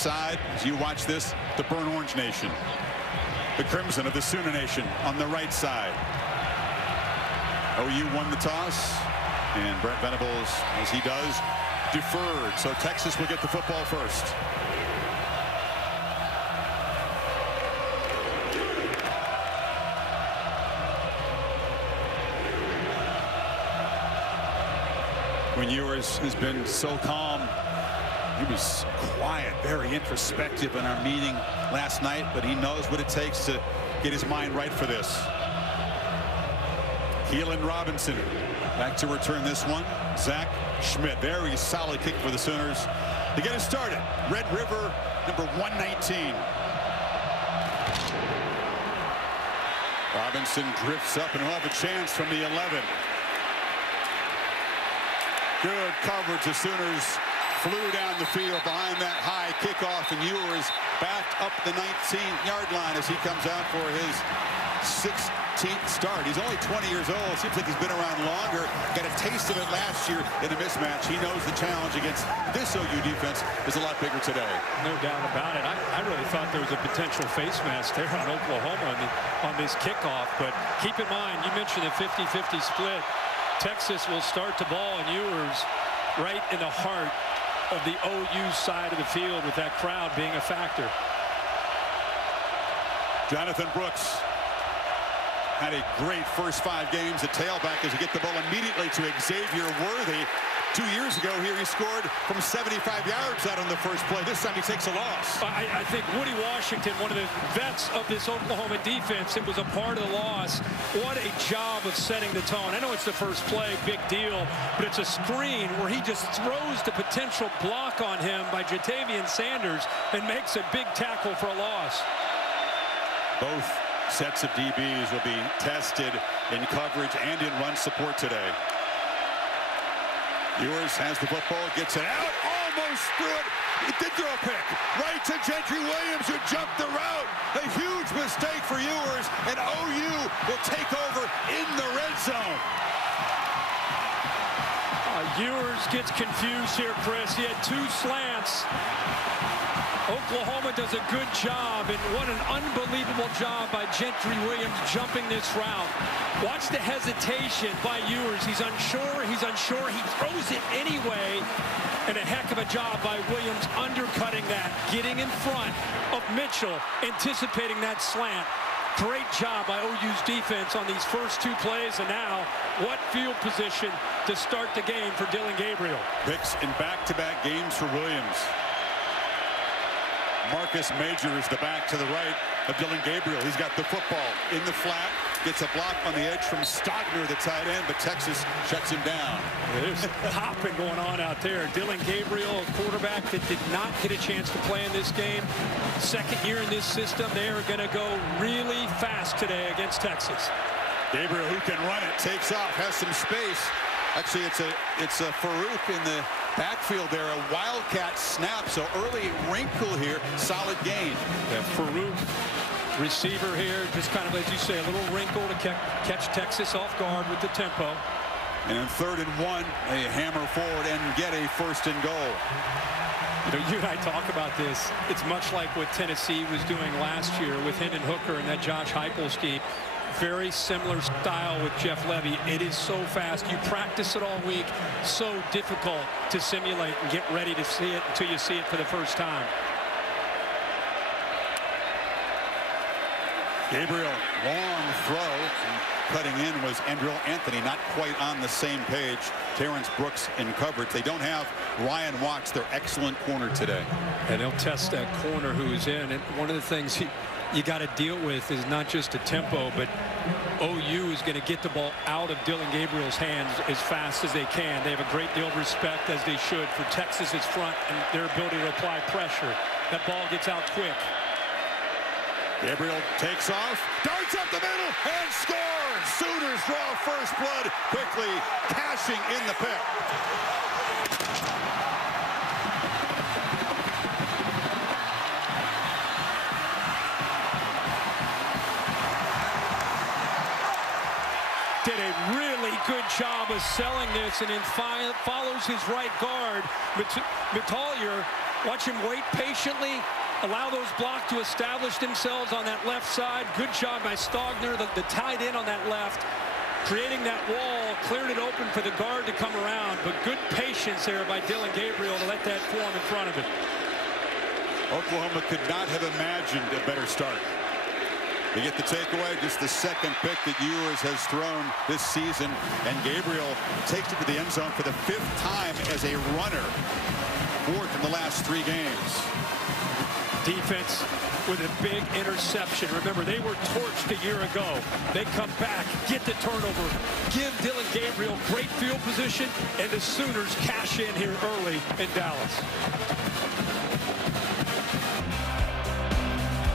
side, as you watch this, the Burnt Orange Nation. The Crimson of the Sooner Nation on the right side. OU won the toss, and Brent Venables, as he does, deferred. So Texas will get the football first. When Ewers has been so calm, he was quiet, very introspective in our meeting last night, but he knows what it takes to get his mind right for this. Keelan Robinson back to return this one. Zach Schmidt, very solid kick for the Sooners to get it started. Red River, number 119. Robinson drifts up and will have a chance from the 11. Good coverage. The Sooners flew down the field behind that high kickoff, and Ewers backed up the 19-yard line as he comes out for his 16th start. He's only 20 years old. Seems like he's been around longer. Got a taste of it last year in a mismatch. He knows the challenge against this OU defense is a lot bigger today. No doubt about it. I really thought there was a potential face mask there on Oklahoma on this kickoff. But keep in mind, you mentioned a 50-50 split. Texas will start the ball, and Ewers right in the heart of the OU side of the field, with that crowd being a factor. Jonathan Brooks had a great first 5 games at tailback as he get the ball immediately to Xavier Worthy. 2 years ago here, he scored from 75 yards out on the first play. This time he takes a loss. I think Woody Washington, one of the vets of this Oklahoma defense, it was a part of the loss. What a job of setting the tone. I know it's the first play, big deal, but it's a screen where he just throws the potential block on him by Jatavian Sanders and makes a big tackle for a loss. Both sets of DBs will be tested in coverage and in run support today. Ewers has the football, gets it out, almost threw it. He did throw a pick. Right to Gentry Williams, who jumped the route. A huge mistake for Ewers, and OU will take over in the red zone. Ewers gets confused here, Chris. He had 2 slants. Oklahoma does a good job, and what an unbelievable job by Gentry Williams jumping this route. Watch the hesitation by Ewers. He's unsure, he throws it anyway, and a heck of a job by Williams undercutting that, getting in front of Mitchell, anticipating that slant. Great job by OU's defense on these first 2 plays, and now what field position to start the game for Dillon Gabriel. Picks in back-to-back games for Williams. Marcus Major is the back to the right of Dillon Gabriel. He's got the football in the flat, gets a block on the edge from Stogner, the tight end, but Texas shuts him down. There's hopping going on out there. Dillon Gabriel, a quarterback that did not get a chance to play in this game. Second year in this system. They are going to go really fast today against Texas. Gabriel, who can run it, takes off, has some space. Actually, it's a Farouk in the backfield there, a wildcat snap. So early wrinkle here, solid gain. Yeah, Farouk, receiver here, just kind of, as you say, a little wrinkle to catch Texas off guard with the tempo. And in 3rd and 1, they hammer forward and get a 1st and goal. You know, you and I talk about this. It's much like what Tennessee was doing last year with Hendon Hooker and that Josh Heupel scheme. Very similar style with Jeff Levy. It is so fast. You practice it all week. So difficult to simulate and get ready to see it until you see it for the first time. Gabriel, long throw. Cutting in was Andrew Anthony, not quite on the same page. Terrence Brooks in coverage. They don't have Ryan Watts, their excellent corner today. And they'll test that corner who is in. And one of the things you got to deal with is not just a tempo, but OU is going to get the ball out of Dillon Gabriel's hands as fast as they can. They have a great deal of respect, as they should, for Texas's front and their ability to apply pressure. That ball gets out quick. Gabriel takes off, darts up the middle, and scores! Sooners draw first blood quickly, cashing in the pick. Did a really good job of selling this, and then follows his right guard. Metalier Watch him wait patiently, allow those blocks to establish themselves on that left side. Good job by Stogner, the tight end on that left, creating that wall, cleared it open for the guard to come around. But good patience there by Dillon Gabriel to let that form in front of him. Oklahoma could not have imagined a better start. They get the takeaway, just the second pick that Ewers has thrown this season, and Gabriel takes it to the end zone for the 5th time as a runner, 4th in the last 3 games. Defense with a big interception. Remember, they were torched a year ago. They come back, get the turnover, give Dillon Gabriel great field position, and the Sooners cash in here early in Dallas.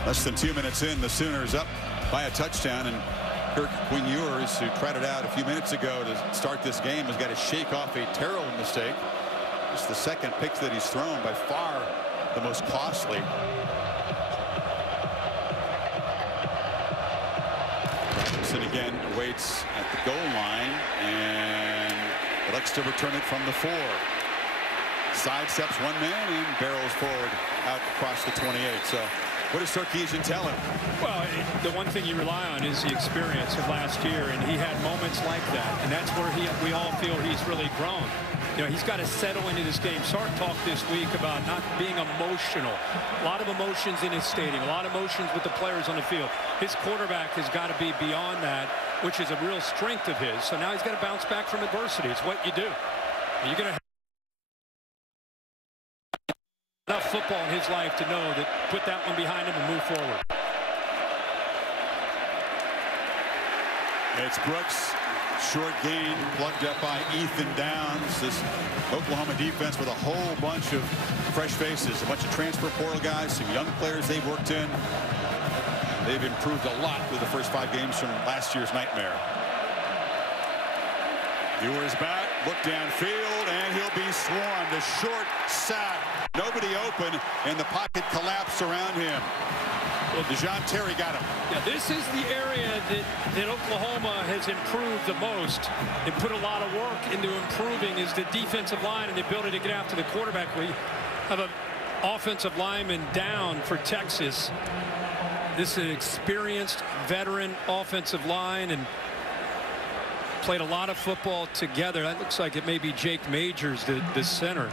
Less than 2 minutes in, the Sooners up by a touchdown, and Kirk Quinn Ewers, who tried it out a few minutes ago to start this game, has got to shake off a terrible mistake. It's the second pick that he's thrown, by far the most costly. Robinson again waits at the goal line and elects to return it from the 4. Sidesteps one man and barrels forward out across the 28. So what does Sarkisian tell him? Well, the one thing you rely on is the experience of last year, and he had moments like that, and that's where we all feel he's really grown. You know, he's got to settle into this game. Sark talked this week about not being emotional. A lot of emotions in his stadium, a lot of emotions with the players on the field. His quarterback has got to be beyond that, which is a real strength of his. So now he's got to bounce back from adversity. It's what you do. You're going to enough football in his life to know that put that one behind him and move forward. It's Brooks, short gain, plugged up by Ethan Downs. This Oklahoma defense with a whole bunch of fresh faces, a bunch of transfer portal guys, some young players they've worked in. They've improved a lot through the first 5 games from last year's nightmare. Ewers back, look downfield, and he'll be swarmed. A short sack. Nobody open, and the pocket collapsed around him. Well, DeJohn Terry got him. Yeah, this is the area that Oklahoma has improved the most. They put a lot of work into improving is the defensive line and the ability to get after the quarterback. We have an offensive lineman down for Texas. This is an experienced veteran offensive line and played a lot of football together. That looks like it may be Jake Majors, the center.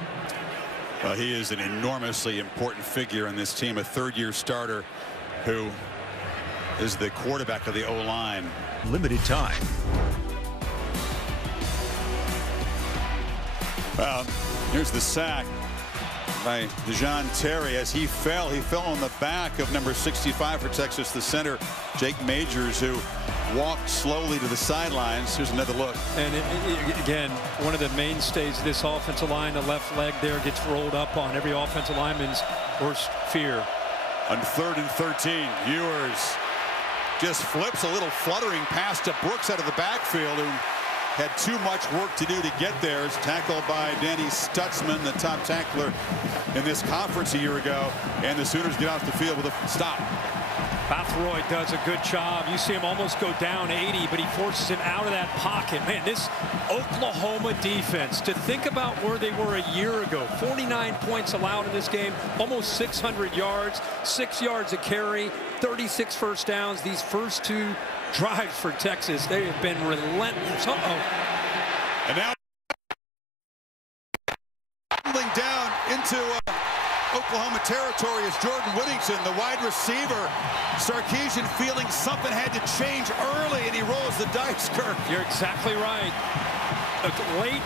Well, he is an enormously important figure in this team, a 3rd-year starter who is the quarterback of the O-line. Limited time. Well, here's the sack by DeJohn Terry. As he fell on the back of number 65 for Texas, the center, Jake Majors, who walked slowly to the sidelines. Here's another look. And again, one of the mainstays of this offensive line, the left leg there gets rolled up on every offensive lineman's worst fear. On 3rd and 13, Ewers just flips a little fluttering pass to Brooks out of the backfield, who had too much work to do to get there. It's tackled by Danny Stutzman, the top tackler in this conference a year ago, and the Sooners get off the field with a stop. Bathroyd does a good job. You see him almost go down 80, but he forces him out of that pocket. Man, this Oklahoma defense, to think about where they were a year ago, 49 points allowed in this game, almost 600 yards, 6 yards a carry, 36 first downs. These first 2 drives for Texas, they have been relentless. And now down into Oklahoma territory is Jordan Whittington, the wide receiver. Sarkisian feeling something had to change early, and he rolls the dice, Kirk. You're exactly right. A late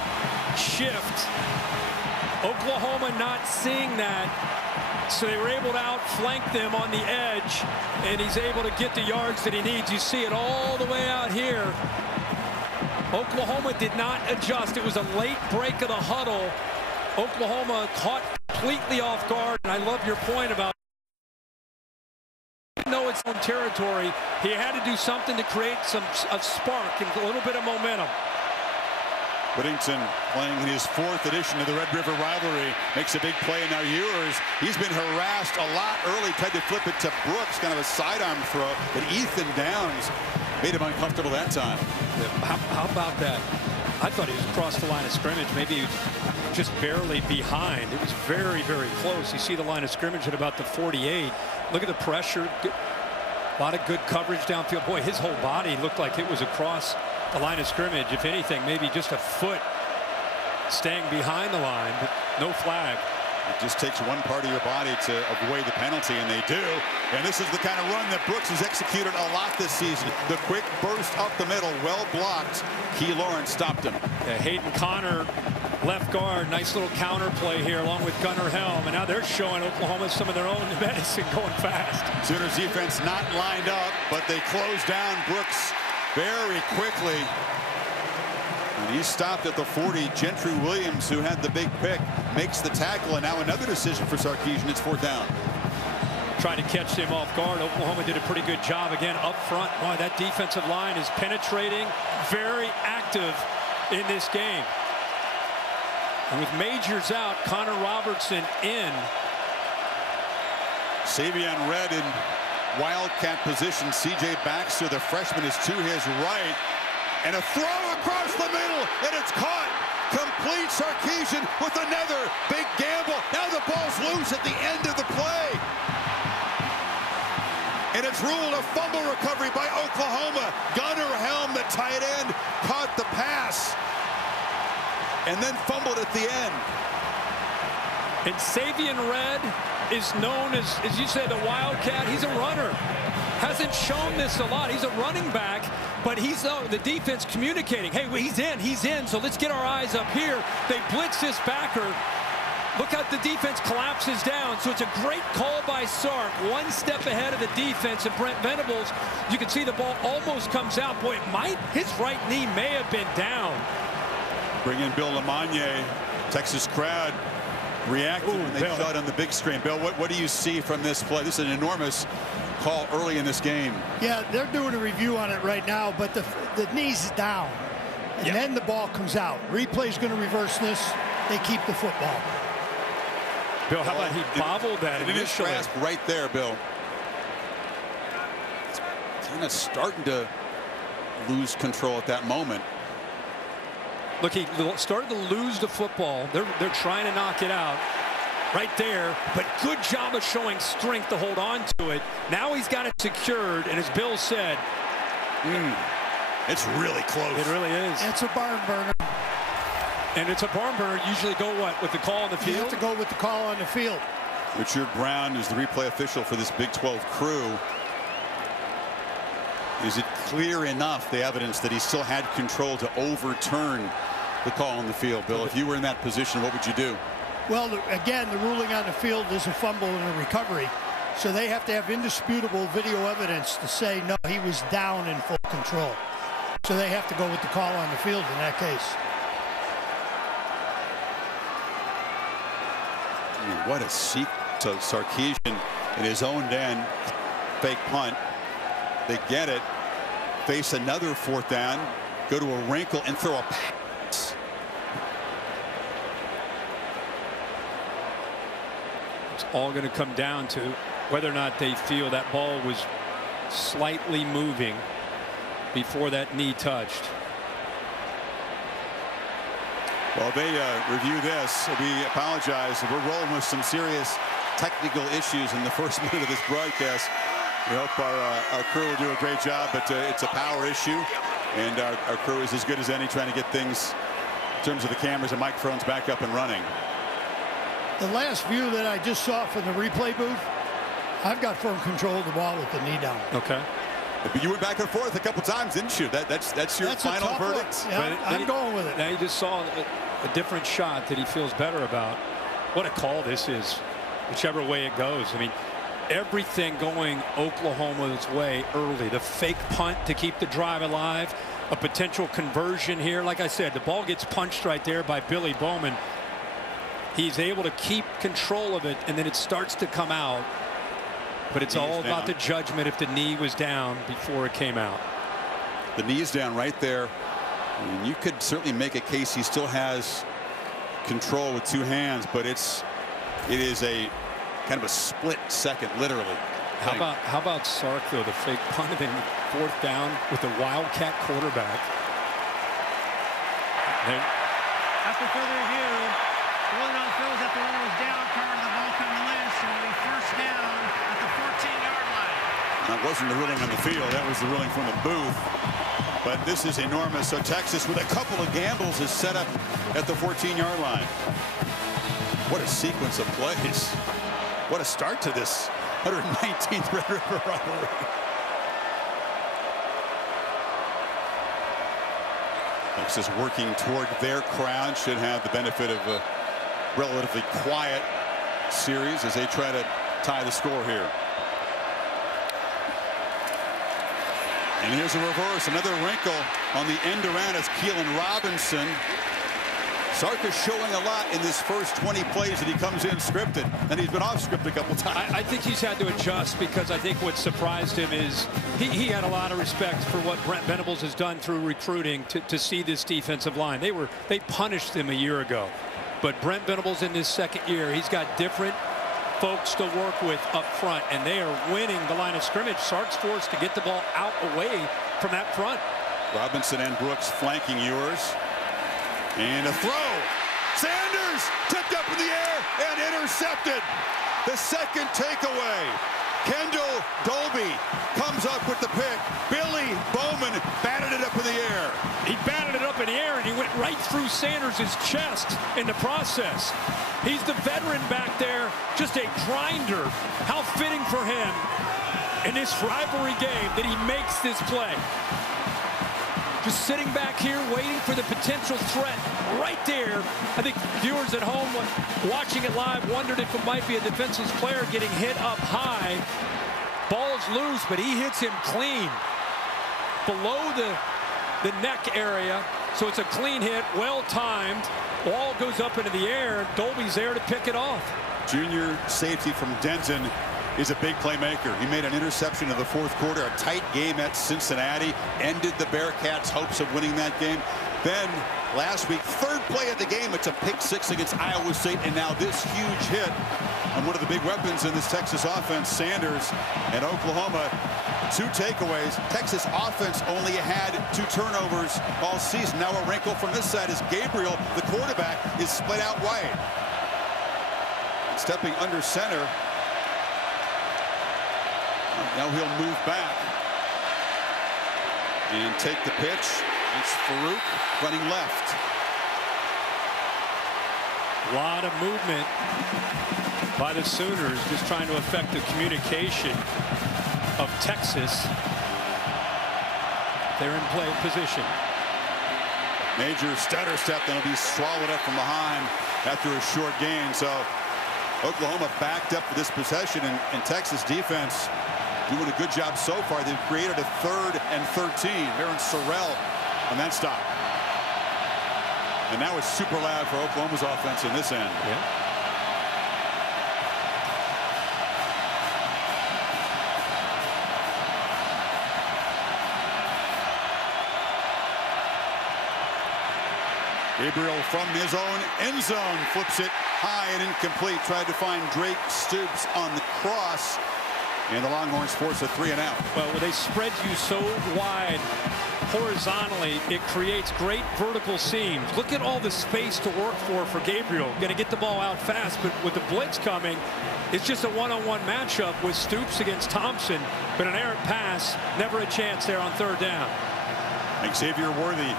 shift. Oklahoma not seeing that, so they were able to outflank them on the edge, and he's able to get the yards that he needs. You see it all the way out here. Oklahoma did not adjust. It was a late break of the huddle. Oklahoma caught completely off guard, and I love your point about even though it's own territory, he had to do something to create a spark and a little bit of momentum. Whittington playing in his 4th edition of the Red River rivalry makes a big play, and now Ewers, he's been harassed a lot early, tried to flip it to Brooks, kind of a sidearm throw, but Ethan Downs made him uncomfortable that time. How about that? I thought he was across the line of scrimmage. Maybe he was just barely behind. It was very, very close. You see the line of scrimmage at about the 48. Look at the pressure. A lot of good coverage downfield. Boy, his whole body looked like it was across the line of scrimmage. If anything, maybe just a foot staying behind the line, but no flag. It just takes one part of your body to avoid the penalty, and they do. And this is the kind of run that Brooks has executed a lot this season. The quick burst up the middle, well blocked. Key Lawrence stopped him. Yeah, Hayden Connor, left guard, nice little counter play here along with Gunnar Helm. And now they're showing Oklahoma some of their own medicine going fast. Sooners defense not lined up, but they close down Brooks very quickly. And he stopped at the 40. Gentry Williams, who had the big pick, makes the tackle. And now another decision for Sarkisian. It's 4th down. Trying to catch him off guard. Oklahoma did a pretty good job again up front. Boy, that defensive line is penetrating, very active in this game. And with Majors out, Connor Robertson in. Savion Red in wildcat position. C.J. Baxter, the freshman, is to his right. And a throw across the middle, and it's caught. Complete. Sarkisian with another big gamble. Now the ball's loose at the end of the play. And it's ruled a fumble recovery by Oklahoma. Gunnar Helm, the tight end, caught the pass and then fumbled at the end. And Savion Red is known as you said, a wildcat. He's a runner. Hasn't shown this a lot. He's a running back, but he's the defense communicating. Hey, he's in, so let's get our eyes up here. They blitz this backer. Look how the defense collapses down. So it's a great call by Sark. One step ahead of the defense, and Brent Venables, you can see the ball almost comes out. Boy, his right knee may have been down. Bring in Bill LeMonnier. Texas crowd reacted when they saw it on the big screen. Bill, what do you see from this play? This is an enormous call early in this game. Yeah, they're doing a review on it right now, but the knee's down, and then the ball comes out. Replay's going to reverse this. They keep the football. Bill, how about he bobbled that initially? It is grasp right there, Bill. It's kind of starting to lose control at that moment. Look, he started to lose the football. They're trying to knock it out. Right there, but good job of showing strength to hold on to it. Now he's got it secured, and as Bill said, it's really close. It really is. It's a barn burner. And it's a barn burner. Usually go what? With the call on the field? You have to go with the call on the field. Richard Brown is the replay official for this Big 12 crew. Is it clear enough, the evidence, that he still had control to overturn the call on the field? Bill, if you were in that position, what would you do? Well, again, the ruling on the field is a fumble and a recovery. So they have to have indisputable video evidence to say, no, he was down in full control. So they have to go with the call on the field in that case. I mean, what a seek to Sarkisian in his own end. Fake punt. They get it. Face another 4th down. Go to a wrinkle and throw a pass. It's all going to come down to whether or not they feel that ball was slightly moving before that knee touched. Well, they review this. We apologize. We're rolling with some serious technical issues in the first minute of this broadcast. We hope our crew will do a great job, but it's a power issue, and our crew is as good as any trying to get things in terms of the cameras and microphones back up and running. The last view that I just saw from the replay booth, I've got firm control of the ball with the knee down. Okay. But you went back and forth a couple times, didn't you? That's your final verdict. Yeah, I'm going with it. Now you just saw a different shot that he feels better about. What a call this is, whichever way it goes. I mean, everything going Oklahoma's way early. The fake punt to keep the drive alive. A potential conversion here. Like I said, the ball gets punched right there by Billy Bowman. He's able to keep control of it, and then it starts to come out. But it's all about the judgment if the knee was down before it came out. The knee is down right there. I mean, you could certainly make a case he still has control with 2 hands, but it is a kind of a split second, literally. How about Sark, though, the fake punt and 4th down with the wildcat quarterback? After further review, the ruling on the field is that the runner was down prior to the ball coming loose, and will be first down at the 14-yard line. That wasn't the ruling on the field. That was the ruling from the booth. But this is enormous. So Texas, with a couple of gambles, is set up at the 14-yard line. What a sequence of plays. What a start to this 119th Red River rivalry. Texas working toward their crowd, should have the benefit of a relatively quiet series as they try to tie the score here. And here's a reverse, another wrinkle on the end around as Keelan Robinson. Sark is showing a lot in this first 20 plays that he comes in scripted, and he's been off script a couple times. I think he's had to adjust, because I think what surprised him is he had a lot of respect for what Brent Venables has done through recruiting to see this defensive line. They punished him a year ago, but Brent Venables in his second year, he's got different folks to work with up front, and they are winning the line of scrimmage. Sark's forced to get the ball out away from that front. Robinson and Brooks flanking yours. And a throw. Sanders tipped up in the air and intercepted. The second takeaway. Kendall Dolby comes up with the pick. Billy Bowman batted it up in the air. He batted it up in the air, and he went right through Sanders' chest in the process. He's the veteran back there, just a grinder. How fitting for him in this rivalry game that he makes this play. Just sitting back here waiting for the potential threat right there. I think viewers at home watching it live wondered if it might be a defenseless player getting hit up high. Ball's loose, but he hits him clean below the neck area. So it's a clean hit, well timed. Ball goes up into the air. Dolby's there to pick it off. Junior safety from Denton is a big playmaker. He made an interception in the fourth quarter. A tight game at Cincinnati ended the Bearcats' hopes of winning that game. Then last week, third play of the game, it's a pick six against Iowa State, and now this huge hit on one of the big weapons in this Texas offense, Sanders. And Oklahoma, 2 takeaways. Texas offense only had 2 turnovers all season. Now a wrinkle from this side is Gabriel, the quarterback, is split out wide. Stepping under center. Now he'll move back and take the pitch. It's Farouk running left. A lot of movement by the Sooners, just trying to affect the communication of Texas. They're in play position. Major stutter step, then will be swallowed up from behind after a short gain. So Oklahoma backed up for this possession, and Texas defense doing a good job so far. They've created a 3rd and 13. Aaron Sorrell on that stop. And now it's super loud for Oklahoma's offense in this end. Yeah. Gabriel from his own end zone flips it high and incomplete. Tried to find Drake Stoops on the cross. And the Longhorns force a 3-and-out. Well, when they spread you so wide horizontally, it creates great vertical seams. Look at all the space to work for Gabriel. Going to get the ball out fast, but with the blitz coming, it's just a one-on-one matchup with Stoops against Thompson. But an errant pass, never a chance there on 3rd down. Xavier Worthy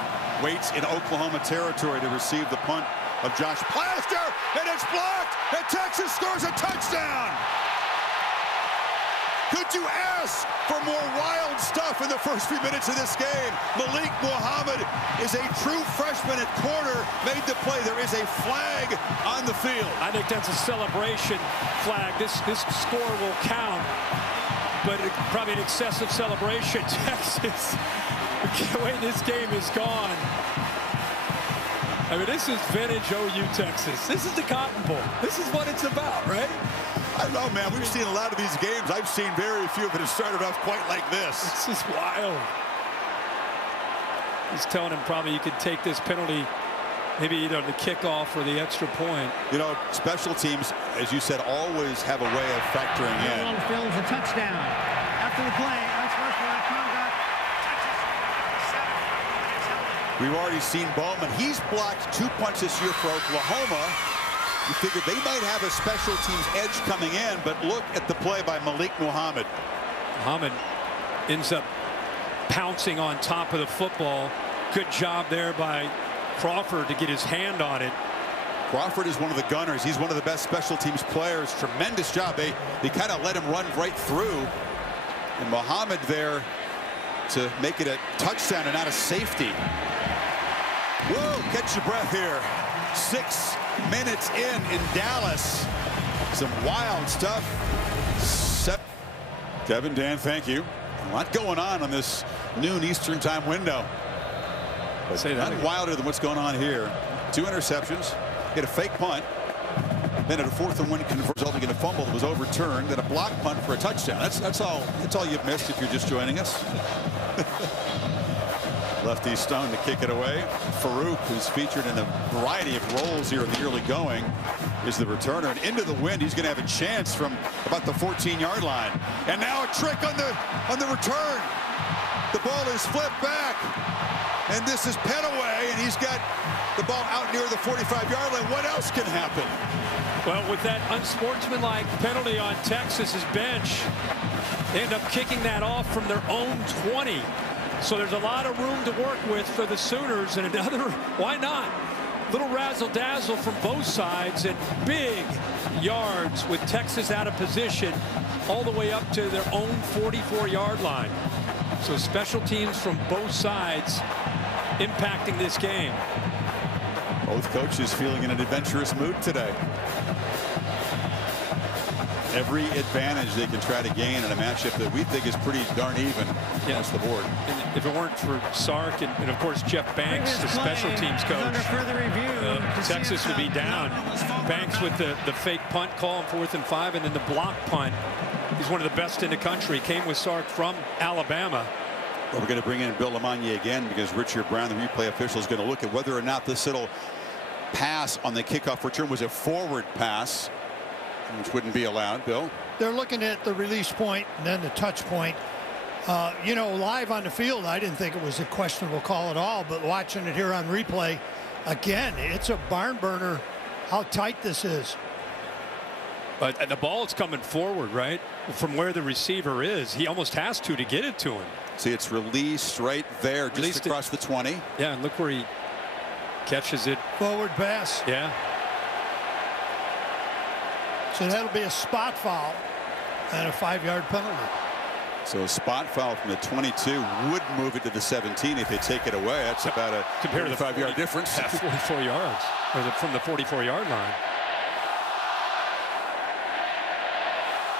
waits in Oklahoma territory to receive the punt of Josh Plaster, and it's blocked, and Texas scores a touchdown. Could you ask for more wild stuff in the first few minutes of this game? Malik Muhammad is a true freshman at corner, made the play. There is a flag on the field. I think that's a celebration flag. This score will count, but probably an excessive celebration. Texas, the way this game is gone. I mean, this is vintage OU Texas. This is the Cotton Bowl. This is what it's about, right? I don't know, man. We've seen a lot of these games. I've seen very few, but it started off quite like this. This is wild. He's telling him probably you could take this penalty, maybe either the kickoff or the extra point. You know, special teams, as you said, always have a way of factoring in. On the field is a touchdown. After the play, unsportsmanlike conduct. Texas 7 minutes held. We've already seen Bowman. He's blocked 2 punts this year for Oklahoma. You figured they might have a special teams edge coming in, but look at the play by Malik Muhammad. Muhammad ends up pouncing on top of the football. Good job there by Crawford to get his hand on it. Crawford is one of the gunners. He's one of the best special teams players. Tremendous job. They kind of let him run right through. And Muhammad there to make it a touchdown and not a safety. Whoa, catch your breath here. 6 minutes in Dallas. Some wild stuff. Kevin, Dan, thank you. A lot going on this noon Eastern time window. But say that not wilder than what's going on here. 2 interceptions. Hit a fake punt. Then at a 4th and 1 resulting in a fumble that was overturned. Then a block punt for a touchdown. That's all you've missed if you're just joining us. Lefty Stone to kick it away. Farouk, who's featured in a variety of roles here in the early going, is the returner. And into the wind, he's going to have a chance from about the 14-yard line. And now a trick on the return. The ball is flipped back. And this is Petaway, and he's got the ball out near the 45-yard line. What else can happen? Well, with that unsportsmanlike penalty on Texas's bench, they end up kicking that off from their own 20. So there's a lot of room to work with for the Sooners, and another, why not? Little razzle-dazzle from both sides, and big yards with Texas out of position all the way up to their own 44-yard line. So special teams from both sides impacting this game. Both coaches feeling in an adventurous mood today. Every advantage they can try to gain in a matchup that we think is pretty darn even across the board. And if it weren't for Sark and of course Jeff Banks, the special teams coach, Texas would be down. Banks with the fake punt call on 4th and 5, and then the block punt. He's one of the best in the country. Came with Sark from Alabama. Well, we're going to bring in Bill Lamagna again because Richard Brown, the replay official, is going to look at whether or not this little pass on the kickoff return was a forward pass, which wouldn't be allowed. Bill? They're looking at the release point and then the touch point. You know, live on the field, I didn't think it was a questionable call at all, but watching it here on replay, again, it's a barn burner how tight this is. But the ball is coming forward, right, from where the receiver is. He almost has to get it to him. See, it's released right there, just across the 20. Yeah, and look where he catches it. Forward pass. Yeah. So that'll be a spot foul and a 5-yard penalty. So a spot foul from the 22 would move it to the 17 if they take it away. That's about a compared to the 5-yard difference. 44 yards, or from the 44-yard line.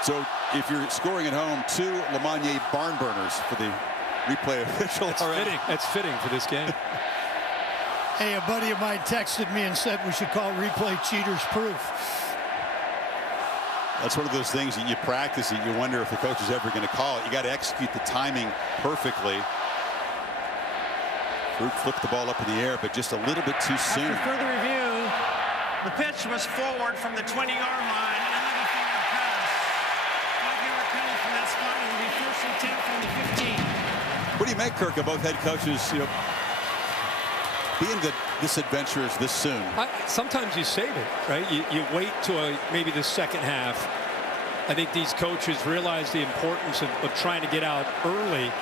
So if you're scoring at home, 2 Lamagna barn burners for the replay official. That's fitting for this game. Hey, a buddy of mine texted me and said we should call replay cheaters proof. That's one of those things that you practice and you wonder if the coach is ever going to call it. You got to execute the timing perfectly. Farouk flipped the ball up in the air, but just a little bit too soon. After further review, the pitch was forward from the 20-yard line. What do you make, Kirk, of both head coaches, being this adventurous this soon? Sometimes you save it, right? You wait till maybe the second half. I think these coaches realize the importance of trying to get out early.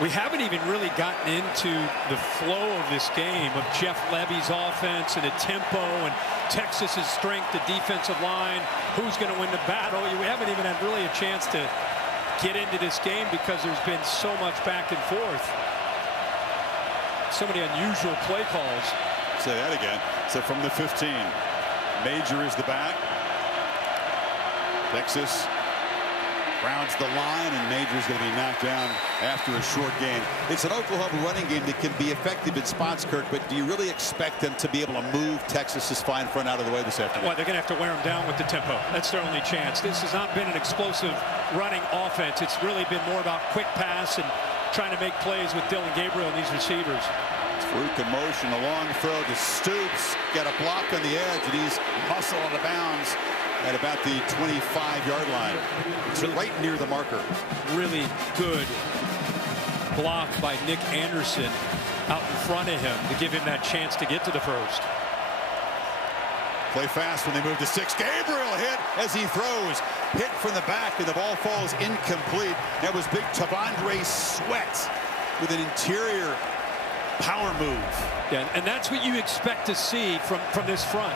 We haven't even really gotten into the flow of this game of Jeff Levy's offense and the tempo and Texas's strength, the defensive line, who's going to win the battle. We haven't even had really a chance to get into this game because there's been so much back and forth. So many unusual play calls. Say that again. So from the 15, Major is the back. Texas rounds the line, and Major's going to be knocked down after a short gain. It's an Oklahoma running game that can be effective in spots, Kirk, but do you really expect them to be able to move Texas's fine front out of the way this afternoon? Well, they're going to have to wear them down with the tempo. That's their only chance. This has not been an explosive running offense. It's really been more about quick pass and trying to make plays with Dillon Gabriel and these receivers. Farouk in motion, a long throw to Stoops. Got a block on the edge, and he's muscled out of bounds at about the 25-yard line. It's right near the marker. Really good block by Nick Anderson out in front of him to give him that chance to get to the first. Play fast when they move to 6. Gabriel hit as he throws. Hit from the back, and the ball falls incomplete. That was big T'Vondre Sweat with an interior power move. Yeah, and that's what you expect to see from this front.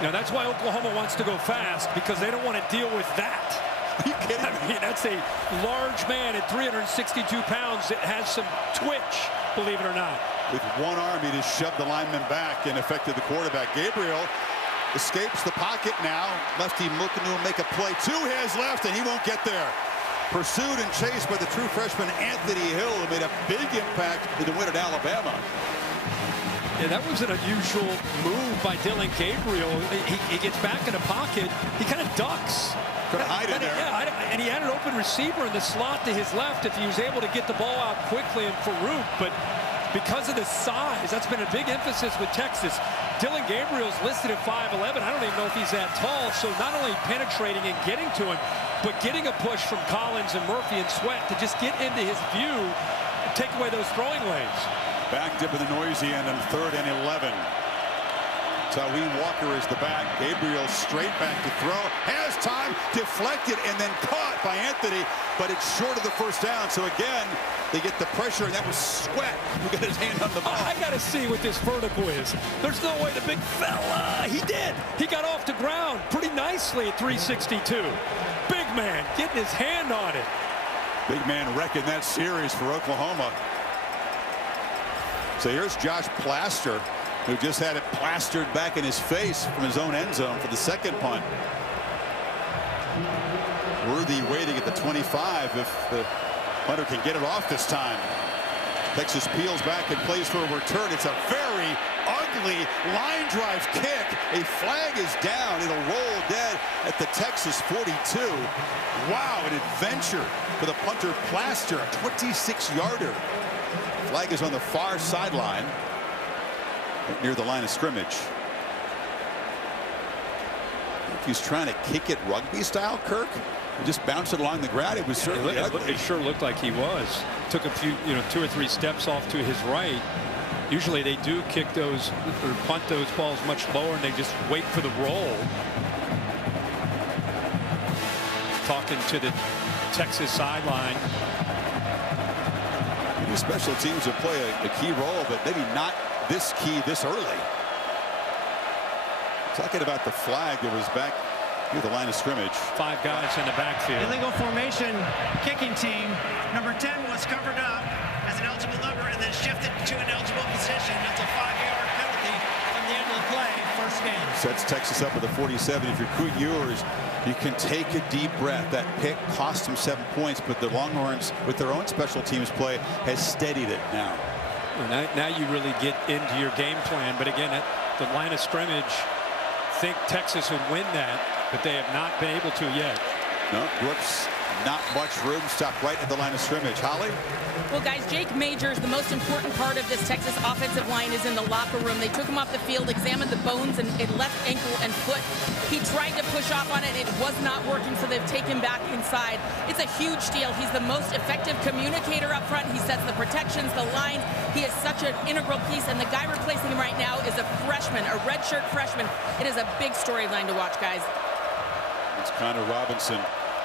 You know, that's why Oklahoma wants to go fast, because they don't want to deal with that. Are you kidding me? I mean, that's a large man at 362 pounds that has some twitch, believe it or not. With one arm, he just shoved the lineman back and affected the quarterback. Gabriel escapes the pocket now. Lefty looking to make a play. 2 hands left, and he won't get there. Pursued and chased by the true freshman Anthony Hill, who made a big impact in the win at Alabama. Yeah, that was an unusual move by Dillon Gabriel. He gets back in the pocket. He kind of ducks. Could hide in there. Yeah, and he had an open receiver in the slot to his left if he was able to get the ball out quickly and Farouk. But because of the size, that's been a big emphasis with Texas. Dillon Gabriel's listed at 5'11". I don't even know if he's that tall. So not only penetrating and getting to him, but getting a push from Collins and Murphy and Sweat to just get into his view and take away those throwing lanes. Backed up in the noisy end on 3rd and 11. Tawee Walker is the back. Gabriel straight back to throw. Has time. Deflected and then caught by Anthony. But it's short of the first down. So again, they get the pressure. And that was Sweat who got his hand on the ball. I got to see what this vertical is. There's no way the big fella. He did. He got off the ground pretty nicely at 362. Big man getting his hand on it. Big man wrecking that series for Oklahoma. So here's Josh Plaster, who just had it plastered back in his face from his own end zone for the second punt. Worthy waiting at the 25 if the punter can get it off this time. Texas peels back and plays for a return. It's a very ugly line drive kick. A flag is down. It'll roll dead at the Texas 42. Wow, an adventure for the punter Plaster, a 26-yarder. Flag is on the far sideline near the line of scrimmage. He's trying to kick it rugby style, Kirk. He just bounced it along the ground. It was certainly ugly. It sure looked like he was. Took a few, 2 or 3 steps off to his right. Usually they do kick those or punt those balls much lower, and they just wait for the roll. Talking to the Texas sideline. Special teams will play a key role, but maybe not this key this early. Talking about the flag that was back near the line of scrimmage. 5 guys in the backfield. Illegal formation kicking team. Number 10 was covered up as an eligible number and then shifted to an eligible position. That's a 5-yard penalty from the end of the play. First game. Sets Texas up with a 47. If you're Coot Ewers, you can take a deep breath. That pick cost them 7 points, but the Longhorns, with their own special teams play, has steadied it now. Now you really get into your game plan. But again, at the line of scrimmage, think Texas would win that, but they have not been able to yet. No, Brooks, not much room. Stopped right at the line of scrimmage. Holly? Well, guys, Jake Majors, the most important part of this Texas offensive line is in the locker room. They took him off the field, examined the bones and left ankle and foot. He tried to push off on it. It was not working, so they've taken him back inside. It's a huge deal. He's the most effective communicator up front. He sets the protections, the lines. He is such an integral piece, and the guy replacing him right now is a freshman, a redshirt freshman. It is a big storyline to watch, guys. It's Connor Robinson.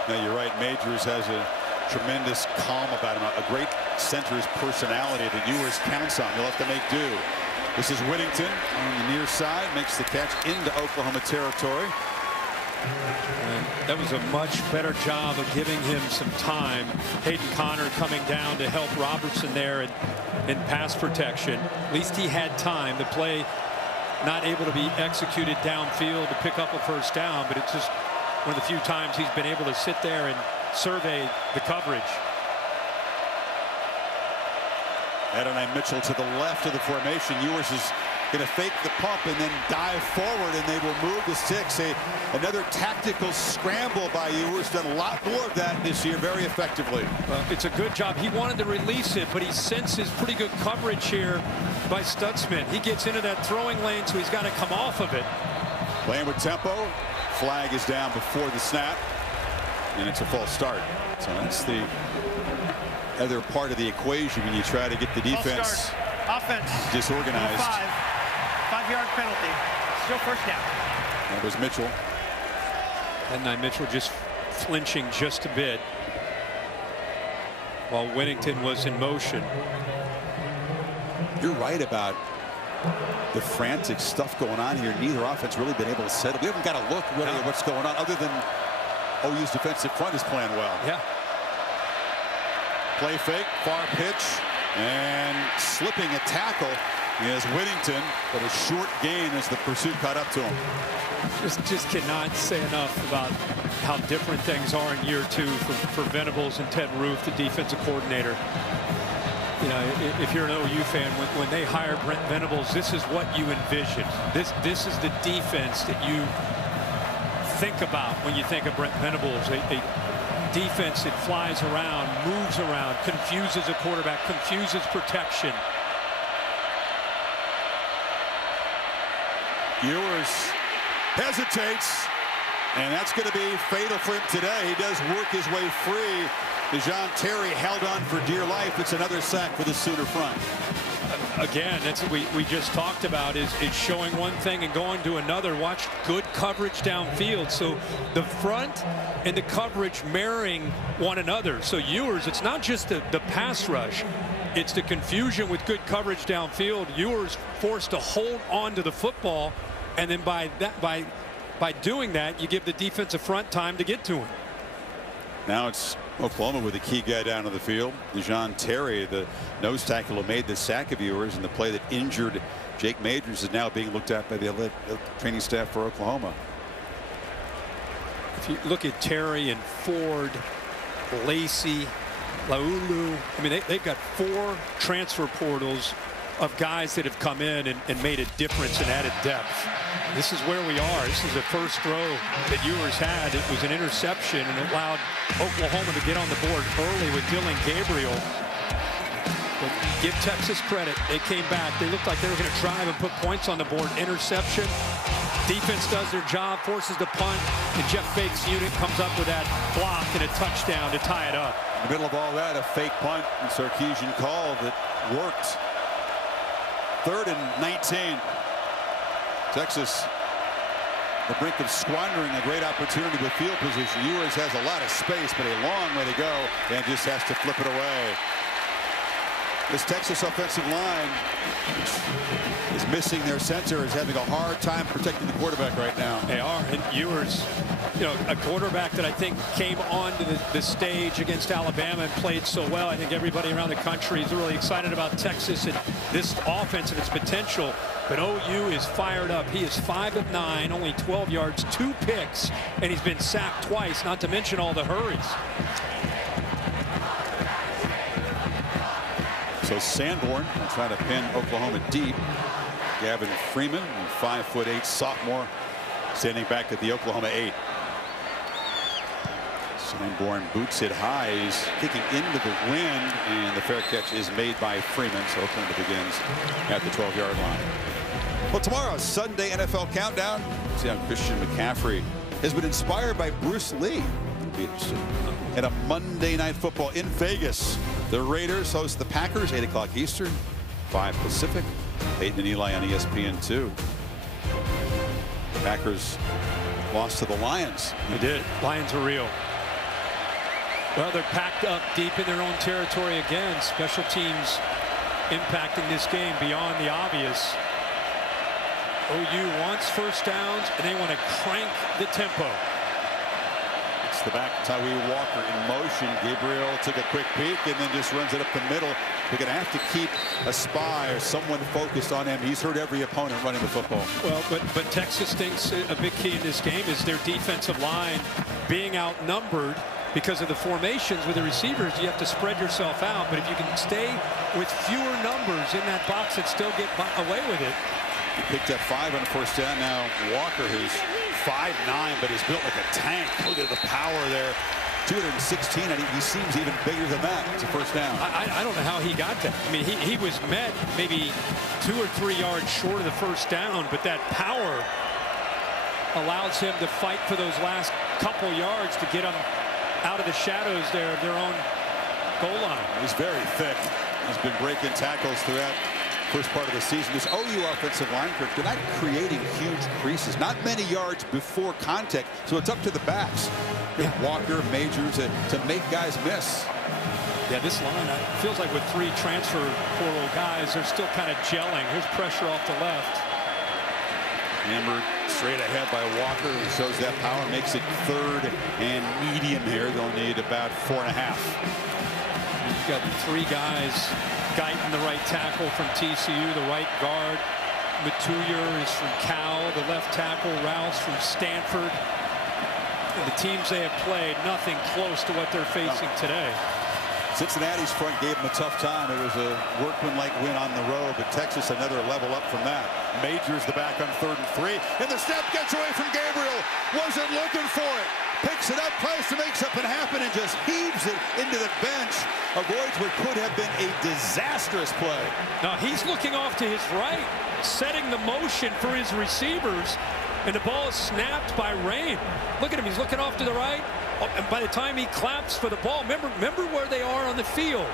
Now, you're right. Majors has a tremendous calm about him. A great center's personality that Ewers counts on. He'll have to make do. This is Whittington on the near side. Makes the catch into Oklahoma territory. And that was a much better job of giving him some time. Hayden Connor coming down to help Robertson there in pass protection. At least he had time. The play not able to be executed downfield to pick up a first down, but it's just one of the few times he's been able to sit there and survey the coverage. Adonai Mitchell to the left of the formation. Ewers is going to fake the pump and then dive forward, and they will move the sticks. Another tactical scramble by Ewers. Done a lot more of that this year very effectively. Well, it's a good job. He wanted to release it, but he senses pretty good coverage here by Stutzman. He gets into that throwing lane, so he's got to come off of it. Playing with tempo. Flag is down before the snap, and it's a false start. So that's the other part of the equation when you try to get the defense offense disorganized. 5-yard penalty. Still first down. That was Mitchell. And now Mitchell just flinching just a bit while Whittington was in motion. You're right about the frantic stuff going on here. Neither offense really been able to settle. We haven't got a look really at what's going on, other than OU's defensive front is playing well. Yeah. Play fake, far pitch, and slipping a tackle is Whittington, but a short gain as the pursuit caught up to him. Just cannot say enough about how different things are in year 2 for Venables and Ted Roof, the defensive coordinator. You know, if you're an OU fan, when they hire Brent Venables, this is what you envision. This is the defense that you think about when you think of Brent Venables. A defense that flies around, moves around, confuses a quarterback, confuses protection. Ewers hesitates, and that's going to be fatal for him today. He does work his way free. DeJohn Terry held on for dear life. It's another sack for the Sooner front. Again, that's what we just talked about, is showing one thing and going to another. Watch good coverage downfield. So the front and the coverage marrying one another. So Ewers, it's not just the pass rush. It's the confusion with good coverage downfield. Ewers forced to hold on to the football, and then by doing that, you give the defensive front time to get to him. Now it's Oklahoma with a key guy down on the field. DeJohn Terry, the nose tackle who made the sack of Ewers, and the play that injured Jake Majors is now being looked at by the training staff for Oklahoma. If you look at Terry and Ford, Lacey, Laulu, I mean, they've got 4 transfer portals of guys that have come in and made a difference and added depth. This is where we are. This is the first throw that Ewers had. It was an interception, and it allowed Oklahoma to get on the board early with Dylan Gabriel. But give Texas credit. They came back. They looked like they were going to drive and put points on the board. Interception. Defense does their job, forces the punt, and Jeff Fake's unit comes up with that block and a touchdown to tie it up. In the middle of all that, a fake punt and Sarkisian call that worked. 3rd and 19. Texas, the brink of squandering a great opportunity with field position. Ewers has a lot of space, but a long way to go, and just has to flip it away. This Texas offensive line is missing their center, is having a hard time protecting the quarterback right now. They are, and Ewers, you know, a quarterback that I think came onto the stage against Alabama and played so well. I think everybody around the country is really excited about Texas and this offense and its potential. But OU is fired up. He is 5 of 9, only 12 yards, 2 picks, and he's been sacked twice, not to mention all the hurries. So Sanborn will try to pin Oklahoma deep. Gavin Freeman, 5'8" sophomore, standing back at the Oklahoma 8. Sanborn boots it high. He's kicking into the wind, and the fair catch is made by Freeman. So Oklahoma begins at the 12-yard line. Well, tomorrow, Sunday NFL Countdown. See how Christian McCaffrey has been inspired by Bruce Lee. Be interested. And a Monday Night Football in Vegas. The Raiders host the Packers, 8 o'clock Eastern, 5 Pacific. Peyton and Eli on ESPN2. Packers lost to the Lions. They did. Lions are real. Well, they're packed up deep in their own territory again. Special teams impacting this game beyond the obvious. OU wants first downs, and they want to crank the tempo. It's the back. Tyree Walker in motion. Gabriel took a quick peek and then just runs it up the middle. They're going to have to keep a spy or someone focused on him. He's hurt every opponent running the football. Well, but Texas thinks a big key in this game is their defensive line being outnumbered because of the formations with the receivers. You have to spread yourself out, but if you can stay with fewer numbers in that box and still get away with it. He picked up 5 on first down. Now Walker, who's 5'9", but is built like a tank. Look at the power there. 216. I think he seems even bigger than that. It's a first down. I don't know how he got that. I mean, he was met maybe 2 or 3 yards short of the first down, but that power allows him to fight for those last couple yards to get them out of the shadows there of their own goal line. He's very thick. He's been breaking tackles throughout first part of the season. This OU offensive line, they're not creating huge creases, not many yards before contact, so it's up to the backs. Yeah. Walker, Majors, to make guys miss. Yeah, this line feels like with 3 transfer portal guys, they're still kind of gelling. Here's pressure off the left. Hammered straight ahead by Walker, who shows that power, makes it 3rd and medium here. They'll need about 4.5. You've got 3 guys. Guyton, the right tackle from TCU, the right guard. Matuyer is from Cal, the left tackle. Rouse from Stanford. And the teams they have played, nothing close to what they're facing today. Cincinnati's front gave them a tough time. It was a workmanlike win on the road, but Texas another level up from that. Majors the back on 3rd and 3, and the snap gets away from Gabriel. Wasn't looking for it. Picks it up, tries to make something happen, and just heaves it into the bench. Avoids what could have been a disastrous play. Now he's looking off to his right, setting the motion for his receivers, and the ball is snapped by Rain. Look at him, he's looking off to the right. And by the time he claps for the ball, remember where they are on the field.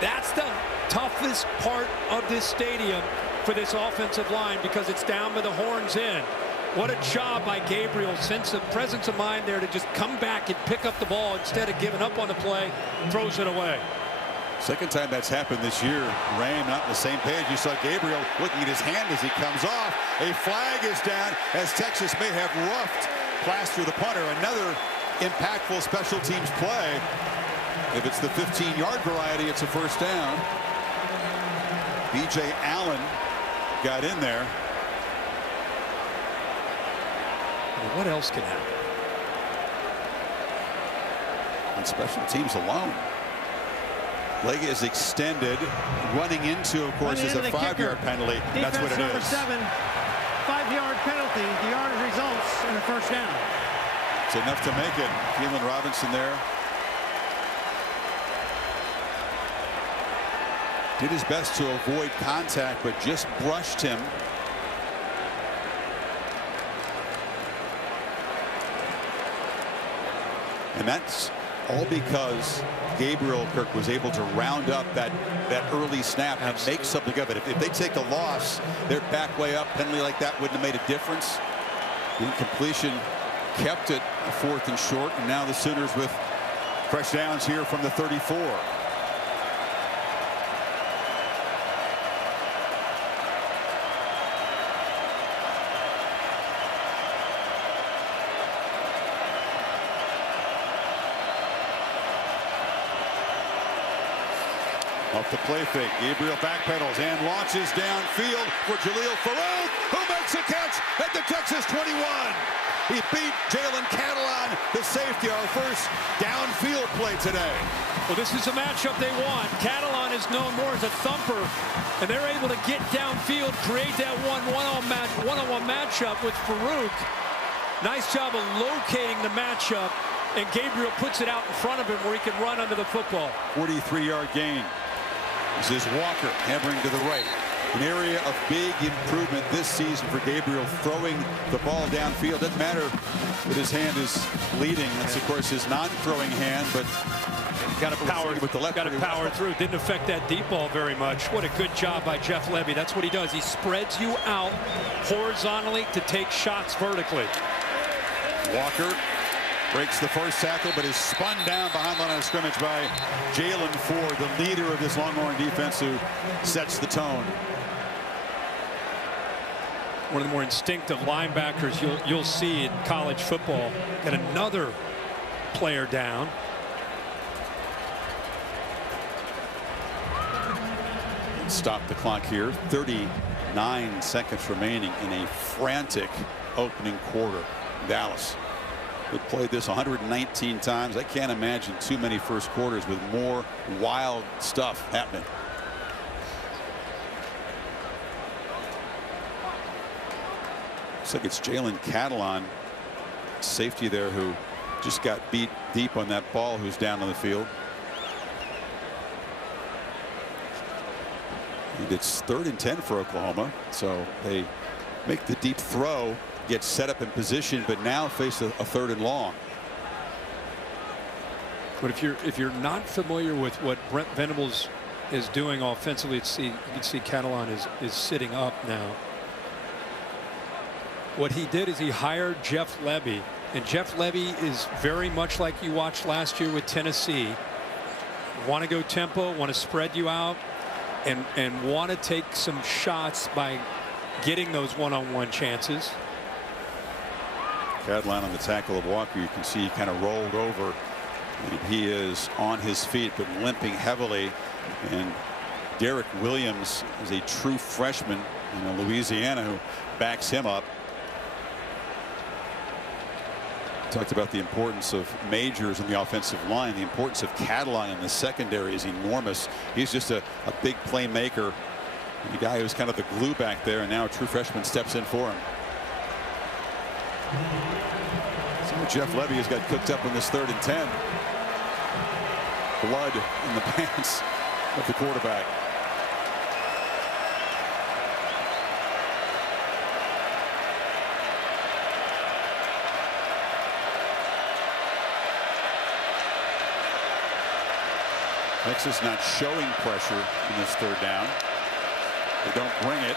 That's the toughest part of this stadium for this offensive line, because it's down by the horns end. What a job by Gabriel, sense of presence of mind there to just come back and pick up the ball instead of giving up on the play, throws it away. Second time that's happened this year. Rain not on the same page. You saw Gabriel looking at his hand as he comes off. A flag is down as Texas may have roughed Plaster the punter. Another impactful special teams play. If it's the 15-yard variety, it's a first down. B.J. Allen got in there. What else can happen? On special teams alone. Leg is extended. Running into, of course, is a 5-yard penalty. That's what it is. Number 7, 5-yard penalty. The yardage results in a first down. It's enough to make it. Keelan Robinson there. Did his best to avoid contact, but just brushed him. And that's all because Gabriel Kirk was able to round up that early snap and make something of it. If they take a loss, they're back way up. Penalty like that wouldn't have made a difference. The incompletion kept it 4th and short, and now the Sooners with fresh downs here from the 34. Off the play fake, Gabriel backpedals and launches downfield for Jaleel Farouk, who makes a catch at the Texas 21. He beat Jalen Catalon, the safety, our first downfield play today. Well, this is a matchup they want. Catalon is known more as a thumper, and they're able to get downfield, create that one-on-one matchup with Farouk. Nice job of locating the matchup, and Gabriel puts it out in front of him where he can run under the football. 43-yard gain. This is Walker hammering to the right. An area of big improvement this season for Gabriel, throwing the ball downfield. Doesn't matter that his hand is leading. That's, of course, his non-throwing hand, but got to power with the left. Got to power through. Didn't affect that deep ball very much. What a good job by Jeff Levy. That's what he does. He spreads you out horizontally to take shots vertically. Walker breaks the first tackle, but is spun down behind the line of scrimmage by Jalen Ford, the leader of this Longhorn defense, who sets the tone. One of the more instinctive linebackers you'll see in college football. Got another player down. Stop the clock here. 39 seconds remaining in a frantic opening quarter. Dallas. They played this 119 times. I can't imagine too many first quarters with more wild stuff happening. Looks like it's Jalen Catalon, safety there, who just got beat deep on that ball, who's down on the field. And it's 3rd and 10 for Oklahoma, so they make the deep throw, get set up in position, but now face a 3rd and long. But if you're not familiar with what Brent Venables is doing offensively, you can see Catalan is sitting up now. What he did is he hired Jeff Lebby, and Jeff Lebby is very much like you watched last year with Tennessee. Want to go tempo, want to spread you out, and want to take some shots by getting those one-on-one chances. Catalan on the tackle of Walker. You can see he kind of rolled over. And he is on his feet but limping heavily. And Derek Williams is a true freshman in Louisiana who backs him up. Talked about the importance of Majors in the offensive line. The importance of Catalan in the secondary is enormous. He's just a big playmaker. And the guy who's kind of the glue back there, and now a true freshman steps in for him. See what Jeff Lebby has got cooked up in this 3rd and 10. Blood in the pants of the quarterback. Texas not showing pressure in this 3rd down. They don't bring it.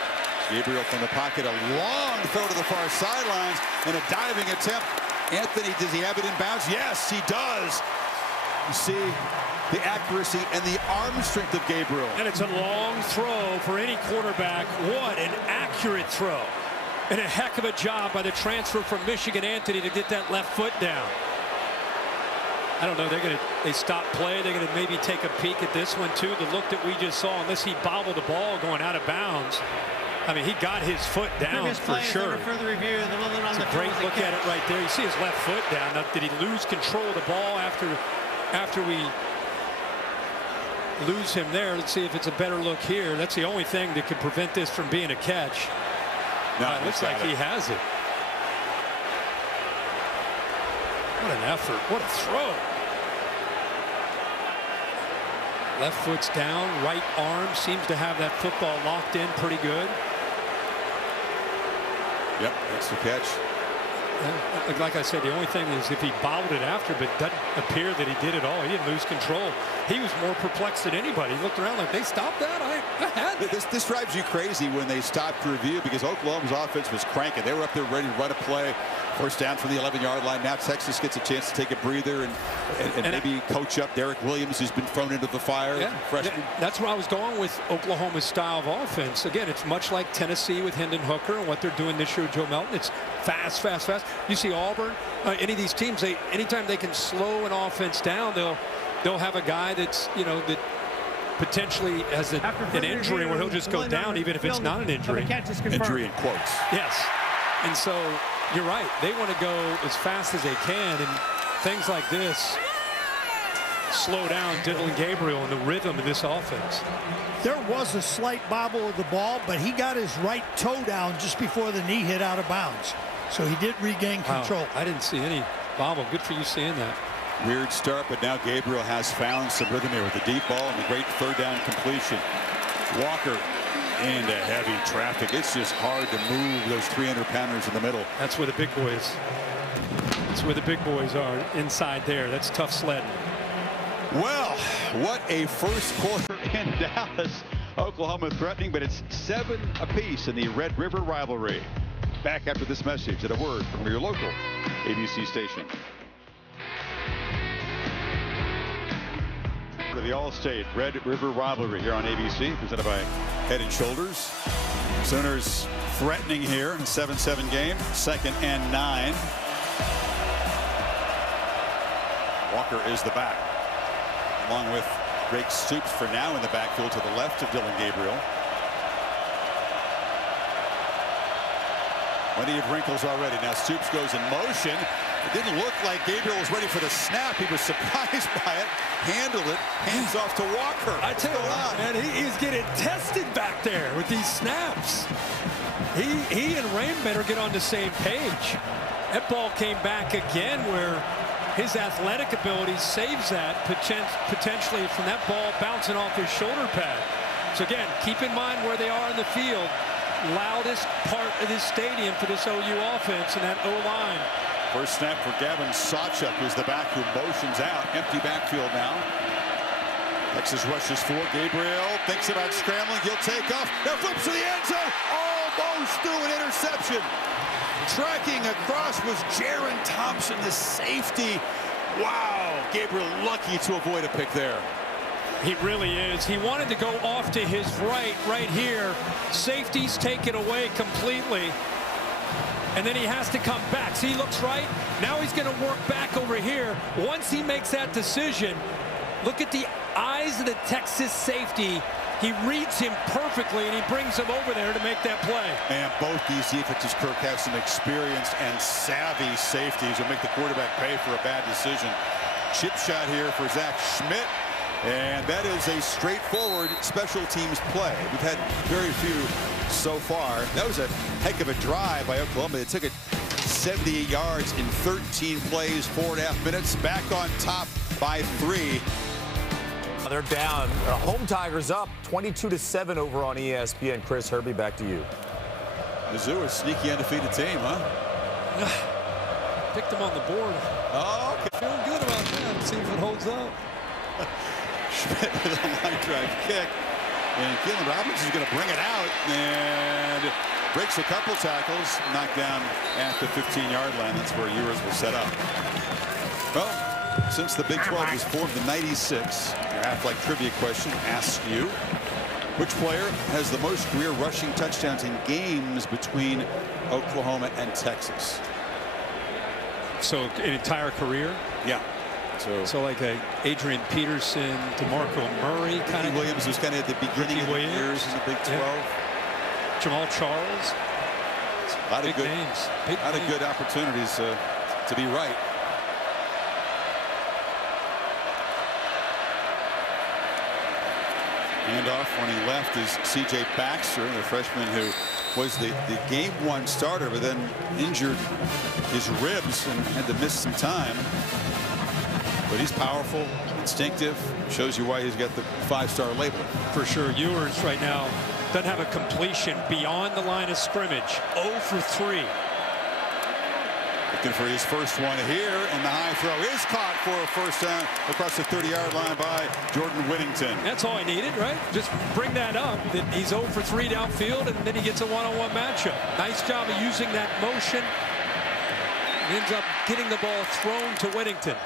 Gabriel from the pocket, a long throw to the far sidelines, and a diving attempt. Anthony, does he have it in bounds? Yes, he does. You see the accuracy and the arm strength of Gabriel. And it's a long throw for any quarterback. What an accurate throw. And a heck of a job by the transfer from Michigan, Anthony, to get that left foot down. I don't know. They stop play. They're going to maybe take a peek at this one, too. The look that we just saw, unless he bobbled the ball going out of bounds. I mean, he got his foot down for sure. Further review, it's a great look at it right there. You see his left foot down. Now, did he lose control of the ball after we lose him there? Let's see if it's a better look here. That's the only thing that could prevent this from being a catch. No, it looks like he has it. What an effort. What a throw. Left foot's down. Right arm seems to have that football locked in pretty good. Yep, that's the catch. Like I said, the only thing is if he bobbled it after, but it doesn't appear that he did it all. He didn't lose control. He was more perplexed than anybody. He looked around like, they stopped that? I had it. This drives you crazy when they stop to review, because Oklahoma's offense was cranking. They were up there ready to run a play. First down from the 11-yard line. Now Texas gets a chance to take a breather and maybe coach up Derek Williams, who's been thrown into the fire. Yeah, freshman. That's where I was going with Oklahoma's style of offense. Again, it's much like Tennessee with Hendon Hooker and what they're doing this year with Joe Melton. It's fast, fast, fast. You see Auburn, any of these teams, anytime they can slow an offense down, they'll have a guy that's, that potentially has an injury where he'll just go down, even if it's not an injury. Injury in quotes. Yes. And so you're right. They want to go as fast as they can, and things like this slow down Dillon Gabriel and the rhythm of this offense. There was a slight bobble of the ball, but he got his right toe down just before the knee hit out of bounds. So he did regain control. Wow. I didn't see any bobble. Good for you seeing that. Weird start, but now Gabriel has found some rhythm here with the deep ball and the great 3rd down completion. Walker into heavy traffic. It's just hard to move those 300-pounders in the middle. That's where the big boys. That's where the big boys are, inside there. That's tough sledding. Well, what a first quarter in Dallas. Oklahoma threatening, but it's 7 apiece in the Red River rivalry. Back after this message and a word from your local ABC station. The All-State Red River rivalry here on ABC, presented by Head & Shoulders. Sooners threatening here in a 7-7 game. 2nd and 9. Walker is the back, along with Drake Stoops for now in the backfield to the left of Dillon Gabriel. Plenty of wrinkles already. Now Stoops goes in motion. It didn't look like Gabriel was ready for the snap. He was surprised by it. Handled it. Hands off to Walker. I tell you what, man, he's getting tested back there with these snaps. He and Rain better get on the same page. That ball came back again where his athletic ability saves that potentially from that ball bouncing off his shoulder pad. So again, keep in mind where they are in the field. Loudest part of this stadium for this OU offense, and that O-line First snap for Gavin Sawchuk, who's the back who motions out. Empty backfield now. Texas rushes for Gabriel. Thinks about scrambling. He'll take off. Now flips to the end zone. Almost threw an interception. Tracking across was Jaron Thompson, the safety. Wow. Gabriel lucky to avoid a pick there. He really is. He wanted to go off to his right here. Safety's taken away completely. And then he has to come back. See, he looks right. Now he's going to work back over here. Once he makes that decision, look at the eyes of the Texas safety. He reads him perfectly, and he brings him over there to make that play. And both these defenses, Kirk, have some experienced and savvy safeties who make the quarterback pay for a bad decision. Chip shot here for Zach Schmidt. And that is a straightforward special teams play. We've had very few so far. That was a heck of a drive by Oklahoma. They took it 78 yards in 13 plays, 4.5 minutes. Back on top by 3. They're down. Home Tigers up 22-7 over on ESPN. Chris Herbie, back to you. Mizzou, a sneaky undefeated team, huh? Picked them on the board. Oh, okay. Feeling good about that. See if it holds up. Schmidt with a line drive kick. And Keelan Robinson is going to bring it out and breaks a couple tackles, knocked down at the 15-yard line. That's where Ewers will set up. Well, since the Big 12 was formed in '96, your Aflac trivia question asks you, which player has the most career rushing touchdowns in games between Oklahoma and Texas? So an entire career? Yeah. So like a Adrian Peterson, DeMarco Murray kind of. Williams was kind of at the beginning of the years in the Big 12. Yeah. Jamal Charles. A lot of big good names. A lot of good opportunities to be right. Handoff when he left is C.J. Baxter, the freshman who was the game 1 starter, but then injured his ribs and had to miss some time. But he's powerful, instinctive, shows you why he's got the 5-star label. For sure. Ewers right now doesn't have a completion beyond the line of scrimmage. 0 for 3. Looking for his first one here, and the high throw is caught for a first down across the 30-yard line by Jordan Whittington. That's all he needed, right? Just bring that up, that he's 0 for 3 downfield, and then he gets a one-on-one matchup. Nice job of using that motion. He ends up getting the ball thrown to Whittington.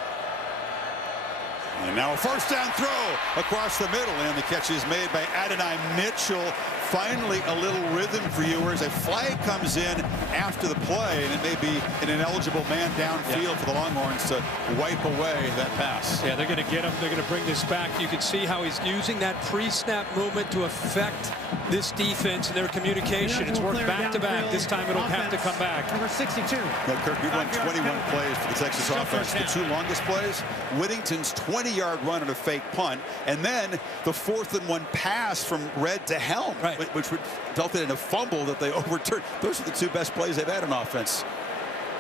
And now a first down throw across the middle, and the catch is made by Adonai Mitchell. Finally a little rhythm for Ewers. A flag comes in after the play, and it may be an ineligible man downfield for the Longhorns to wipe away that pass. Yeah, they're going to get him. They're going to bring this back. You can see how he's using that pre-snap movement to affect this defense and their communication. It's worked back-to-back. This time it'll have to come back. Number 62. Now, Kirk, we've run 21 plays for the Texas offense. The 2 longest plays, Whittington's 20-yard run on a fake punt, and then the 4th-and-1 pass from Red to Helm, which resulted in a fumble that they overturned. Those are the 2 best plays they've had in offense.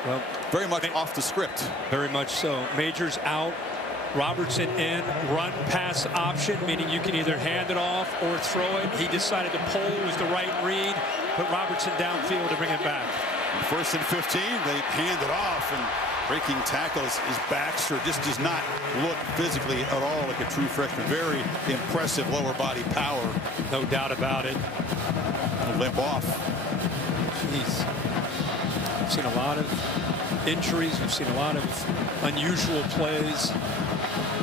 Well, very much off the script. Very much so. Majors out. Robertson in, run pass option, meaning you can either hand it off or throw it. He decided to pull, was the right read, put Robertson downfield to bring it back. And 1st and 15, they hand it off, and breaking tackles is Baxter. Just does not look physically at all like a true freshman. Very impressive lower body power. No doubt about it. Limp off. Jeez. We've seen a lot of injuries. We've seen a lot of unusual plays.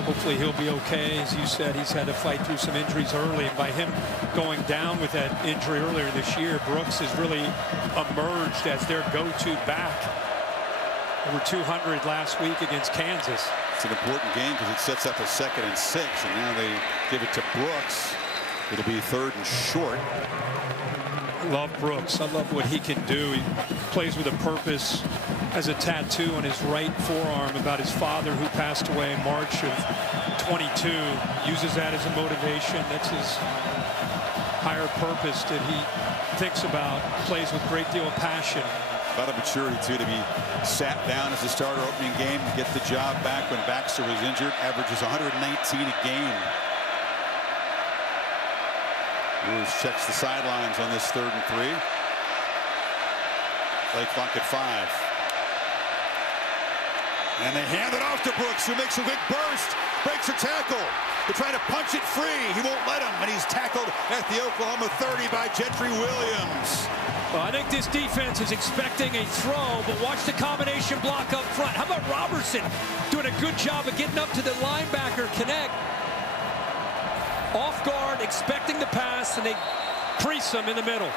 Hopefully he'll be okay. As you said, he's had to fight through some injuries early, and by him going down with that injury earlier this year, Brooks has really emerged as their go-to back. Over 200 last week against Kansas. It's an important game because it sets up a 2nd and 6, and now they give it to Brooks. It'll be 3rd and short. I love Brooks. I love what he can do. He plays with a purpose. Has a tattoo on his right forearm about his father who passed away in March of 22. Uses that as a motivation. That's his higher purpose that he thinks about. Plays with a great deal of passion. A lot of maturity, too, to be sat down as a starter opening game, to get the job back when Baxter was injured. Averages 119 a game. Ewers checks the sidelines on this 3rd and 3. Play clock at 5. And they hand it off to Brooks, who makes a big burst, breaks a tackle. They're trying to punch it free. He won't let him, and he's tackled at the Oklahoma 30 by Gentry Williams. Well, I think this defense is expecting a throw, but watch the combination block up front. How about Robertson doing a good job of getting up to the linebacker connect? Off guard, expecting the pass, and they crease him in the middle.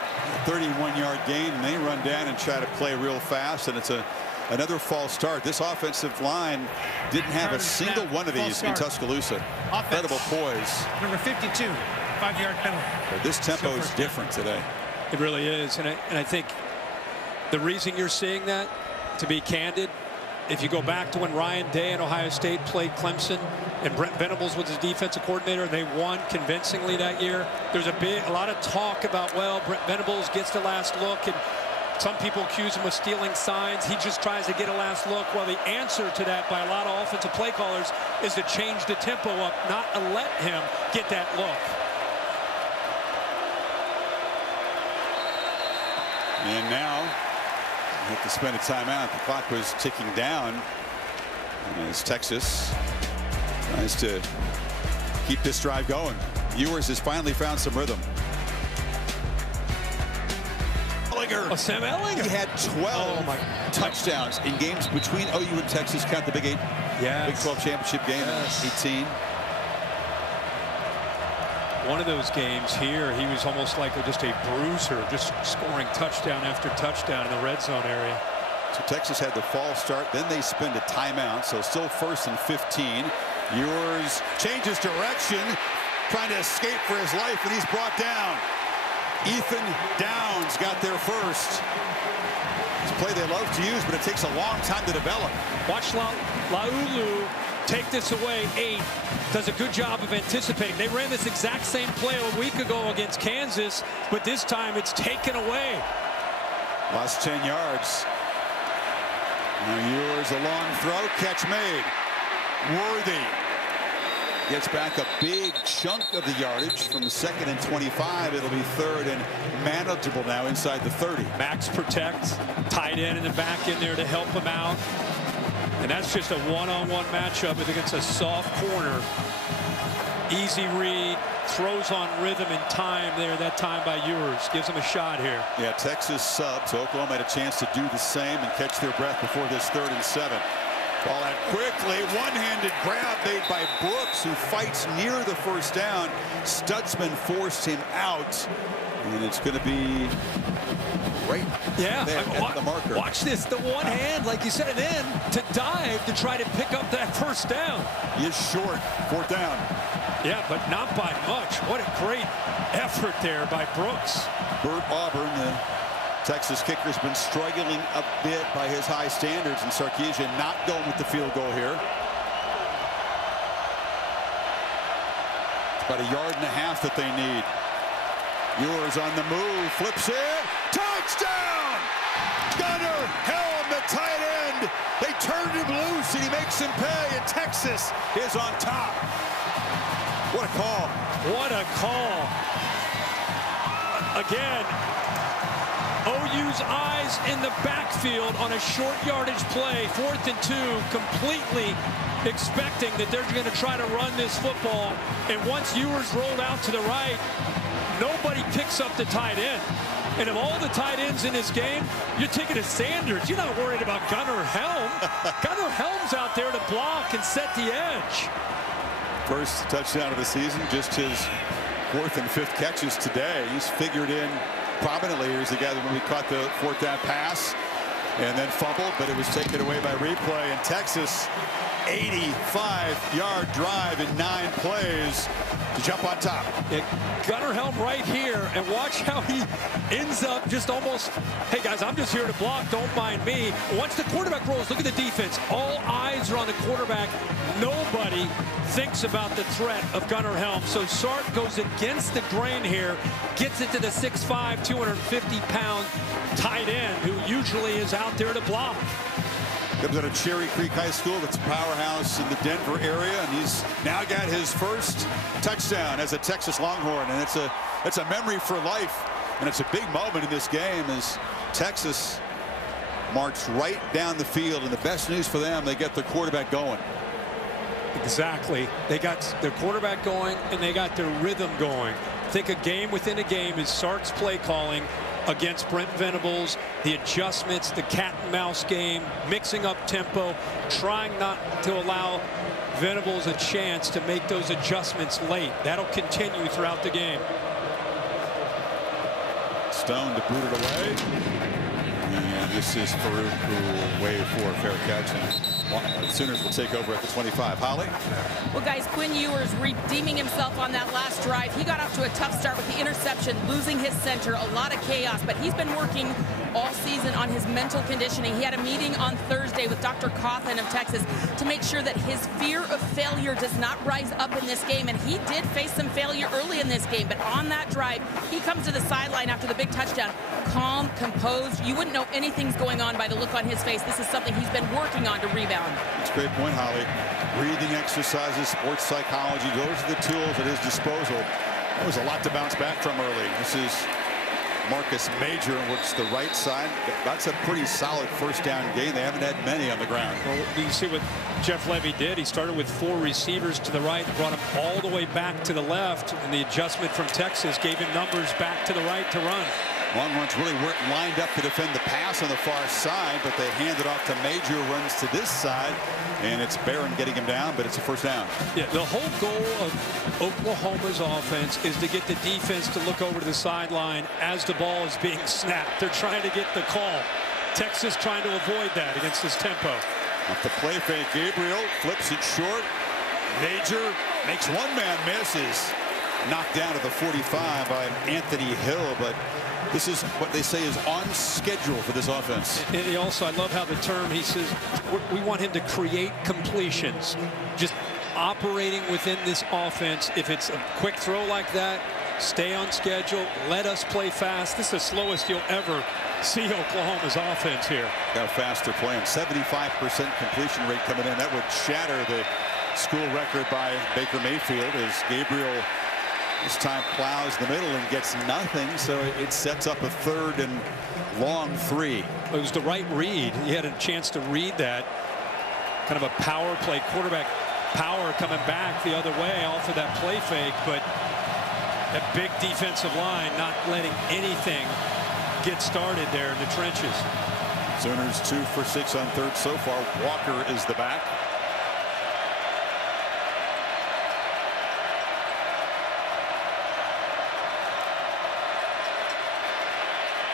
31-yard gain, and they run down and try to play real fast, and it's another false start. This offensive line didn't have a single one of these in Tuscaloosa. Incredible poise. Number 52, 5-yard penalty. But this tempo is different today. It really is, and I think the reason you're seeing that, to be candid, if you go back to when Ryan Day at Ohio State played Clemson and Brent Venables was his defensive coordinator and they won convincingly that year, there's a lot of talk about, well, Brent Venables gets the last look, and some people accuse him of stealing signs. He just tries to get a last look. Well, the answer to that by a lot of offensive play callers is to change the tempo up, not to let him get that look. And now, we have to spend a timeout. The clock was ticking down as Texas tries to keep this drive going. Ewers has finally found some rhythm. Oh, Sam Ehlinger. He had 12 touchdowns in games between OU and Texas. Count the Big 8. Yes. Big 12 championship game in 18. One of those games here, he was almost like just a bruiser, just scoring touchdown after touchdown in the red zone area. So Texas had the false start, then they spend a timeout, so still 1st and 15. Ewers changes direction, trying to escape for his life, and he's brought down. Ethan Downs got there first. It's a play they love to use, but it takes a long time to develop. Watch Laulu take this away. 8 does a good job of anticipating. They ran this exact same play a week ago against Kansas, but this time it's taken away. Lost 10 yards. Now Ewers, a long throw, catch made. Worthy gets back a big chunk of the yardage from 2nd and 25. It'll be 3rd and manageable now inside the 30. Max protect, tight end in the back in there to help him out. And that's just a one-on-one matchup against a soft corner. Easy read, throws on rhythm and time there that time by Ewers. Gives him a shot here. Yeah, Texas subs. Oklahoma had a chance to do the same and catch their breath before this 3rd and 7. Ball out quickly. One-handed grab made by Brooks, who fights near the first down. Stutzman forced him out. And it's going to be right there at the marker. Watch this. The one hand, like you said, and then to dive to try to pick up that first down. He is short. 4th down. Yeah, but not by much. What a great effort there by Brooks. Bert Auburn, the Texas kicker, has been struggling a bit by his high standards, and Sarkisian not going with the field goal here. It's about 1.5 yards that they need. Ewers on the move, flips it, touchdown! Gunnar Helm, the tight end. They turned him loose, and he makes him pay, and Texas is on top. What a call. What a call. Again, OU's eyes in the backfield on a short yardage play, 4th and 2, completely expecting that they're going to try to run this football. And once Ewers rolled out to the right, nobody picks up the tight end. And of all the tight ends in this game, you're taking a Sanders. You're not worried about Gunnar Helm. Gunnar Helm's out there to block and set the edge. First touchdown of the season, just his 4th and 5th catches today. He's figured in prominently. Here's the guy that when we caught the 4th down pass and then fumbled, but it was taken away by replay. And Texas, 85-yard drive in 9 plays to jump on top. Yeah, Gunnar Helm right here, and watch how he ends up just almost, hey guys, I'm just here to block, don't mind me. Once the quarterback rolls, look at the defense. All eyes are on the quarterback. Nobody thinks about the threat of Gunnar Helm. So Sark goes against the grain here, gets it to the 6'5", 250-pound tight end who usually is out there to block. Comes out of Cherry Creek High School. That's a powerhouse in the Denver area, and he's now got his first touchdown as a Texas Longhorn, and it's a memory for life, and it's a big moment in this game as Texas marched right down the field, and the best news for them, they get their quarterback going. Exactly. They got their quarterback going, and they got their rhythm going. I think a game within a game is Sark's play calling against Brent Venables, the adjustments, the cat and mouse game, mixing up tempo, trying not to allow Venables a chance to make those adjustments late. That'll continue throughout the game. Stone to boot it away. And this is Farouk who will wave for a fair catch. And Sooners will take over at the 25. Holly? Well, guys, Quinn Ewers redeeming himself on that last drive. He got off to a tough start with the interception, losing his center, a lot of chaos, but he's been working all season on his mental conditioning. He had a meeting on Thursday with Dr. Cawthon of Texas to make sure that his fear of failure does not rise up in this game, and he did face some failure early in this game, but on that drive, he comes to the sideline after the big touchdown, calm, composed. You wouldn't know anything's going on by the look on his face. This is something he's been working on to rebound. That's a great point, Holly. Breathing exercises, sports psychology, those are the tools at his disposal. There was a lot to bounce back from early. This is Marcus Major, works the right side. That's a pretty solid first down gain. They haven't had many on the ground. Well, you see what Jeff Levy did. He started with 4 receivers to the right, brought him all the way back to the left, and the adjustment from Texas gave him numbers back to the right to run. Longhorns really weren't lined up to defend the pass on the far side, but they hand it off to Major, runs to this side, and it's Barron getting him down, but it's a first down. Yeah, the whole goal of Oklahoma's offense is to get the defense to look over to the sideline as the ball is being snapped. They're trying to get the call. Texas trying to avoid that against this tempo. Off the play fake, Gabriel flips it short. Major makes one man misses. Knocked down to the 45 by Anthony Hill, but this is what they say is on schedule for this offense. And he also, I love how the term, he says, we want him to create completions. Just operating within this offense. If it's a quick throw like that, stay on schedule, let us play fast. This is the slowest you'll ever see Oklahoma's offense here. Got a faster plan. 75% completion rate coming in. That would shatter the school record by Baker Mayfield as Gabriel this time plows the middle and gets nothing, so it sets up a 3rd and long 3. It was the right read. He had a chance to read that. Kind of a power play, quarterback power coming back the other way off of that play fake, but that big defensive line not letting anything get started there in the trenches. Sooners 2 for 6 on 3rd so far. Walker is the back.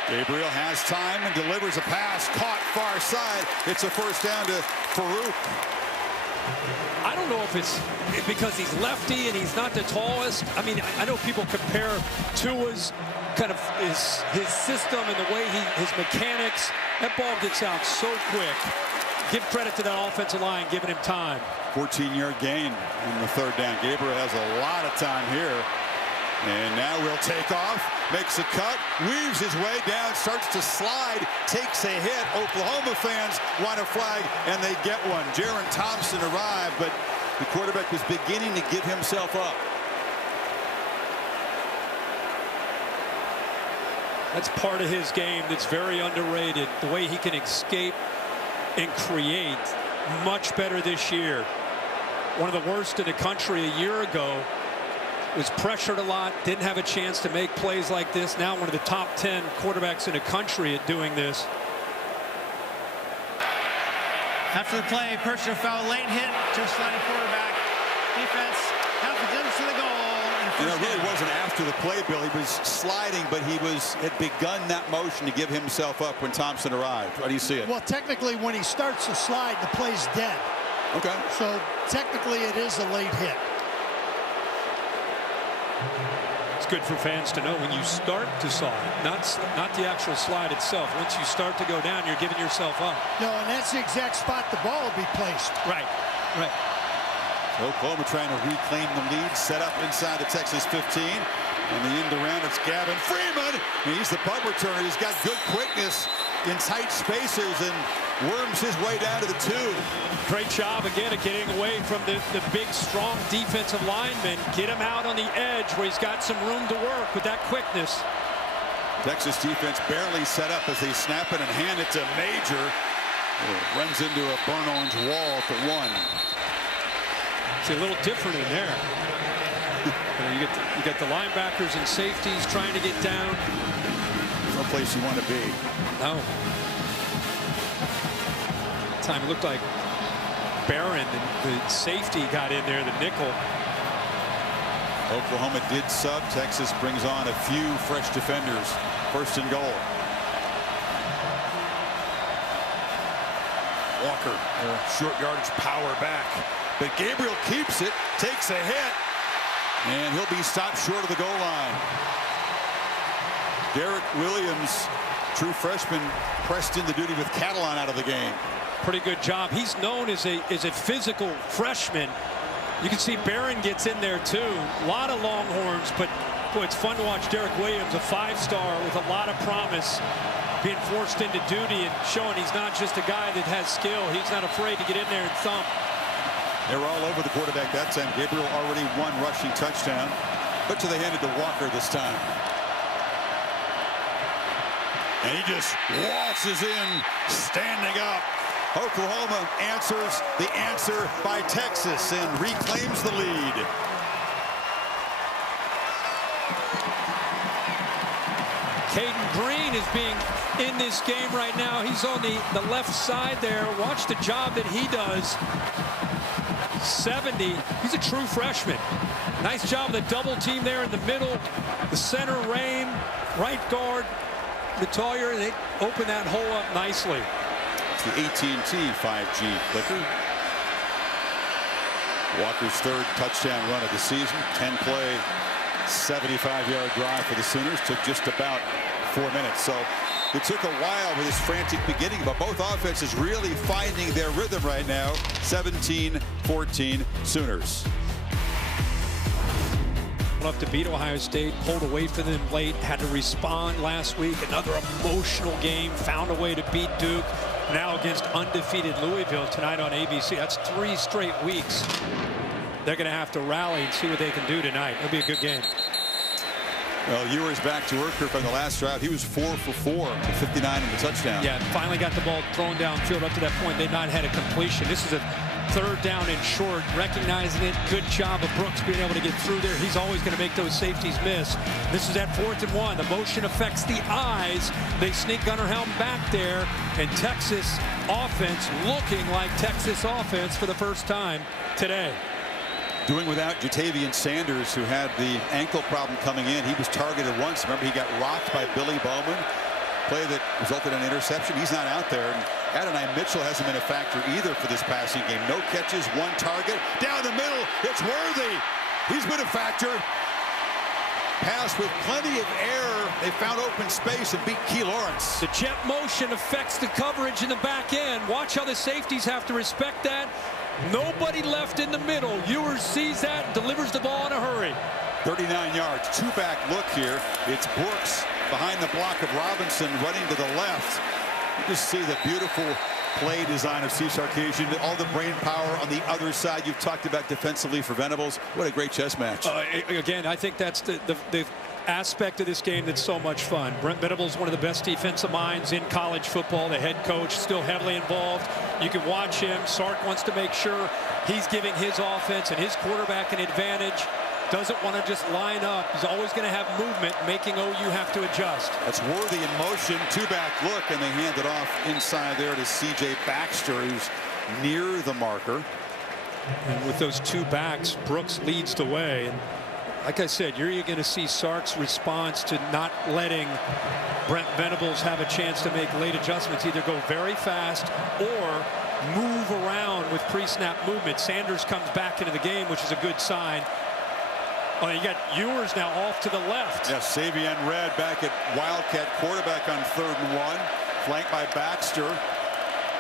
Gabriel has time and delivers a pass caught far side. It's a first down to Farouk. I don't know if it's because he's lefty and he's not the tallest. I mean, I know people compare Tua's kind of his system and the way his mechanics. That ball gets out so quick. Give credit to that offensive line giving him time. 14-yard gain in the 3rd down. Gabriel has a lot of time here. And now we'll take off, makes a cut, weaves his way down, starts to slide, takes a hit. Oklahoma fans want a flag, and they get one. Jaron Thompson arrived, but the quarterback was beginning to give himself up. That's part of his game that's very underrated. The way he can escape and create much better this year. One of the worst in the country a year ago. Was pressured a lot, didn't have a chance to make plays like this. Now one of the top 10 quarterbacks in the country at doing this. After the play, personal foul, late hit to a sliding quarterback. Defense helps to the goal. And it really wasn't after the play, Bill. He was sliding, but he had begun that motion to give himself up when Thompson arrived. How do you see it? Well, technically, when he starts to slide, the play's dead. Okay. So technically, it is a late hit. It's good for fans to know when you start to slide, not the actual slide itself. Once you start to go down, you're giving yourself up. No, and that's the exact spot the ball will be placed. Right, right. Oklahoma trying to reclaim the lead, set up inside the Texas 15. And the end around, it's Gavin Freeman. He's the punt returner. He's got good quickness in tight spaces and worms his way down to the 2. Great job again of getting away from the big, strong defensive lineman. Get him out on the edge where he's got some room to work with that quickness. Texas defense barely set up as they snap it and hand it to Major. It runs into a burnt orange wall at the 1. It's a little different in there. You get the linebackers and safeties trying to get down. No place you want to be. No. Time it looked like Barron, the safety, got in there, the nickel. Oklahoma did sub. Texas brings on a few fresh defenders. 1st and goal. Walker, short yardage power back. But Gabriel keeps it, takes a hit, and he'll be stopped short of the goal line. Derek Williams, true freshman, pressed into duty with Catalan out of the game. Pretty good job. He's known as a physical freshman. You can see Barron gets in there too. A lot of Longhorns, but boy, it's fun to watch Derek Williams, a 5-star with a lot of promise, being forced into duty and showing he's not just a guy that has skill. He's not afraid to get in there and thump. They were all over the quarterback that time. Gabriel already 1 rushing touchdown, but they handed to Walker this time. And he just waltzes in, standing up. Oklahoma answers the answer by Texas and reclaims the lead. Caden Green is being in this game right now. He's on the left side there. Watch the job that he does. 70. He's a true freshman. Nice job of the double team there in the middle. The center, Rain, right guard, Metalier, and they open that hole up nicely. It's the AT&T 5G clicker. Walker's 3rd touchdown run of the season. 10-play, 75-yard drive for the Sooners. Took just about 4 minutes. So it took a while with this frantic beginning, but both offenses really finding their rhythm right now. 17-14 Sooners. Up to beat Ohio State, pulled away from them late, had to respond last week. Another emotional game, found a way to beat Duke. Now against undefeated Louisville tonight on ABC. That's 3 straight weeks. They're going to have to rally and see what they can do tonight. It'll be a good game. Well, Ewers back to work here from the last drive. He was 4 for 4, 59 in the touchdown. Yeah, finally got the ball thrown downfield. Up to that point, they've not had a completion. This is a 3rd down and short, recognizing it. Good job of Brooks being able to get through there. He's always going to make those safeties miss. This is at 4th and 1. The motion affects the eyes. They sneak Gunnar Helm back there, and Texas offense looking like Texas offense for the first time today. Doing without Jatavian Sanders, who had the ankle problem coming in. He was targeted once. Remember, he got rocked by Billy Bowman. Play that resulted in an interception. He's not out there. And Adonai Mitchell hasn't been a factor either for this passing game. No catches, 1 target. Down the middle, it's Worthy. He's been a factor. Pass with plenty of error. They found open space and beat Key Lawrence. The jet motion affects the coverage in the back end. Watch how the safeties have to respect that. Nobody left in the middle. Ewers sees that, delivers the ball in a hurry. 39 yards, 2-back look here. It's Brooks behind the block of Robinson, running to the left. You just see the beautiful play design of Steve Sarkisian, all the brain power on the other side. You've talked about defensively for Venables. What a great chess match. Again, I think that's the aspect of this game that's so much fun. Brent Venables, one of the best defensive minds in college football. The head coach still heavily involved. You can watch him. Sark wants to make sure he's giving his offense and his quarterback an advantage. Doesn't want to just line up. He's always going to have movement, making OU have to adjust. That's Worthy in motion. 2-back look, and they hand it off inside there to C.J. Baxter, who's near the marker. And with those 2 backs, Brooks leads the way. And like I said, you're going to see Sark's response to not letting Brent Venables have a chance to make late adjustments. Either go very fast or move around with pre-snap movement. Sanders comes back into the game, which is a good sign. Oh, you got Ewers now off to the left. Yes, Savion Red back at Wildcat quarterback on 3rd and 1. Flanked by Baxter.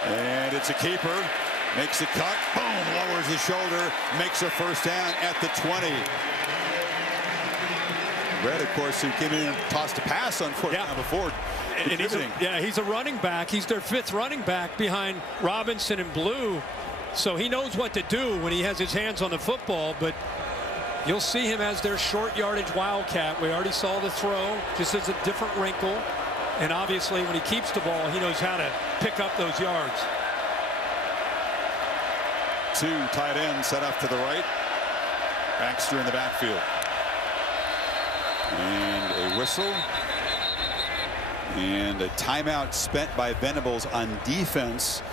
And it's a keeper. Makes a cut. Boom. Lowers his shoulder. Makes a 1st down at the 20. Red, of course, who came in and tossed a pass on 4th down before. And he's a running back. He's their 5th running back behind Robinson and Blue. So he knows what to do when he has his hands on the football. But You'll see him as their short yardage wildcat. We already saw the throw, just as a different wrinkle. And obviously, when he keeps the ball, he knows how to pick up those yards. 2 tight ends set up to the right. Baxter in the backfield. And a whistle. And a timeout spent by Venables on defense.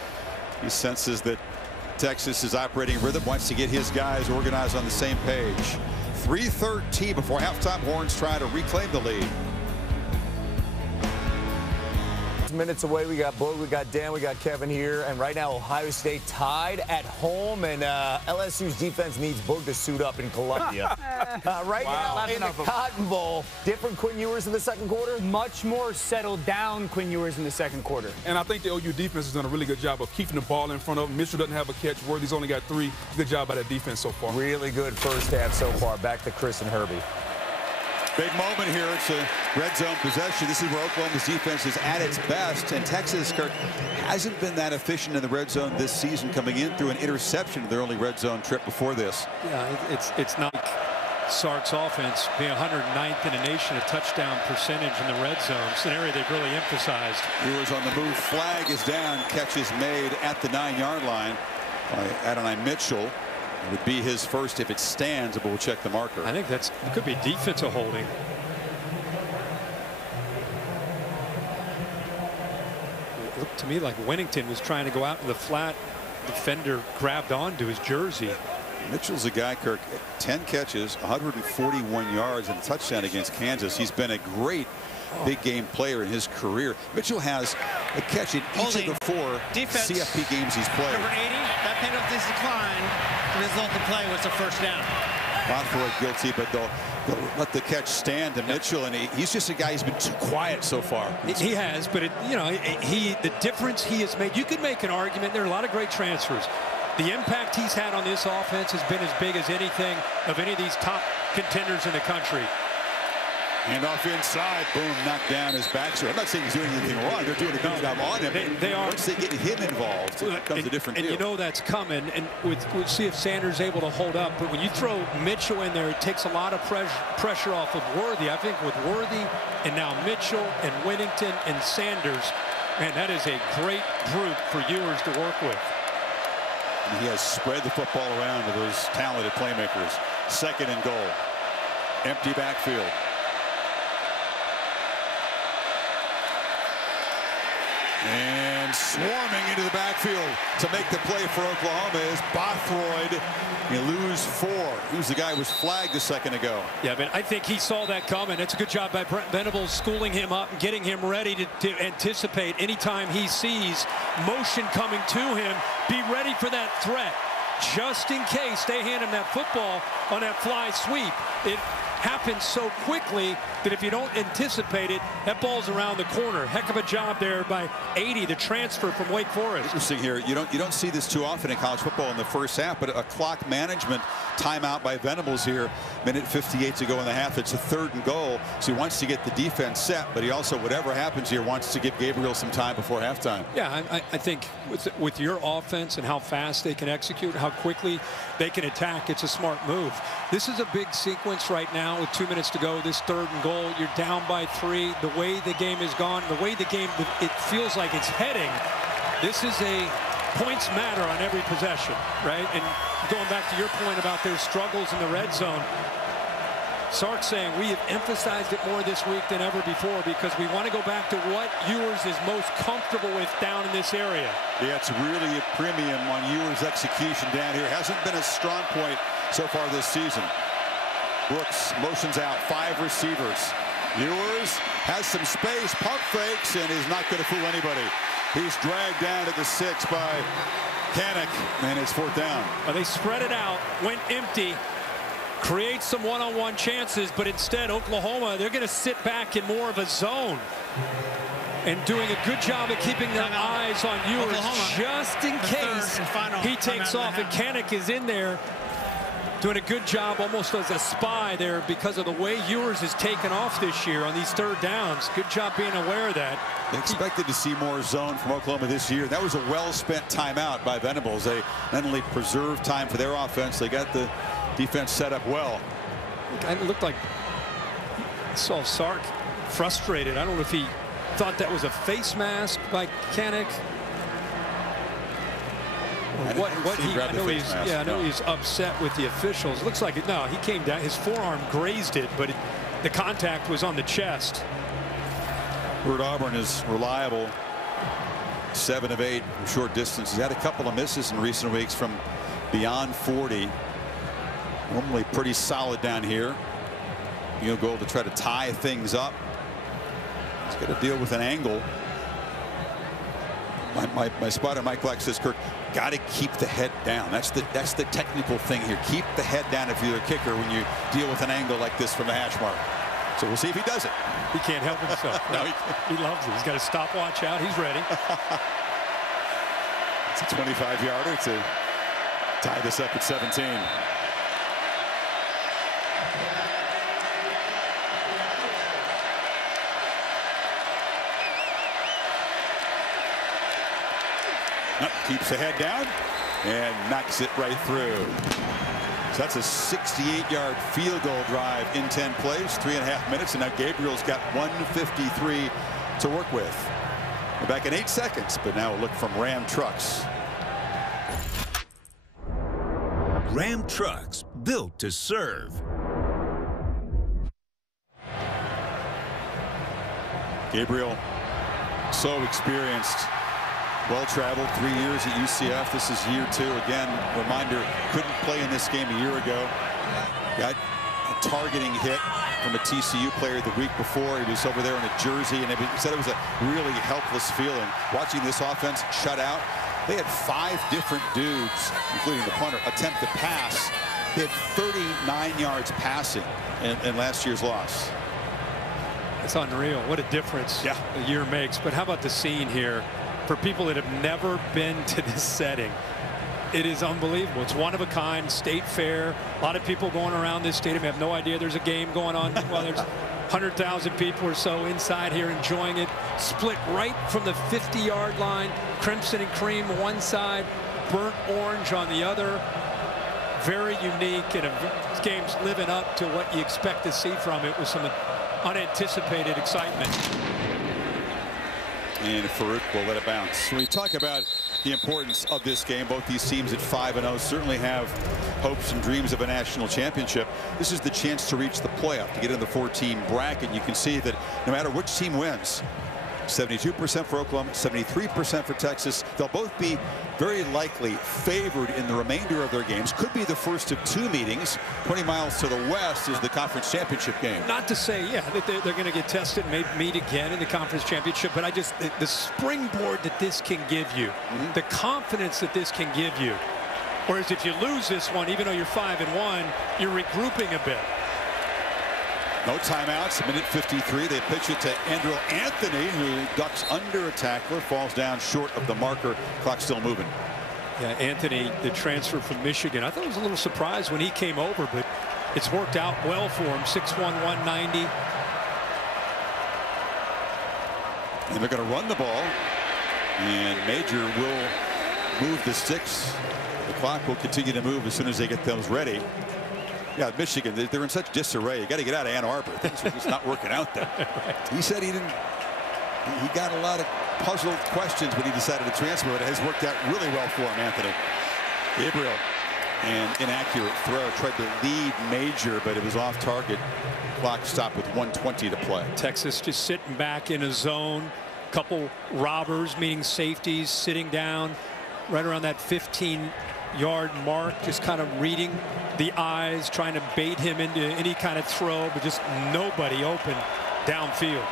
He senses that Texas is operating rhythm, wants to get his guys organized on the same page. 3:13 before halftime. Horns try to reclaim the lead. Minutes away. We got Boog, we got Dan, we got Kevin here, and right now Ohio State tied at home, and LSU's defense needs Boog to suit up in Columbia. Right now in the Cotton Bowl, different Quinn Ewers in the second quarter? Much more settled down Quinn Ewers in the second quarter. And I think the OU defense has done a really good job of keeping the ball in front of him. Mitchell doesn't have a catch. Worthy's only got 3. Good job by that defense so far. Really good first half so far. Back to Chris and Herbie. Big moment here. It's a red zone possession. This is where Oklahoma's defense is at its best, and Texas, Kirk, hasn't been that efficient in the red zone this season, coming in through an interception of their only red zone trip before this. Yeah, it's not Sark's offense being 109th in the nation, a touchdown percentage in the red zone. It's an area they've really emphasized. Ewers on the move. Flag is down. Catch is made at the 9-yard line by Adonai Mitchell. It would be his first if it stands, but we'll check the marker. I think it could be defensive holding. It looked to me like Winnington was trying to go out in the flat. Defender grabbed onto his jersey. Mitchell's a guy, Kirk, 10 catches, 141 yards, and a touchdown against Kansas. He's been a great big game player in his career. Mitchell has a catch in each of the 4 CFP games he's played. Number 80, that penalty's declined. The result of the play was a first down. Bothroyd guilty, but they'll let the catch stand to Mitchell, and he's just a guy who's been too quiet so far. He has, but the difference he has made. You could make an argument. There are a lot of great transfers. The impact he's had on this offense has been as big as anything of any of these top contenders in the country. And off inside, boom, knocked down his Baxter. I'm not saying he's doing anything wrong. They're doing a good job on him. They are. Once they get him involved, it becomes a different deal. And you know that's coming. And we'll see if Sanders is able to hold up. But when you throw Mitchell in there, it takes a lot of pressure off of Worthy. I think with Worthy and now Mitchell and Winnington and Sanders, man, that is a great group for Ewers to work with. And he has spread the football around to those talented playmakers. 2nd and goal. Empty backfield. And swarming into the backfield to make the play for Oklahoma is Bothroyd. You lose 4. He was the guy who was flagged a second ago. Yeah, but I think he saw that coming. It's a good job by Brent Venables schooling him up and getting him ready to anticipate anytime he sees motion coming to him. Be ready for that threat, just in case they hand him that football on that fly sweep. It happens so quickly that if you don't anticipate it, that ball's around the corner. Heck of a job there by 80, the transfer from Wake Forest. Interesting here. You don't see this too often in college football in the first half, but a clock management timeout by Venables here. Minute 58 to go in the half. It's a 3rd and goal, so he wants to get the defense set, but he also, whatever happens here, wants to give Gabriel some time before halftime. Yeah, I think with your offense and how fast they can execute, how quickly they can attack, it's a smart move. This is a big sequence right now with 2 minutes to go. This 3rd and goal, you're down by 3. The way the game is gone, the way the game, it feels like it's heading. This is a points matter on every possession, right? And going back to your point about their struggles in the red zone, Sark saying we have emphasized it more this week than ever before because we want to go back to what Ewers is most comfortable with down in this area. Yeah, it's really a premium on Ewers' execution down here. Hasn't been a strong point so far this season. Brooks motions out, 5 receivers. Ewers has some space, pump fakes, and is not going to fool anybody. He's dragged down to the 6 by Kanak, and it's 4th down. Well, they spread it out, went empty, create some one-on-one chances, but instead Oklahoma, they're going to sit back in more of a zone and doing a good job of keeping their eyes on Ewers Oklahoma, just in case he takes off, and Kanak is in there doing a good job almost as a spy there because of the way Ewers has taken off this year on these 3rd downs. Good job being aware of that. They expected to see more zone from Oklahoma this year. That was a well-spent timeout by Venables. They not only preserved time for their offense, they got the defense set up well. It looked like I saw Sark frustrated. I don't know if he thought that was a face mask by Kanik. I know he's upset with the officials. Looks like no, he came down. His forearm grazed it, but the contact was on the chest. Bert Auburn is reliable. 7 of 8 from short distance. He's had a couple of misses in recent weeks from beyond 40. Normally pretty solid down here. Field goal to try to tie things up. He's got to deal with an angle. My spotter Mike Black says, Kirk, got to keep the head down. That's the technical thing here. Keep the head down if you're a kicker when you deal with an angle like this from the hash mark. So we'll see if he does it. He can't help himself. No, he loves it. He's got a stopwatch out. He's ready. It's a 25-yarder to tie this up at 17. Keeps the head down and knocks it right through. So that's a 68-yard field goal drive in 10 plays, 3.5 minutes, and now Gabriel's got 153 to work with. We're back in 8 seconds, but now a look from Ram Trucks. Ram Trucks, built to serve. Gabriel, so experienced. Well-traveled, 3 years at UCF. This is year 2. Again, reminder, couldn't play in this game a year ago. Got a targeting hit from a TCU player the week before. He was over there in a jersey, and he said it was a really helpless feeling. Watching this offense shut out, they had 5 different dudes, including the punter, attempt to pass. They had 39 yards passing in last year's loss. It's unreal. What a difference a year makes. But how about the scene here? For people that have never been to this setting, it is unbelievable. It's one of a kind. State Fair. A lot of people going around this stadium have no idea there's a game going on. Well, there's 100,000 people or so inside here enjoying it. Split right from the 50-yard line. Crimson and cream one side, burnt orange on the other. Very unique, and this game's living up to what you expect to see from it with some unanticipated excitement. And Farouk will let it bounce. When we talk about the importance of this game, both these teams at 5-0 certainly have hopes and dreams of a national championship. This is the chance to reach the playoff, to get in the 4-team bracket. You can see that no matter which team wins, 72% for Oklahoma, 73% for Texas. They'll both be very likely favored in the remainder of their games. Could be the first of 2 meetings. 20 miles to the west is the conference championship game. Not to say, that they're going to get tested and maybe meet again in the conference championship, but the springboard that this can give you, the confidence that this can give you. Whereas if you lose this one, even though you're 5-1, you're regrouping a bit. No timeouts, minute 53. They pitch it to Andrew Anthony, who ducks under a tackler, falls down short of the marker. Clock still moving. Yeah, Anthony, the transfer from Michigan. I thought it was a little surprised when he came over, but it's worked out well for him. 6'1", 190. And they're going to run the ball. And Major will move the sticks. The clock will continue to move as soon as they get those ready. Yeah, Michigan, they're in such disarray. You got to get out of Ann Arbor. Things are just not working out there. Right. He said he got a lot of puzzled questions when he decided to transfer, but it has worked out really well for him, Anthony. Gabriel, an inaccurate throw, tried to lead Major, but it was off target. Clock stopped with 1:20 to play. Texas just sitting back in a zone. Couple robbers, meaning safeties, sitting down right around that 15-yard mark, just kind of reading the eyes, trying to bait him into any kind of throw, but just nobody open downfield.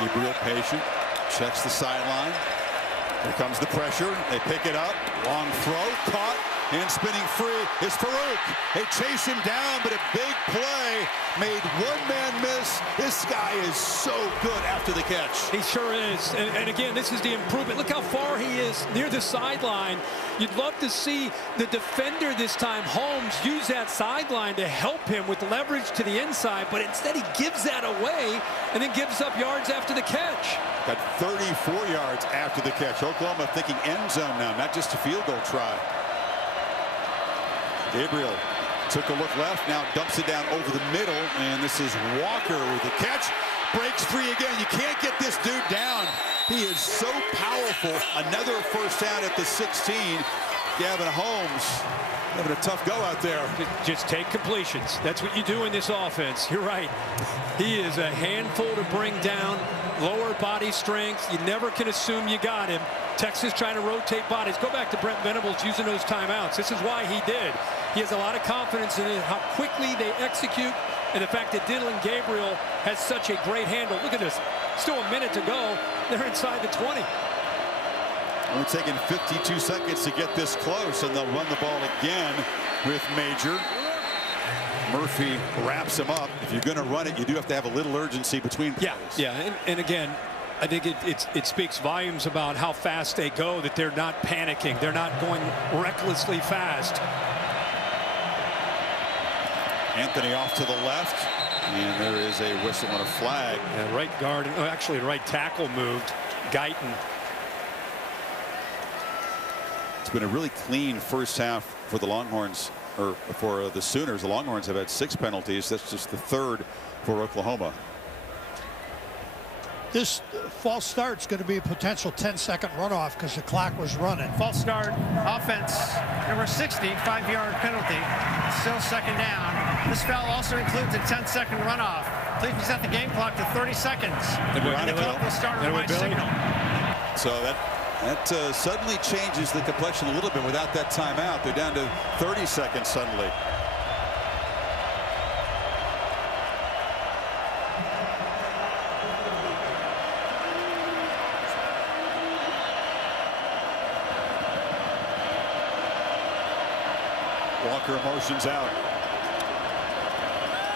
Gabriel patient, checks the sideline. Here comes the pressure. They pick it up. Long throw, caught. And spinning free is Farouk. They chase him down, but a big play made one man miss. This guy is so good after the catch. He sure is. And again, this is the improvement. Look how far he is near the sideline. You'd love to see the defender this time, Holmes, use that sideline to help him with leverage to the inside, but instead he gives that away and then gives up yards after the catch. Got 34 yards after the catch. Oklahoma thinking end zone now, not just a field goal try. Gabriel took a look left, now dumps it down over the middle, and this is Walker with the catch. Breaks free again. You can't get this dude down. He is so powerful. Another first down at the 16. Gavin Holmes having a tough go out there. Just take completions. That's what you do in this offense. You're right. He is a handful to bring down. Lower body strength. You never can assume you got him. Texas trying to rotate bodies. Go back to Brent Venables using those timeouts. This is why he did. He has a lot of confidence in how quickly they execute, and the fact that Dylan Gabriel has such a great handle. Look at this. Still a minute to go. They're inside the 20. We're taking 52 seconds to get this close, and they'll run the ball again with Major. Murphy wraps him up. If you're going to run it, you do have to have a little urgency between plays. Yeah, and again, I think it speaks volumes about how fast they go, that they're not panicking. They're not going recklessly fast. Anthony off to the left, and there is a whistle and a flag. Yeah, right guard, actually right tackle moved. Guyton. It's been a really clean first half for the Longhorns, or for the Sooners. The Longhorns have had 6 penalties. That's just the 3rd for Oklahoma. This false start is going to be a potential 10-second runoff because the clock was running. False start, offense, number 60, 5-yard penalty. Still second down. This foul also includes a 10-second runoff. Please reset the game clock to 30 seconds. The clock will start on my signal. So that suddenly changes the complexion a little bit without that timeout. They're down to 30 seconds suddenly. Walker motions out.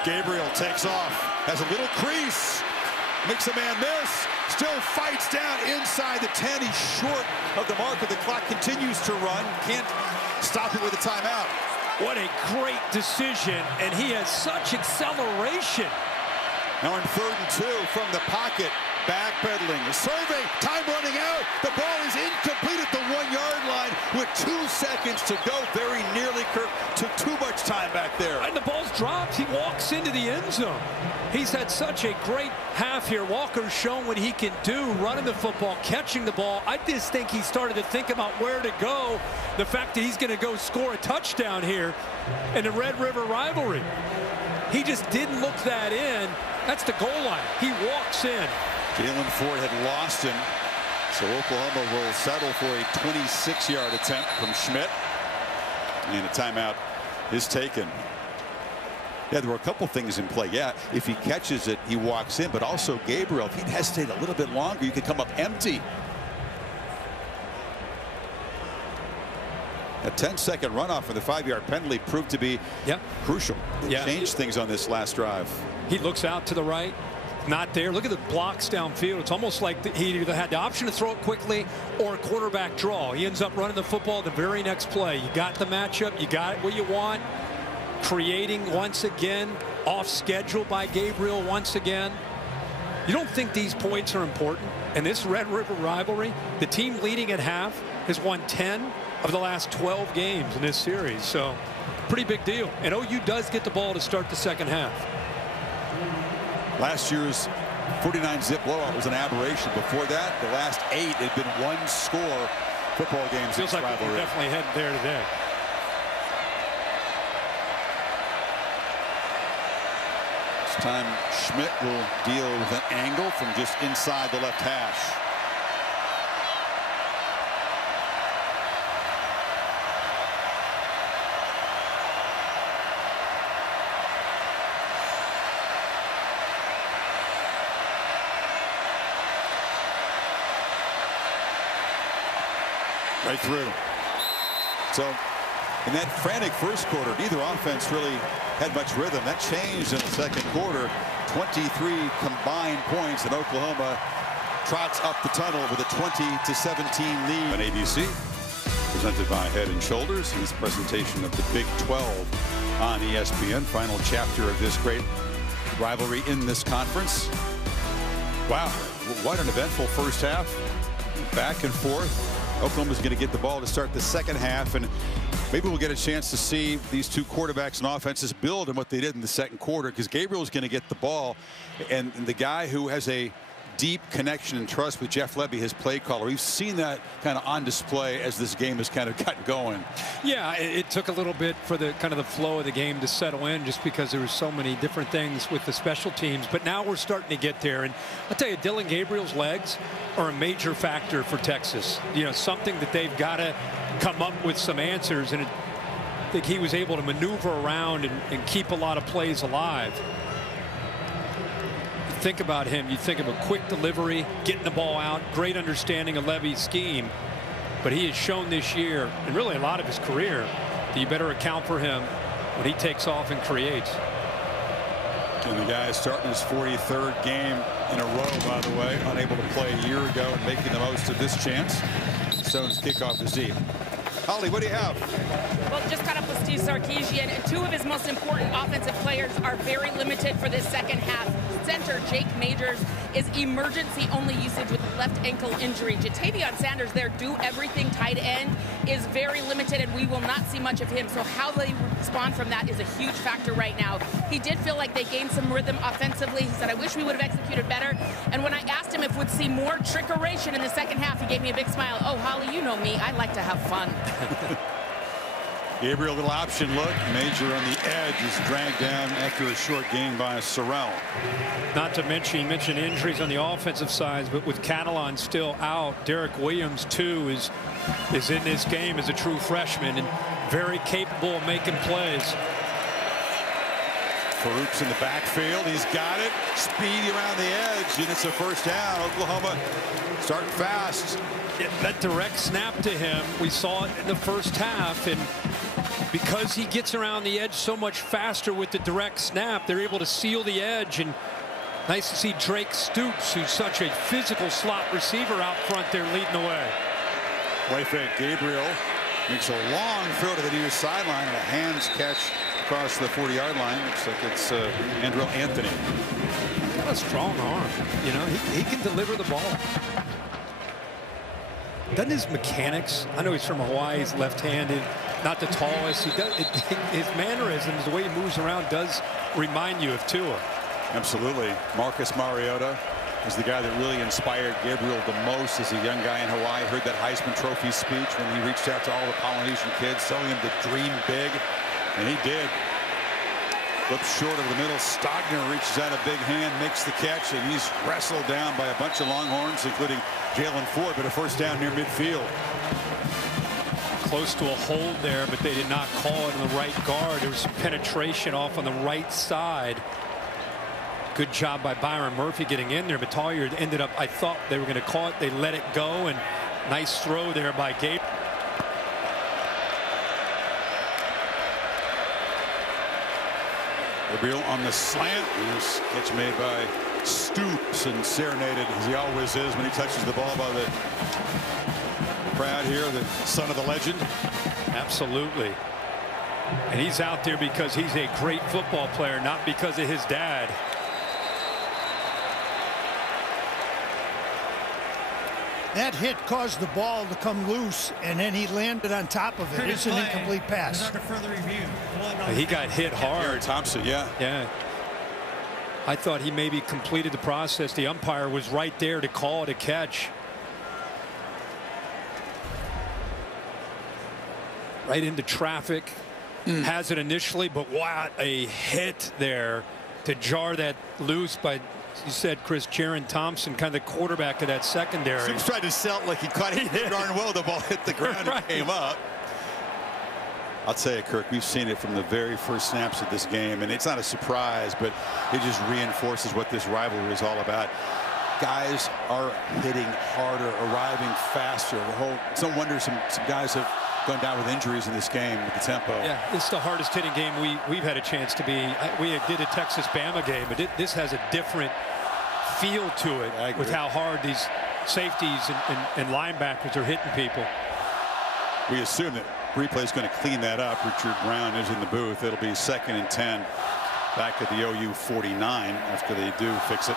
Gabriel takes off, has a little crease, makes a man miss, still fights down inside the 10. He's short of the mark, but the clock continues to run. Can't stop it with a timeout. What a great decision, and he has such acceleration. Now in 3rd and 2 from the pocket, backpedaling. The survey, time running out. The ball is incomplete at the 1-yard line with 2 seconds to go. Very nearly, Kirk took too much time back there. And the ball's dropped. He walks into the end zone. He's had such a great half here. Walker's shown what he can do, running the football, catching the ball. I just think he started to think about where to go. The fact that he's going to go score a touchdown here in the Red River rivalry. He just didn't look that in. That's the goal line. He walks in. Jalen Ford had lost him, so Oklahoma will settle for a 26-yard attempt from Schmidt, and a timeout is taken. Yeah, there were a couple things in play. Yeah, if he catches it, he walks in, but also Gabriel, if he'd hesitate a little bit longer, you could come up empty. A 10-second runoff for the 5-yard penalty proved to be crucial. It changed things on this last drive. He looks out to the right. Not there. Look at the blocks downfield. It's almost like he either had the option to throw it quickly or a quarterback draw. He ends up running the football the very next play. You got the matchup. You got what you want. Creating once again. Off schedule by Gabriel once again. You don't think these points are important? In this Red River rivalry, the team leading at half has won 10 of the last 12 games in this series. So pretty big deal. And OU does get the ball to start the second half. Last year's 49-zip blowout was an aberration. Before that, the last 8 had been 1-score football games. Feels like we're definitely heading there today. This time Schmidt will deal with an angle from just inside the left hash. Right through. So In that frantic first quarter, neither offense really had much rhythm. That changed in the second quarter. 23 combined points, and Oklahoma trots up the tunnel with a 20-17 lead. On ABC, presented by Head & Shoulders. His presentation of the Big 12 on ESPN. Final chapter of this great rivalry in this conference. Wow, what an eventful first half. Back and forth. Oklahoma's going to get the ball to start the second half, and maybe we'll get a chance to see these two quarterbacks and offenses build on what they did in the second quarter, because Gabriel's going to get the ball, and the guy who has a deep connection and trust with Jeff Lebby, his play caller. We've seen that kind of on display as this game has kind of gotten going. Yeah, it took a little bit for the kind of the flow of the game to settle in, just because there were so many different things with the special teams. But now we're starting to get there, and I'll tell you, Dylan Gabriel's legs are a major factor for Texas. You know, something that they've got to come up with some answers, and I think he was able to maneuver around and keep a lot of plays alive. Think about him, you think of a quick delivery, getting the ball out, great understanding of Levy's scheme. But he has shown this year, and really a lot of his career, that you better account for him when he takes off and creates. And the guy is starting his 43rd game in a row, by the way, unable to play a year ago and making the most of this chance. Stone's kickoff is deep. Holly, what do you have? Well, just caught up with Steve Sarkisian. Two of his most important offensive players are very limited for this second half. Center Jake Majors is emergency only usage with left ankle injury. Jatavion Sanders, their do everything tight end, is very limited, and we will not see much of him. So how they respond from that is a huge factor right now. He did feel like they gained some rhythm offensively. He said, I wish we would have executed better. And when I asked him if we'd see more trickeration in the second half, he gave me a big smile. Oh, Holly, you know me. I like to have fun. Gabriel, little option look. Major on the edge is dragged down after a short gain by Sorrell. Not to mention, you mentioned injuries on the offensive side, but with Catalan still out, Derek Williams too is in this game as a true freshman and very capable of making plays. Farouk's in the backfield. He's got it. Speedy around the edge, and it's a first down. Oklahoma starting fast. That direct snap to him, we saw it in the first half, and because he gets around the edge so much faster with the direct snap, they're able to seal the edge. And nice to see Drake Stoops, who's such a physical slot receiver, out front there leading the way. Play fake. Gabriel makes a long throw to the near sideline and a hands catch across the 40-yard line. Looks like it's Andrew Anthony. Got a strong arm. You know, he can deliver the ball. Doesn't his mechanics, I know he's from Hawaii, he's left-handed, not the tallest. He does, his mannerisms, the way he moves around, does remind you of Tua. Absolutely. Marcus Mariota is the guy that really inspired Gabriel the most as a young guy in Hawaii. Heard that Heisman Trophy speech when he reached out to all the Polynesian kids, telling them to dream big, and he did. Flips short of the middle. Stogner reaches out a big hand, makes the catch, and he's wrestled down by a bunch of Longhorns, including Jalen Ford, but a first down near midfield. Close to a hold there, but they did not call it in the right guard. There was some penetration off on the right side. Good job by Byron Murphy getting in there, but Tollier ended up, I thought they were going to call it. They let it go, and nice throw there by Gabe. Gabriel on the slant. This catch made by Stoops and serenaded, as he always is when he touches the ball, by the crowd here, the son of the legend. Absolutely. And he's out there because he's a great football player, not because of his dad. That hit caused the ball to come loose, and then he landed on top of it. It's an incomplete pass. Under further review. He got hit hard. Thompson, yeah. Yeah. I thought he maybe completed the process. The umpire was right there to call it a catch. Right into traffic. Has it initially, but what a hit there to jar that loose by, you said, Chris, Jaron Thompson, kind of the quarterback of that secondary. He's trying to sell it like he caught it darn well. The ball hit the ground and came up. I'll tell you, Kirk, we've seen it from the very first snaps of this game, and it's not a surprise, but it just reinforces what this rivalry is all about. Guys are hitting harder, arriving faster. It's no wonder some guys have gone down with injuries in this game with the tempo. Yeah, it's the hardest hitting game we've had a chance to be. We did a Texas-Bama game, but this has a different feel to it with how hard these safeties and linebackers are hitting people. We assume that replay is going to clean that up. Richard Brown is in the booth. It'll be 2nd and 10 back at the OU 49 after they do fix it.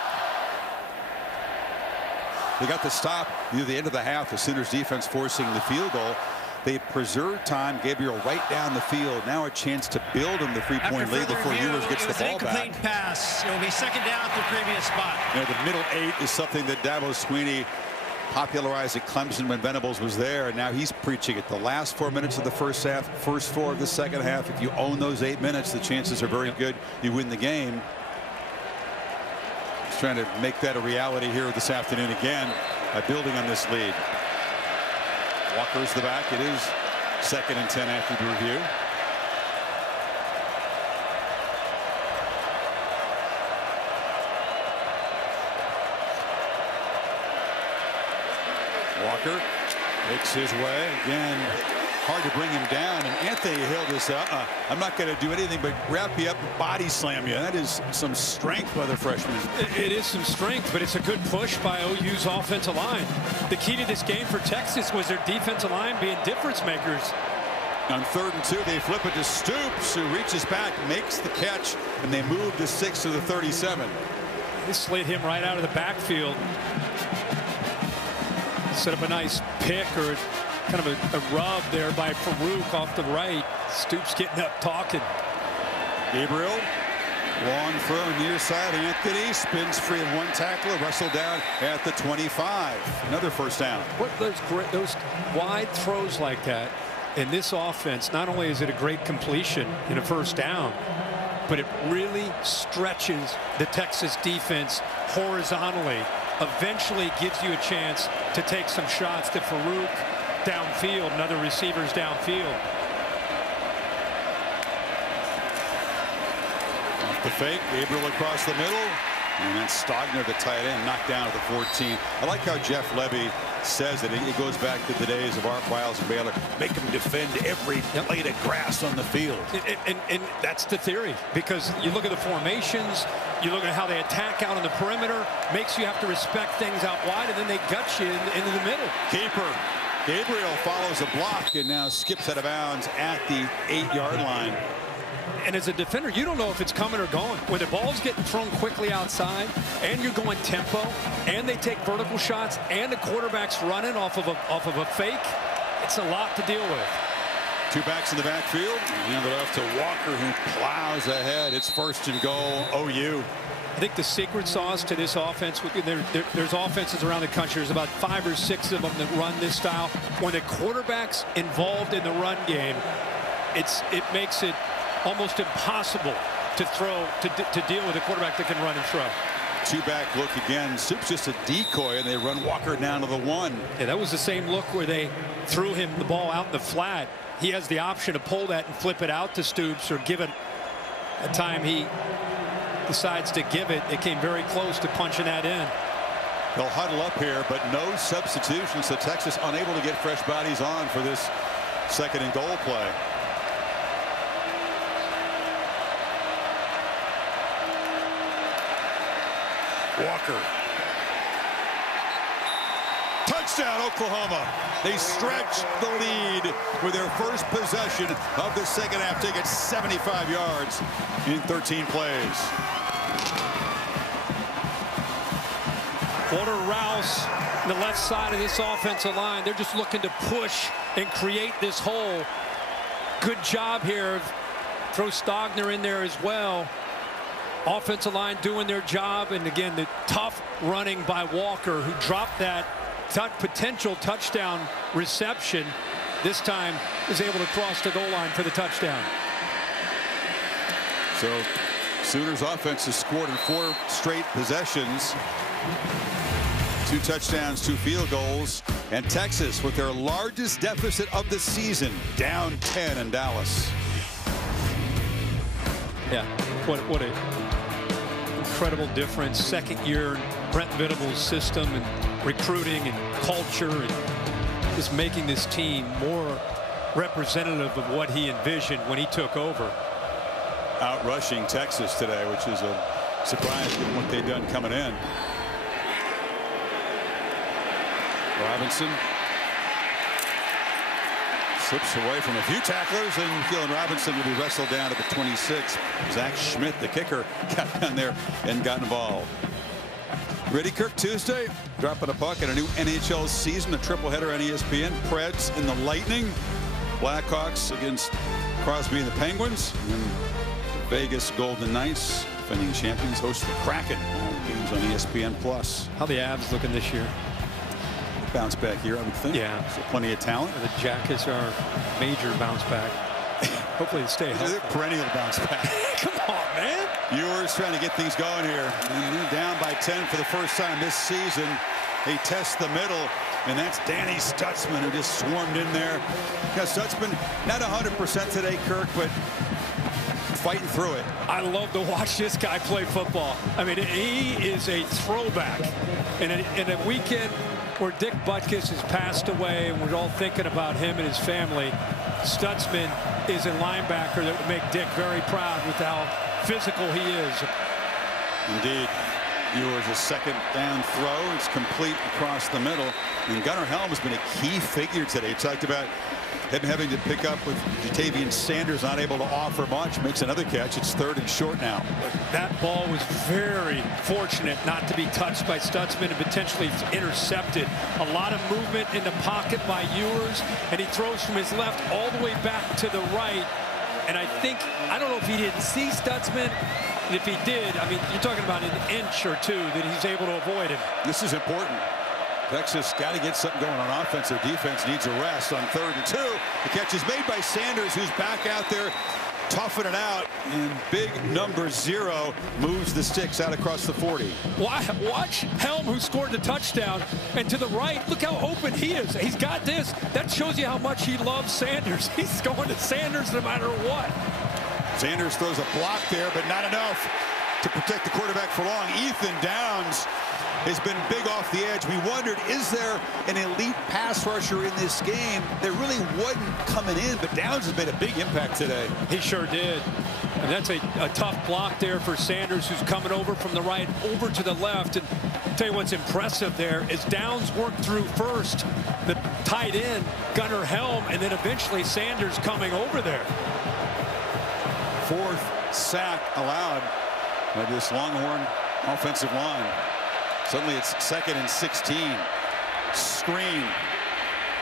They got the stop near the end of the half. The Sooners defense forcing the field goal. They preserved time. Gabriel right down the field. Now a chance to build him the 3-point lead before Ewers gets the ball back. Incomplete pass. It will be 2nd down at the previous spot. You know, the middle 8 is something that Dabo Swinney popularized at Clemson when Venables was there, and now he's preaching it. The last 4 minutes of the first half, first 4 of the second half. If you own those 8 minutes, the chances are very good you win the game. He's trying to make that a reality here this afternoon again by building on this lead. Walker's the back. It is 2nd and 10 after the review. Walker makes his way again. Hard to bring him down, and Anthony Hill just I'm not going to do anything but wrap you up and body slam you. That is some strength by the freshman. It is some strength, but it's a good push by OU's offensive line. The key to this game for Texas was their defensive line being difference makers. On 3rd and 2, they flip it to Stoops, who reaches back, makes the catch, and they move to 6 to the 37. They slid him right out of the backfield. Set up a nice pick or kind of a rub there by Farouk off the right. Stoops getting up talking. Gabriel, long throw near side. Anthony spins free of one tackler, wrestled down at the 25. Another first down. What those wide throws like that in this offense, not only is it a great completion in a first down, but it really stretches the Texas defense horizontally. Eventually gives you a chance to take some shots to Farouk downfield and other receivers downfield. The fake, Gabriel across the middle, and then Stogner, the tight end, knocked down at the 14. I like how Jeff Levy says it. It goes back to the days of Art Wiles and Baylor. Make them defend every blade of grass on the field. And that's the theory, because you look at the formations, you look at how they attack out on the perimeter, makes you have to respect things out wide, and then they gut you into the middle. Keeper. Gabriel follows a block and now skips out of bounds at the 8-yard line. And as a defender, you don't know if it's coming or going. When the ball's getting thrown quickly outside, and you're going tempo, and they take vertical shots, and the quarterback's running off of a fake, it's a lot to deal with. 2 backs in the backfield. Hand it off to Walker, who plows ahead. It's 1st and goal, OU. I think the secret sauce to this offense, there's offenses around the country. There's about 5 or 6 of them that run this style. When the quarterback's involved in the run game, it makes it almost impossible to throw, to deal with a quarterback that can run and throw. 2-back look again. Soup's just a decoy, and they run Walker down to the 1. Yeah, that was the same look where they threw him the ball out in the flat. He has the option to pull that and flip it out to Stoops, or give it a time he decides to give it. It came very close to punching that in. They'll huddle up here, but no substitution, so Texas unable to get fresh bodies on for this 2nd and goal play. Walker. Touchdown, Oklahoma. They stretch the lead with their first possession of the second half. Take it 75 yards in 13 plays. Porter Rouse, the left side of this offensive line. They're just looking to push and create this hole. Good job here. Throw Stogner in there as well. Offensive line doing their job, and again the tough running by Walker, who dropped that potential touchdown reception. This time is able to cross the goal line for the touchdown. So Sooners offense has scored in 4 straight possessions. 2 touchdowns, 2 field goals, and Texas with their largest deficit of the season, down 10 in Dallas. Yeah, what a incredible difference. 2nd year in Brent Venables' system and recruiting and culture, and just making this team more representative of what he envisioned when he took over. Out rushing Texas today, which is a surprise given what they've done coming in. Robinson slips away from a few tacklers, and Keelan Robinson will be wrestled down to the 26. Zach Schmidt, the kicker, got down there and got involved. Ready, Kirk, Tuesday, dropping a puck in a new NHL season, a triple-header on ESPN. Preds and the Lightning, Blackhawks against Crosby and the Penguins, and the Vegas Golden Knights, defending champions, host the Kraken. All games on ESPN+. How the Avs looking this year? Bounce back here, I would think. Yeah. So plenty of talent. The Jackets are major bounce back. Hopefully they stay healthy. They're perennial bounce back. Come on, man. Ewers trying to get things going here. And they're down by 10 for the first time this season. They test the middle, and that's Danny Stutzman, who just swarmed in there. Yeah, Stutzman, not 100% today, Kirk, but fighting through it. I love to watch this guy play football. I mean, he is a throwback. In a weekend where Dick Butkus has passed away, and we're all thinking about him and his family, Stutzman is a linebacker that would make Dick very proud with how physical he is. Indeed. Ewers a second down throw. It's complete across the middle. And Gunnar Helm has been a key figure today. He talked about him having to pick up with Jatavian Sanders not able to offer much. Makes another catch. It's 3rd and short now. That ball was very fortunate not to be touched by Stutzman and potentially intercepted. A lot of movement in the pocket by Ewers, and he throws from his left all the way back to the right. And I don't know if he didn't see Stutzman. And if he did, I mean, you're talking about an inch or two that he's able to avoid him. This is important. Texas got to get something going on offense. Their defense needs a rest on 3rd and 2. The catch is made by Sanders, who's back out there toughing it out, and big number 0 moves the sticks out across the 40. Watch Helm, who scored the touchdown, and to the right, look how open he is. He's got this. That shows you how much he loves Sanders. He's going to Sanders no matter what. Sanders throws a block there, but not enough to protect the quarterback for long. Ethan Downs has been big off the edge. We wondered, is there an elite pass rusher in this game? There really wasn't coming in, but Downs has made a big impact today. He sure did. And that's a tough block there for Sanders, who's coming over from the right over to the left. And I'll tell you what's impressive there is Downs worked through first the tight end, Gunnar Helm, and then eventually Sanders coming over there. 4th sack allowed by this Longhorn offensive line. Suddenly it's 2nd and 16. Screen.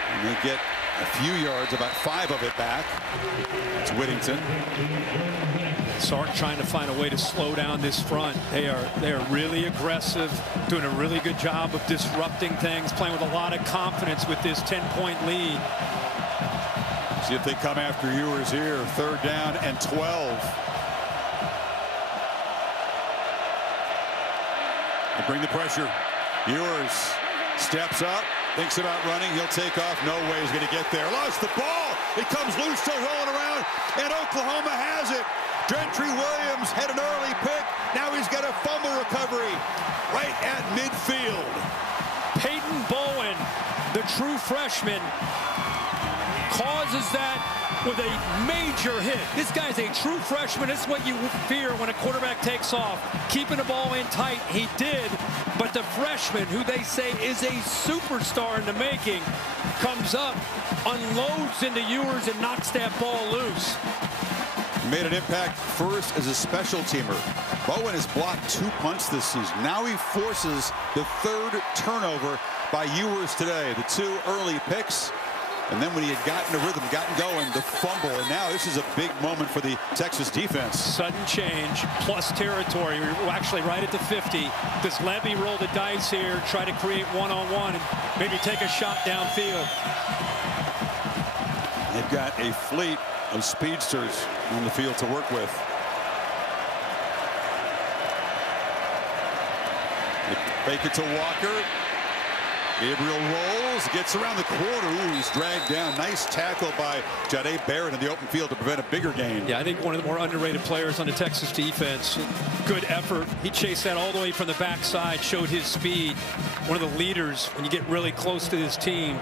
And they get a few yards, about 5 of it back. It's Whittington. Sark trying to find a way to slow down this front. They are really aggressive, doing a really good job of disrupting things, playing with a lot of confidence with this 10-point lead. See if they come after Ewers here. 3rd down and 12. They bring the pressure. Ewers steps up, thinks about running. He'll take off. No way he's going to get there. Lost the ball. It comes loose, still rolling around, and Oklahoma has it. Gentry Williams had an early pick. Now he's got a fumble recovery right at midfield. Peyton Bowen, the true freshman, causes that with a major hit. This guy's a true freshman. This is what you fear when a quarterback takes off. Keeping the ball in tight, he did. But the freshman, who they say is a superstar in the making, comes up, unloads into Ewers, and knocks that ball loose. Made an impact first as a special teamer. Bowen has blocked 2 punts this season. Now he forces the 3rd turnover by Ewers today. The 2 early picks. And then when he had gotten a rhythm, gotten going, the fumble. And now this is a big moment for the Texas defense. Sudden change, plus territory. We're actually right at the 50. Does Levy roll the dice here, try to create one-on-one, and maybe take a shot downfield? They've got a fleet of speedsters on the field to work with. They fake it to Walker. Gabriel rolls, gets around the corner. Ooh, he's dragged down. Nice tackle by Jahdae Barrett in the open field to prevent a bigger gain. Yeah, I think one of the more underrated players on the Texas defense. Good effort. He chased that all the way from the backside, showed his speed. One of the leaders when you get really close to this team.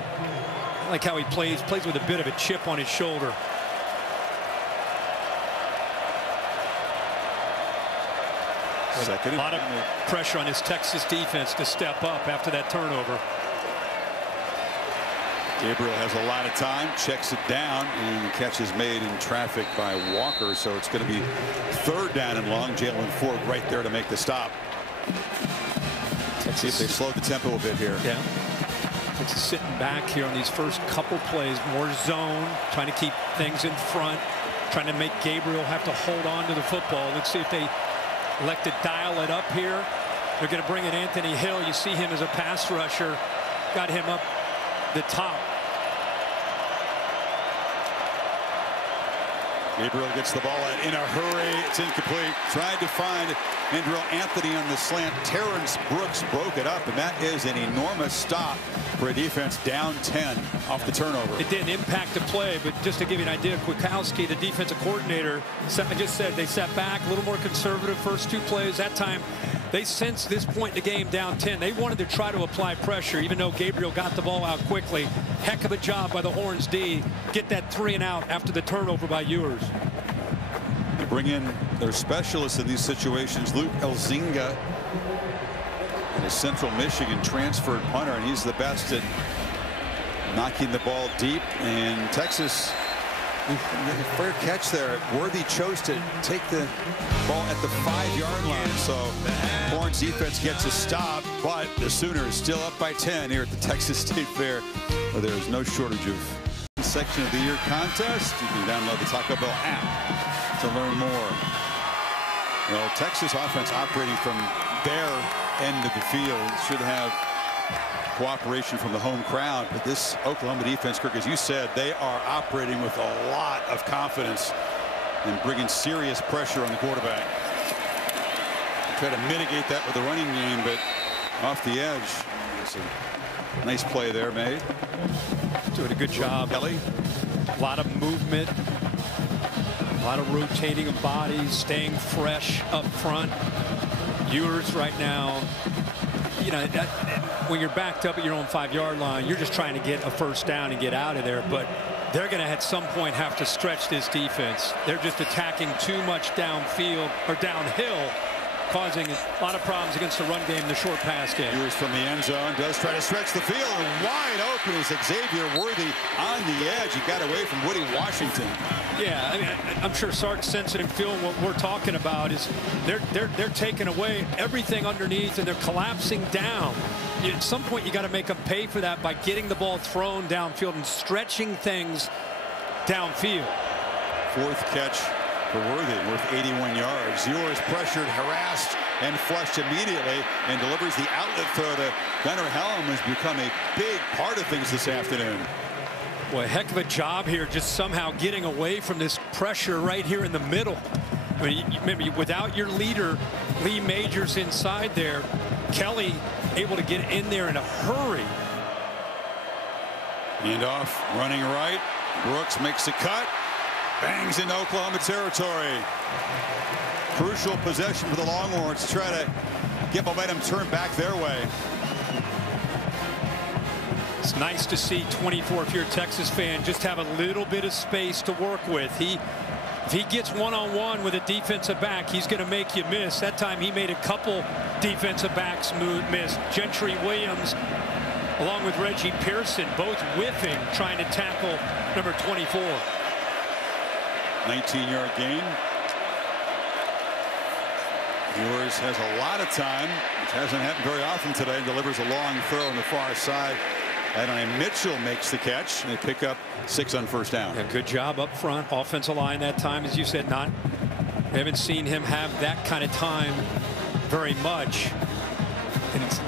I like how he plays with a bit of a chip on his shoulder. Second. A lot of pressure on his Texas defense to step up after that turnover. Gabriel has a lot of time, checks it down, and the catch is made in traffic by Walker, so it's going to be 3rd down and long. Jalen Ford right there to make the stop. See if they slow the tempo a bit here. Yeah. Texas sitting back here on these first couple plays, more zone, trying to keep things in front, trying to make Gabriel have to hold on to the football. Let's see if they elect to dial it up here. They're going to bring in Anthony Hill. You see him as a pass rusher. Got him up the top. Gabriel gets the ball out in a hurry. It's incomplete. Tried to find Andrew Anthony on the slant. Terrence Brooks broke it up, and that is an enormous stop for a defense down 10 off the turnover. It didn't impact the play, but just to give you an idea, Kwiatkowski, the defensive coordinator, I just said they sat back a little more conservative first 2 plays. That time they sensed this point in the game down 10. They wanted to try to apply pressure, even though Gabriel got the ball out quickly. Heck of a job by the Horns D. Get that 3 and out after the turnover by Ewers. They bring in their specialists in these situations, Luke Elzinga, and a Central Michigan transferred punter, and he's the best at knocking the ball deep. And Texas, fair catch there. Worthy chose to take the ball at the 5-yard line, so Horns defense gets a stop, but the Sooners still up by 10 here at the Texas State Fair, where there is no shortage of section of the year contest. You can download the Taco Bell app to learn more. Well, Texas offense operating from their end of the field should have cooperation from the home crowd, but this Oklahoma defense, Kirk, as you said, they are operating with a lot of confidence and bringing serious pressure on the quarterback. Try to mitigate that with the running game, but off the edge. It's a nice play there made. Doing a good job. Kelly. A lot of movement. A lot of rotating of bodies, staying fresh up front. Ewers right now, you know, when you're backed up at your own 5-yard line, you're just trying to get a first down and get out of there. But they're going to at some point have to stretch this defense. They're just attacking too much downfield or downhill, causing a lot of problems against the run game, the short pass game. Ewers from the end zone does try to stretch the field, and wide open is Xavier Worthy on the edge. He got away from Woody Washington. Yeah, I mean, I'm sure Sark's sensing and feeling what we're talking about is they're taking away everything underneath and they're collapsing down. At some point, you got to make them pay for that by getting the ball thrown downfield and stretching things downfield. 4th catch for Worthy, worth 81 yards. Ewers pressured, harassed, and flushed immediately, and delivers the outlet throw to Gunnar Helm, has become a big part of things this afternoon. Boy, heck of a job here, just somehow getting away from this pressure right here in the middle. I mean, maybe without your leader, Lee Majors inside there, Kelly able to get in there in a hurry. Handoff, running right. Brooks makes a cut. Bangs into Oklahoma territory. Crucial possession for the Longhorns to try to get momentum turned back their way. It's nice to see 24, if you're a Texas fan, just have a little bit of space to work with. If he gets one-on-one with a defensive back, he's going to make you miss. That time he made a couple defensive backs miss. Gentry Williams along with Reggie Pearson both whiffing, trying to tackle number 24. 19-yard gain. Ewers has a lot of time, which hasn't happened very often today. Delivers a long throw on the far side. Adonai Mitchell makes the catch. They pick up 6 on first down. Yeah, good job up front. Offensive line that time, as you said, haven't seen him have that kind of time very much. And it's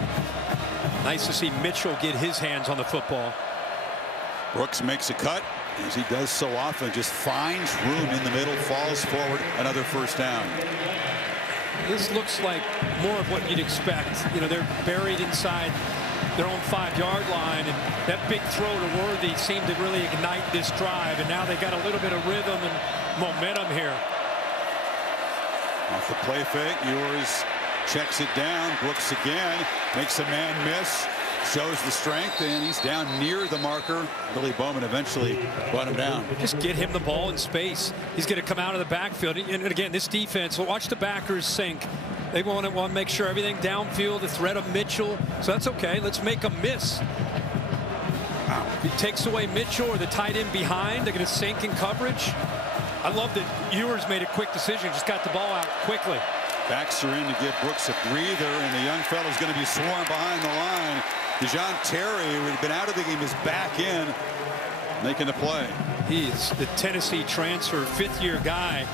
nice to see Mitchell get his hands on the football. Brooks makes a cut, as he does so often, just finds room in the middle, falls forward, another first down. This looks like more of what you'd expect. You know, they're buried inside their own 5-yard line, and that big throw to Worthy seemed to really ignite this drive, and now they got a little bit of rhythm and momentum here. Off the play fake, Ewers checks it down. Brooks again makes a man miss. shows the strength, and he's down near the marker. Billy Bowman eventually brought him down. Just get him the ball in space. He's going to come out of the backfield. And again, this defense, watch the backers sink. They want to make sure everything downfield, the threat of Mitchell. So that's okay. Let's make them miss. If he takes away Mitchell or the tight end behind, they're going to sink in coverage. I love that Ewers made a quick decision, just got the ball out quickly. Backs are in to give Brooks a breather, and the young fellow's going to be swarmed behind the line. DeJohn Terry, who had been out of the game, is back in, making the play. He's the Tennessee transfer, fifth-year guy.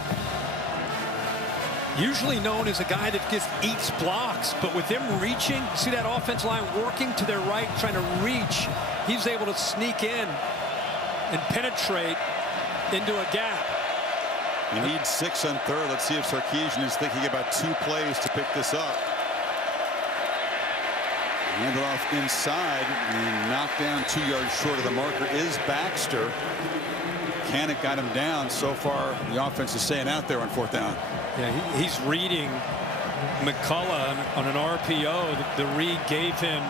Usually known as a guy that just eats blocks, but with him reaching, see that offense line working to their right, trying to reach. He's able to sneak in and penetrate into a gap. You need 6 on third. Let's see if Sarkisian is thinking about 2 plays to pick this up. Hand it off inside and knocked down 2 yards short of the marker is Baxter. Canick got him down. So far, the offense is staying out there on 4th down. Yeah, he's reading McCullough on an RPO. The read gave him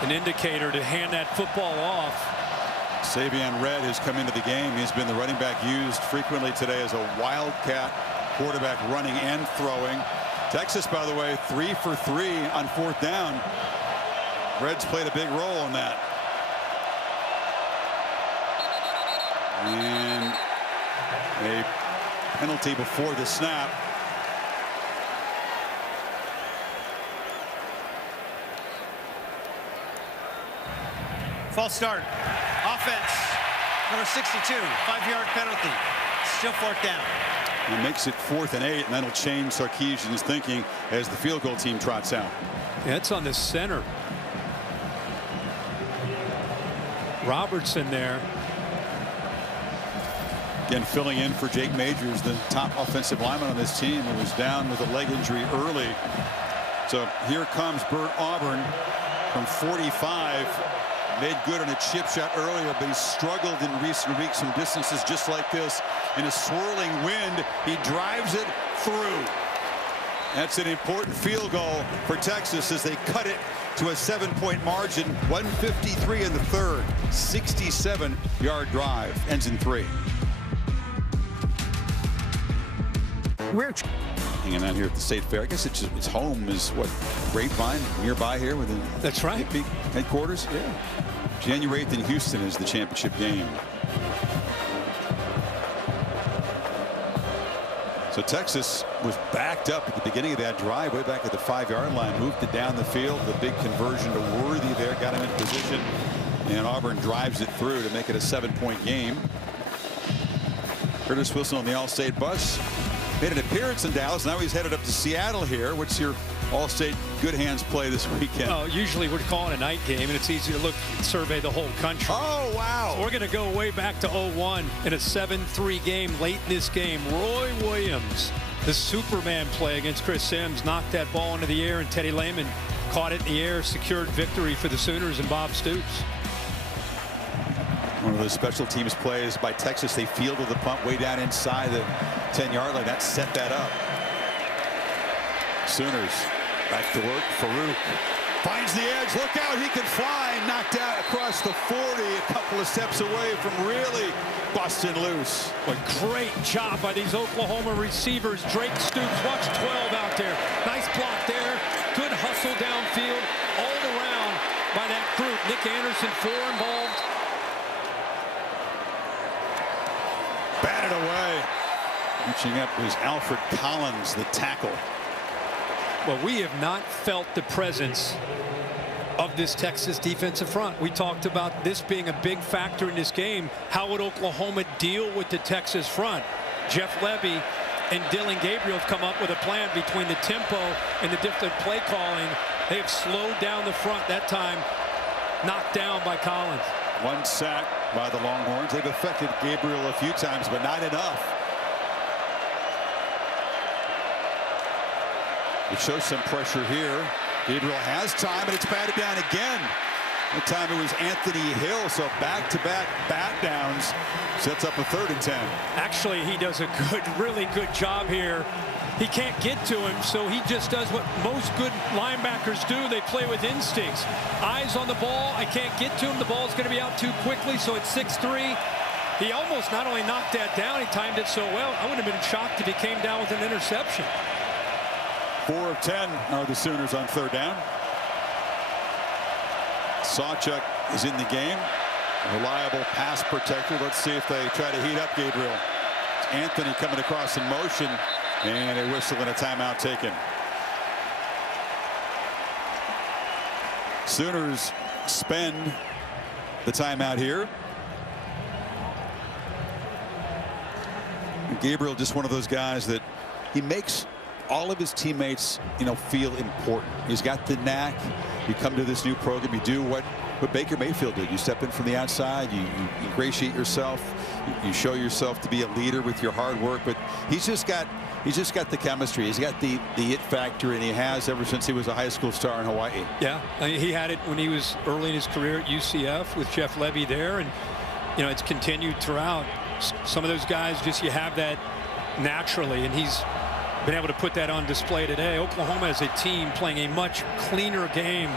an indicator to hand that football off. Savion Red has come into the game. He's been the running back used frequently today as a wildcat quarterback, running and throwing. Texas, by the way, 3 for 3 on 4th down. Red's played a big role in that. And a penalty before the snap. False start. Offense. Number 62. 5-yard penalty. Still 4th down. It makes it 4th and 8, and that'll change Sarkisian's thinking as the field goal team trots out. Yeah, it's on the center. Robertson there. Again, filling in for Jake Majors, the top offensive lineman on this team, who was down with a leg injury early. So here comes Bert Auburn from 45. Made good on a chip shot earlier, but he's struggled in recent weeks from distances just like this. In a swirling wind, he drives it through. That's an important field goal for Texas as they cut it to a 7-point margin. 1:53 in the third. 67-yard drive. Ends in 3. We're hanging out here at the State Fair. I guess its home is what, Grapevine, nearby here within. That's right. Headquarters. Yeah. January 8th in Houston is the championship game. So Texas was backed up at the beginning of that drive, way back at the 5-yard line, moved it down the field. The big conversion to Worthy there got him in position, and Auburn drives it through to make it a 7-point game. Curtis Wilson on the All-State bus. Made an appearance in Dallas. Now he's headed up to Seattle here. What's your All-State good hands play this weekend? Oh, usually we're calling a night game, and it's easy to survey the whole country. Oh, wow. So we're going to go way back to 01 in a 7-3 game. Late in this game, Roy Williams, the Superman play against Chris Sims, knocked that ball into the air, and Teddy Lehman caught it in the air, secured victory for the Sooners and Bob Stoops. One of those special teams plays by Texas. They fielded the punt way down inside the 10-yard line. That set that up. Sooners back to work. Farouk finds the edge. Look out, he can fly. Knocked out across the 40, a couple of steps away from really busting loose. What great job by these Oklahoma receivers. Drake Stoops, watch 12 out there. Nice block there. Good hustle downfield all around by that group. Nick Anderson, 4 involved. Batted away. Reaching up was Alfred Collins, the tackle. Well, we have not felt the presence of this Texas defensive front. We talked about this being a big factor in this game. How would Oklahoma deal with the Texas front? Jeff Levy and Dylan Gabriel have come up with a plan between the tempo and the different play calling. They have slowed down the front. That time knocked down by Collins. 1 sack by the Longhorns. They've affected Gabriel a few times, but not enough. It shows some pressure here. Gabriel has time, and it's batted down again. That time it was Anthony Hill, so back-to-back bat downs sets up a 3rd and 10. Actually, he does a really good job here he can't get to him, so he just does what most good linebackers do. They play with instincts. Eyes on the ball. I can't get to him. The ball's going to be out too quickly, so it's 6-3. He almost not only knocked that down, he timed it so well. I would have been shocked if he came down with an interception. 4 of 10 are the Sooners on 3rd down. Sawchuk is in the game. Reliable pass protector. Let's see if they try to heat up Gabriel. It's Anthony coming across in motion, and a whistle and a timeout taken. Sooners spend the timeout here. Gabriel, just one of those guys that he makes all of his teammates, feel important. He's got the knack. You come to this new program, you do what Baker Mayfield did. You step in from the outside, you ingratiate yourself, you show yourself to be a leader with your hard work. But he's just got the chemistry. He's got the it factor, and he has ever since he was a high school star in Hawaii. Yeah, he had it when he was early in his career at UCF with Jeff Levy there, and it's continued throughout. Some of those guys, you have that naturally, and he's been able to put that on display today. Oklahoma as a team playing a much cleaner game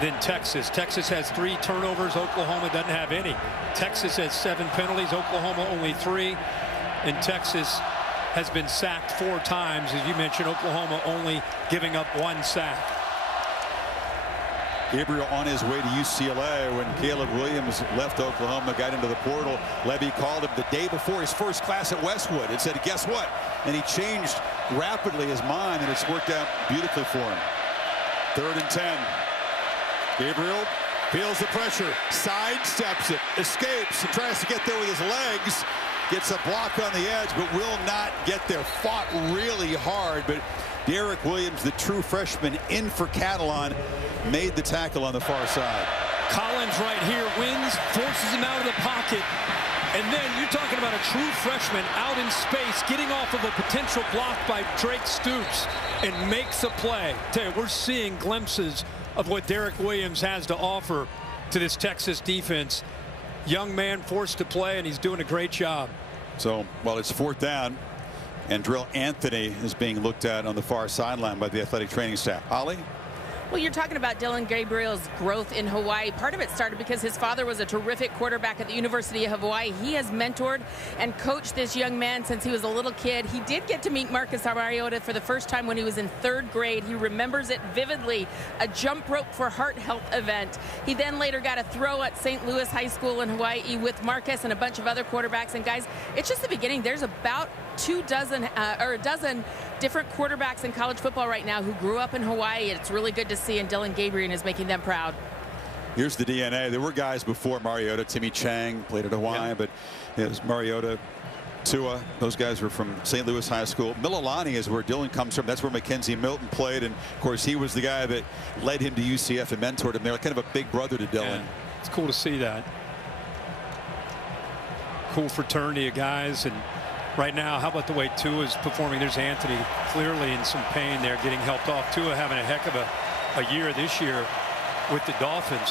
than Texas. Texas has 3 turnovers. Oklahoma doesn't have any. Texas has 7 penalties. Oklahoma only 3. And Texas has been sacked 4 times. As you mentioned, Oklahoma only giving up 1 sack. Gabriel on his way to UCLA when Caleb Williams left Oklahoma, got into the portal. Levy called him the day before his first class at Westwood and said, guess what? And he changed rapidly his mind, and it's worked out beautifully for him. 3rd and 10. Gabriel feels the pressure, sidesteps it, escapes, and tries to get there with his legs. Gets a block on the edge, but will not get there. Fought really hard, but Derek Williams, the true freshman in for Catalan, made the tackle on the far side. Collins right here wins, forces him out of the pocket. And then you're talking about a true freshman out in space, getting off of a potential block by Drake Stoops, and makes a play. Tell you, we're seeing glimpses of what Derek Williams has to offer to this Texas defense. Young man forced to play, and he's doing a great job. So, well, it's 4th down, and Drill Anthony is being looked at on the far sideline by the athletic training staff. Holly? Well, you're talking about Dillon Gabriel's growth in Hawaii. Part of it started because his father was a terrific quarterback at the University of Hawaii. He has mentored and coached this young man since he was a little kid. He did get to meet Marcus Mariota for the first time when he was in 3rd grade. He remembers it vividly, a jump rope for heart health event. He then later got a throw at St. Louis High School in Hawaii with Marcus and a bunch of other quarterbacks. And guys, it's just the beginning. There's about a dozen different quarterbacks in college football right now who grew up in Hawaii. It's really good to see, and Dillon Gabriel is making them proud. Here's the DNA. There were guys before Mariota. Timmy Chang played at Hawaii, but it was Mariota, Tua. Those guys were from St. Louis High School. Mililani is where Dillon comes from. That's where Mackenzie Milton played, and of course he was the guy that led him to UCF and mentored him there, kind of a big brother to Dillon. Yeah, it's cool to see that. Cool fraternity of guys. And right now, how about the way Tua is performing? There's Anthony clearly in some pain there, getting helped off. Tua having a heck of a year this year with the Dolphins.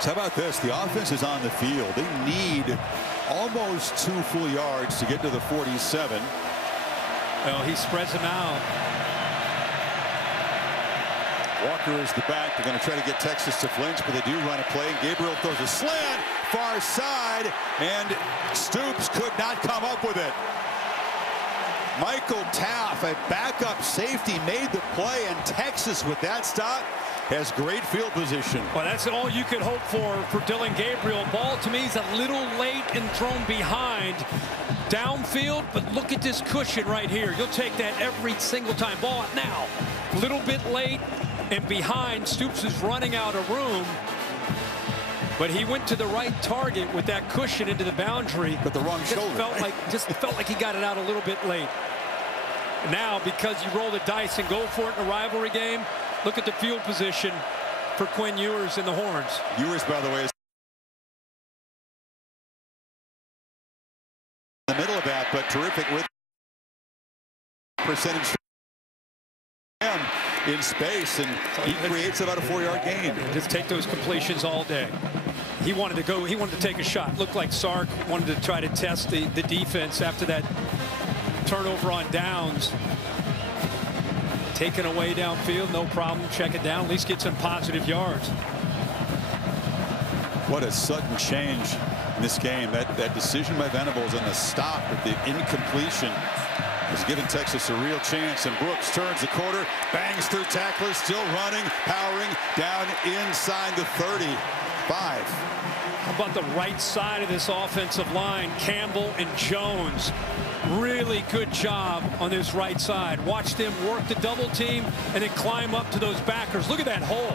So how about this? The offense is on the field. They need almost 2 full yards to get to the 47. Well, he spreads them out. Walker is the back. They're going to try to get Texas to flinch, but they do run a play. Gabriel throws a slant, far side, and Stoops could not come up with it. Michael Taff, a backup safety, made the play, and Texas with that stop has great field position. Well, that's all you could hope for Dillon Gabriel. Ball to me is a little late and thrown behind downfield, but look at this cushion right here. You'll take that every single time. Ball now, little bit late and behind. Stoops is running out of room, but he went to the right target with that cushion into the boundary. But the wrong shoulder. Just felt like he got it out a little bit late. Now, because you roll the dice and go for it in a rivalry game, look at the field position for Quinn Ewers and the Horns. Ewers, by the way, is in the middle of that, but terrific with percentage in space, and he creates about a 4-yard gain. Just take those completions all day. He wanted to go. He wanted to take a shot. Looked like Sark wanted to try to test the defense after that turnover on downs. Taken away downfield, no problem. Check it down. At least get some positive yards. What a sudden change in this game. That decision by Venables and the stop with the incompletion has given Texas a real chance. And Brooks turns the corner, bangs through tacklers, still running, powering down inside the 35. How about the right side of this offensive line? Campbell and Jones. Really good job on this right side. Watch them work the double team and then climb up to those backers. Look at that hole.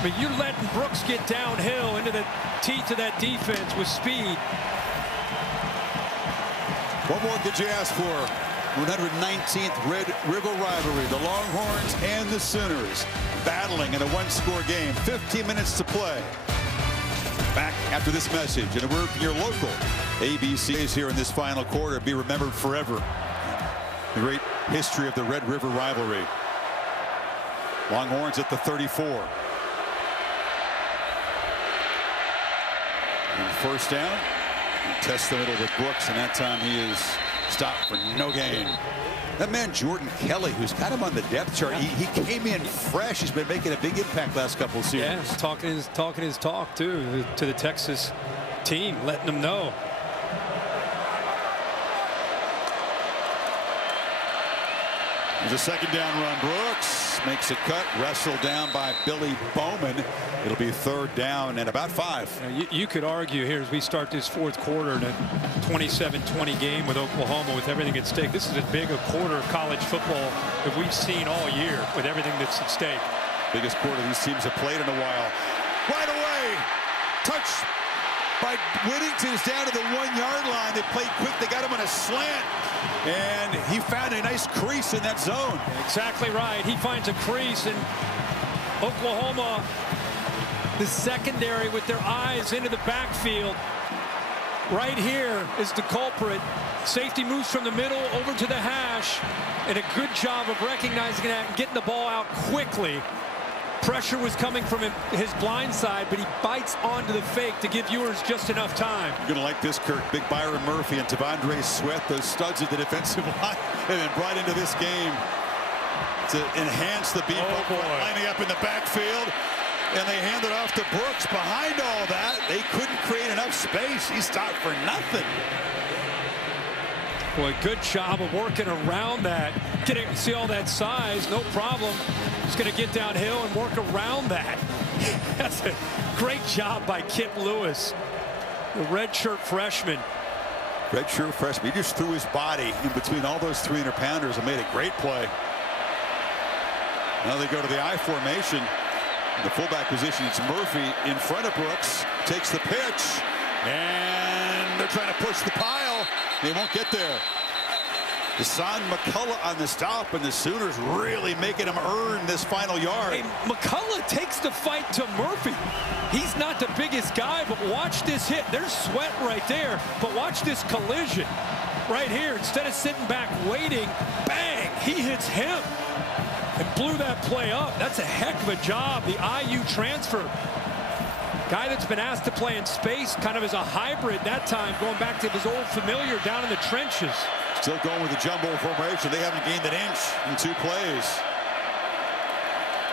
I mean, you're letting Brooks get downhill into the teeth of that defense with speed. What more could you ask for? 119th Red River rivalry. The Longhorns and the Sooners battling in a one-score game. 15 minutes to play. Back after this message, and we're your local ABC is here in this final quarter. Be remembered forever. The great history of the Red River rivalry. Longhorns at the 34. And first down. Test the middle with Brooks, and that time he is stopped for no gain. That man Jordan Kelly, who's got him on the depth chart, he came in fresh. He's been making a big impact last couple of seasons. Yeah, talking his talk too to the Texas team, letting them know. There's a second down run. Brooks makes a cut, wrestled down by Billy Bowman. It'll be third down and about 5. You could argue here as we start this fourth quarter in a 27-20 game with Oklahoma with everything at stake. This is as big a quarter of college football that we've seen all year with everything that's at stake. Biggest quarter these teams have played in a while. Right away, touch by Whittington is down to the 1-yard line. They played quick. They got him on a slant. And he found a nice crease in that zone. Exactly right. He finds a crease, and Oklahoma, the secondary with their eyes into the backfield. Right here is the culprit. Safety moves from the middle over to the hash, and a good job of recognizing that and getting the ball out quickly. Pressure was coming from his blind side, but he bites onto the fake to give Ewers just enough time. You're going to like this, Kirk. Big Byron Murphy and Tavondre Sweat, those studs of the defensive line, have been brought into this game to enhance the beat. Lining up in the backfield, and they hand it off to Brooks. Behind all that, they couldn't create enough space. He stopped for nothing. Boy, good job of working around that. See all that size, no problem. He's going to get downhill and work around that. That's a great job by Kip Lewis, the redshirt freshman. Redshirt freshman. He just threw his body in between all those 300-pounders and made a great play. Now they go to the I formation. In the fullback position, it's Murphy in front of Brooks. Takes the pitch. And they're trying to push the pile. They won't get there. Hassan McCullough on the stop, and the Sooners really making him earn this final yard. Hey, McCullough takes the fight to Murphy. He's not the biggest guy, but watch this hit. There's Sweat right there, but watch this collision right here. Instead of sitting back waiting, bang, he hits him and blew that play up. That's a heck of a job. The IU transfer. Guy that's been asked to play in space, kind of as a hybrid that time, going back to his old familiar down in the trenches. Still going with the jumbo formation. They haven't gained an inch in 2 plays.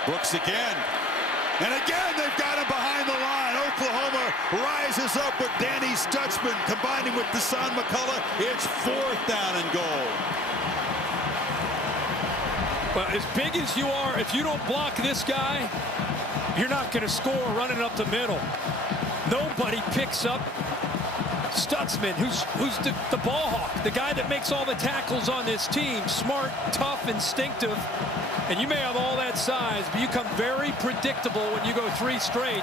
Brooks again. And again, they've got him behind the line. Oklahoma rises up with Danny Stutzman combining with Hassan McCullough. It's 4th down and goal. Well, as big as you are, if you don't block this guy, you're not going to score running up the middle. Nobody picks up Stutzman, who's the ball hawk, the guy that makes all the tackles on this team. Smart, tough, instinctive. And you may have all that size, but you come very predictable when you go 3 straight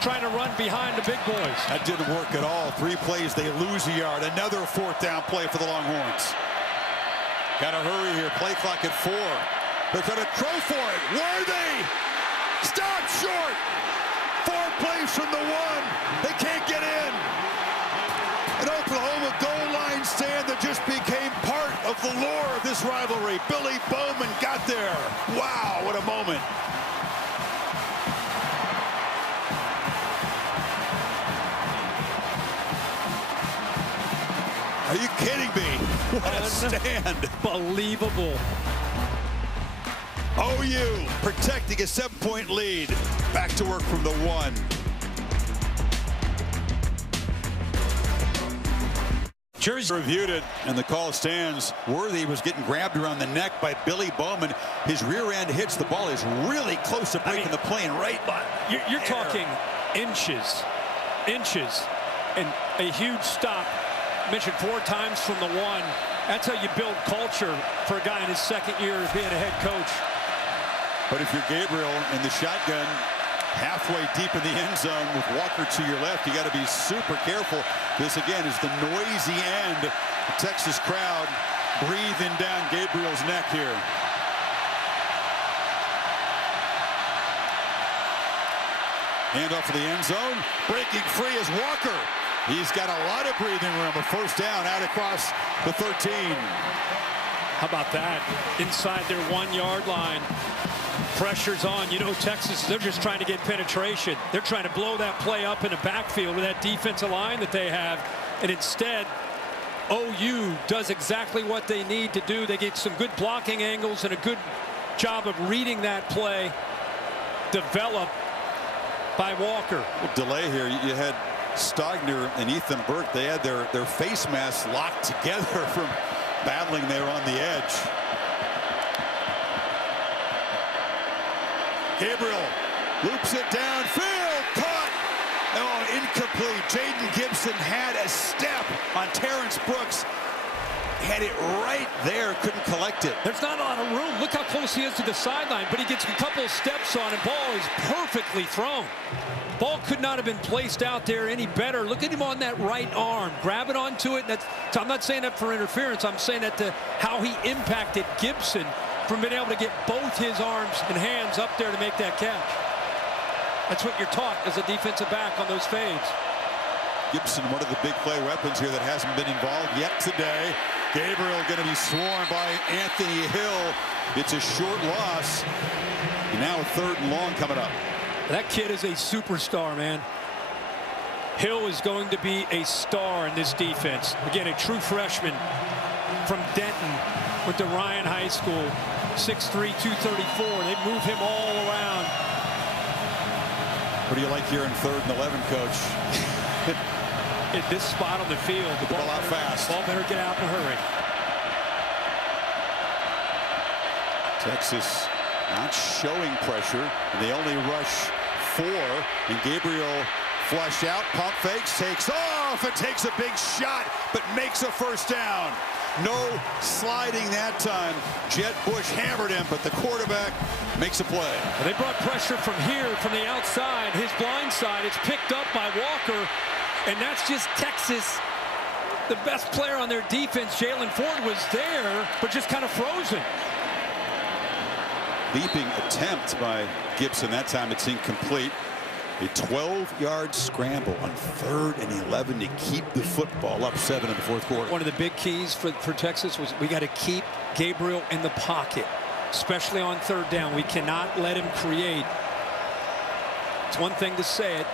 trying to run behind the big boys. That didn't work at all. 3 plays, they lose a yard. Another 4th down play for the Longhorns. Got to hurry here. Play clock at 4. They're going to throw for it. Worthy! Stop short! 4 plays from the 1. They can't get in. An Oklahoma goal line stand that just became part of the lore of this rivalry. Billy Bowman got there. Wow, what a moment. Are you kidding me? What a stand. Unbelievable. OU protecting a 7-point lead. Back to work from the 1. Jersey reviewed it, and the call stands. Worthy was getting grabbed around the neck by Billy Bowman. His rear end hits the ball. Is really close to breaking the plane right by. You're talking inches, and a huge stop. Mentioned 4 times from the 1. That's how you build culture for a guy in his 2nd year of being a head coach. But if you're Gabriel in the shotgun, halfway deep in the end zone with Walker to your left, you got to be super careful. This again is the noisy end. The Texas crowd breathing down Gabriel's neck here. Hand off to the end zone. Breaking free is Walker. He's got a lot of breathing room. A first down out across the 13. How about that? Inside their 1-yard line. Pressure's on. You know, Texas, they're just trying to get penetration. They're trying to blow that play up in the backfield with that defensive line that they have. And instead, OU does exactly what they need to do. They get some good blocking angles and a good job of reading that play. Developed by Walker. Delay here. You had Stogner and Ethan Burke. They had their face masks locked together from battling there on the edge. Gabriel loops it downfield, caught. Oh, incomplete. Jaden Gibson had a step on Terrence Brooks. Had it right there, couldn't collect it. There's not a lot of room. Look how close he is to the sideline, but he gets a couple of steps on it. Ball is perfectly thrown. Ball could not have been placed out there any better. Look at him on that right arm, grabbing onto it. I'm not saying that for interference. I'm saying that to how he impacted Gibson from being able to get both his arms and hands up there to make that catch. That's what you're taught as a defensive back on those fades. Gibson, one of the big play weapons here that hasn't been involved yet today. Gabriel going to be swarmed by Anthony Hill. It's a short loss. And now a 3rd and long coming up. That kid is a superstar, man. Hill is going to be a star in this defense. Again, a true freshman from Denton, went to Ryan High School, 6'3", 234. They move him all around. What do you like here in 3rd and 11, Coach? In this spot on the field, the ball out fast. Ball better get out in a hurry. Texas not showing pressure, and they only rush 4. And Gabriel flushed out, pump fakes, takes off, and takes a big shot, but makes a first down. No sliding that time. Jett Bush hammered him, but the quarterback makes a play. Well, they brought pressure from here, from the outside. His blind side, it's picked up by Walker, and that's just Texas. The best player on their defense, Jalen Ford, was there, but just kind of frozen. Leaping attempt by Gibson. That time it's incomplete. A 12-yard scramble on 3rd and 11 to keep the football up 7 in the 4th quarter. One of the big keys for Texas was we got to keep Gabriel in the pocket, especially on 3rd down. We cannot let him create. It's one thing to say it.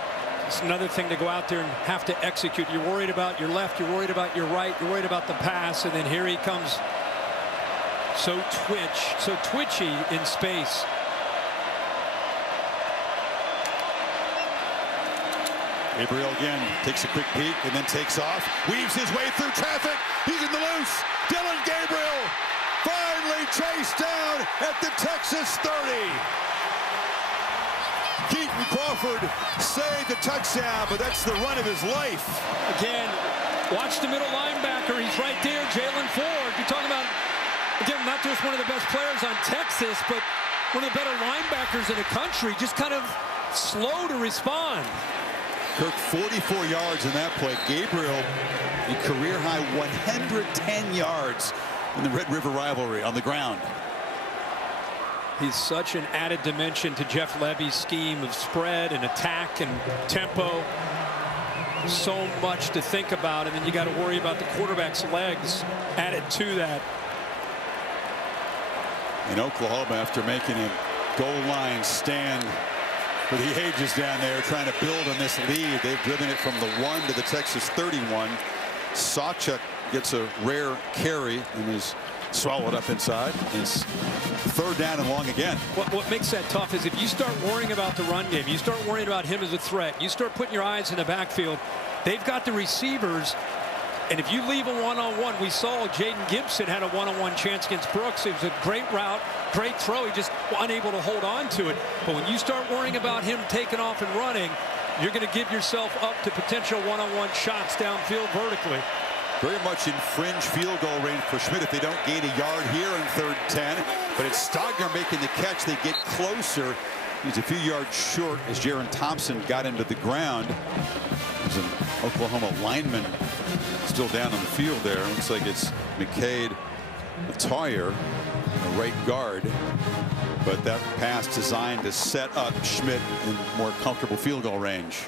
It's another thing to go out there and have to execute. You're worried about your left. You're worried about your right. You're worried about the pass. And then here he comes. So twitchy in space. Gabriel again takes a quick peek and then takes off, weaves his way through traffic. He's in the loose. Dylan Gabriel finally chased down at the Texas 30. Keaton Crawford saved the touchdown, but that's the run of his life. Again, watch the middle linebacker. He's right there, Jalen Ford. You're talking about, again, not just one of the best players on Texas, but one of the better linebackers in the country, just kind of slow to respond. Kirk, 44 yards in that play. Gabriel, a career-high 110 yards in the Red River rivalry on the ground. He's such an added dimension to Jeff Levy's scheme of spread and attack and tempo. So much to think about, and then you got to worry about the quarterback's legs added to that. In Oklahoma, after making a goal line stand for the ages down there, trying to build on this lead, they've driven it from the 1 to the Texas 31. Sawchuk gets a rare carry and is swallowed up inside. It's third down and long again. What makes that tough is if you start worrying about the run game, you start worrying about him as a threat, you start putting your eyes in the backfield, they've got the receivers. And if you leave a one-on-one, we saw Jaden Gibson had a one-on-one chance against Brooks. It was a great route, great throw. He just unable to hold on to it. But when you start worrying about him taking off and running, you're going to give yourself up to potential one-on-one shots downfield vertically. Very much in fringe field goal range for Schmidt if they don't gain a yard here in 3rd and 10. But it's Stogner making the catch. They get closer. He's a few yards short as Jaron Thompson got into the ground. There's an Oklahoma lineman still down on the field there. Looks like it's McCade Toyer, the right guard. But that pass designed to set up Schmidt in more comfortable field goal range.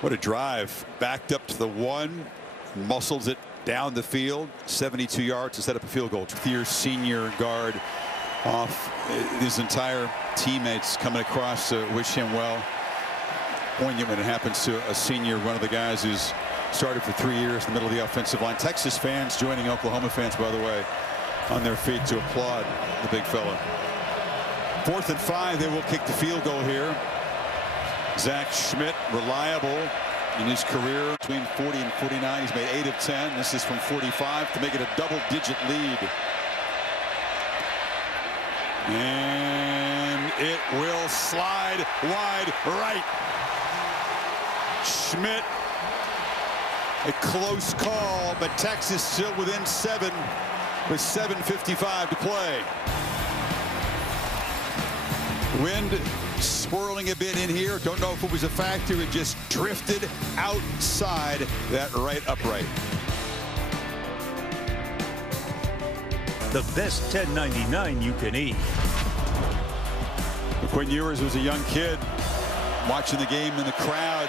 What a drive. Backed up to the 1, muscles it down the field, 72 yards to set up a field goal. Thier, senior guard, off. His entire teammates coming across to wish him well. Poignant when it happens to a senior, one of the guys who's started for 3 years in the middle of the offensive line. Texas fans joining Oklahoma fans, by the way, on their feet to applaud the big fella. 4th and 5, they will kick the field goal here. Zach Schmidt, reliable in his career between 40 and 49. He's made 8 of 10. This is from 45 to make it a double-digit lead. And it will slide wide right. Schmidt, a close call, but Texas still within 7 with 7:55 to play. Wind swirling a bit in here. Don't know if it was a factor. It just drifted outside that right upright. The best 1099 you can eat. Quinn Ewers was a young kid watching the game in the crowd.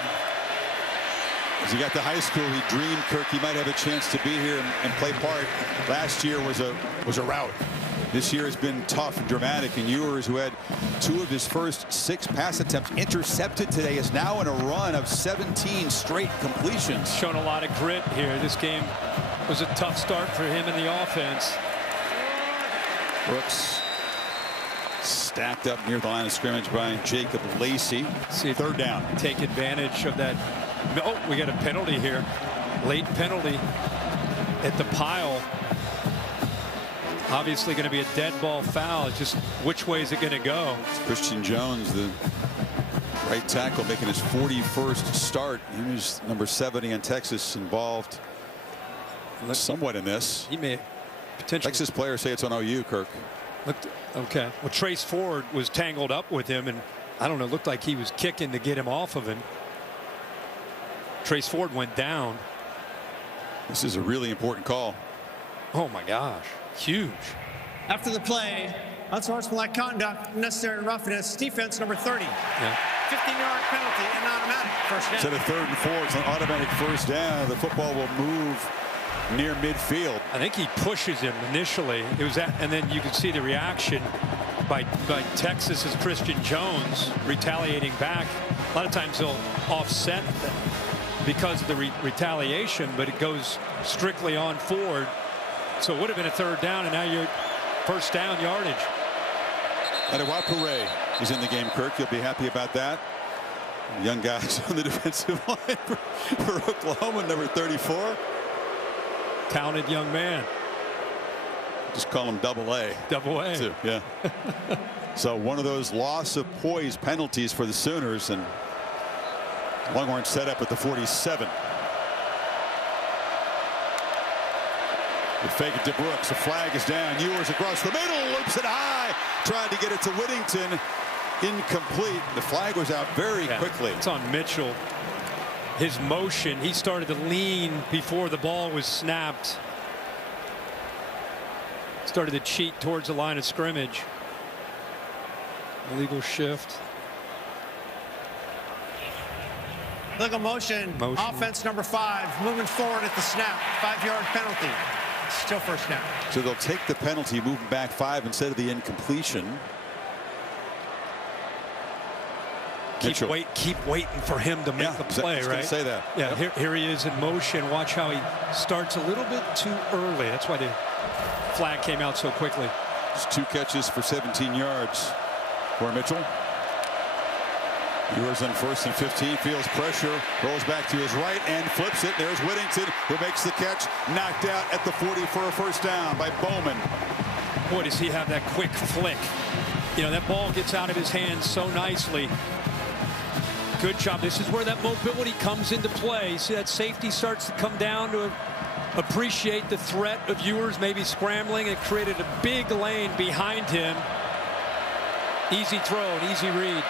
As he got to high school, he dreamed, Kirk, he might have a chance to be here and play part. Last year was a rout. This year has been tough and dramatic, and Ewers, who had 2 of his first 6 pass attempts intercepted today, is now in a run of 17 straight completions. Shown a lot of grit here. This game was a tough start for him in the offense. Brooks stacked up near the line of scrimmage by Jacob Lacey. See if 3rd down. Take advantage of that. Oh, we got a penalty here. Late penalty at the pile. Obviously going to be a dead ball foul. It's just which way is it going to go? It's Christian Jones, the right tackle, making his 41st start. He was number 70 in Texas, involved somewhat in this. He may potentially. Texas players say it's on OU, Kirk. Okay. Well, Trace Ford was tangled up with him, and I don't know, looked like he was kicking to get him off of him. Trace Ford went down. This is a really important call. Oh my gosh, huge. After the play, unsportsmanlike conduct, necessary roughness, defense number 30. Yeah. 15-yard penalty and automatic first down. Instead of 3rd and 4, it's an automatic first down. The football will move near midfield. I think he pushes him initially. It was that, and then you can see the reaction by Texas's Christian Jones retaliating back. A lot of times they'll offset because of the retaliation, but it goes strictly on Ford. So it would have been a 3rd down, and now you're first down yardage. Adewapure is in the game, Kirk. You'll be happy about that. Young guys on the defensive line for Oklahoma, number 34. Talented young man. Just call him Double A. Double A. Too, yeah. So one of those loss of poise penalties for the Sooners, and Longhorns set up at the 47. They fake it to Brooks. The flag is down. Ewers across the middle, loops it high. Tried to get it to Whittington. Incomplete. The flag was out very quickly. It's on Mitchell. His motion, he started to lean before the ball was snapped. Started to cheat towards the line of scrimmage. Illegal shift. Illegal motion. Offense number 5, moving forward at the snap. 5-yard penalty. Still first down. So they'll take the penalty, moving back 5 instead of the incompletion. Keep waiting for him to make the play, I was right? Say that. Yeah, here he is in motion. Watch how he starts a little bit too early. That's why the flag came out so quickly. Just 2 catches for 17 yards for Mitchell. Ewers on 1st and 15, feels pressure, rolls back to his right and flips it. There's Whittington, who makes the catch, knocked out at the 40 for a first down by Bowman. Boy, does he have that quick flick. You know, that ball gets out of his hands so nicely. Good job. This is where that mobility comes into play. See, that safety starts to come down to appreciate the threat of Ewers maybe scrambling. It created a big lane behind him. Easy throw, an easy read.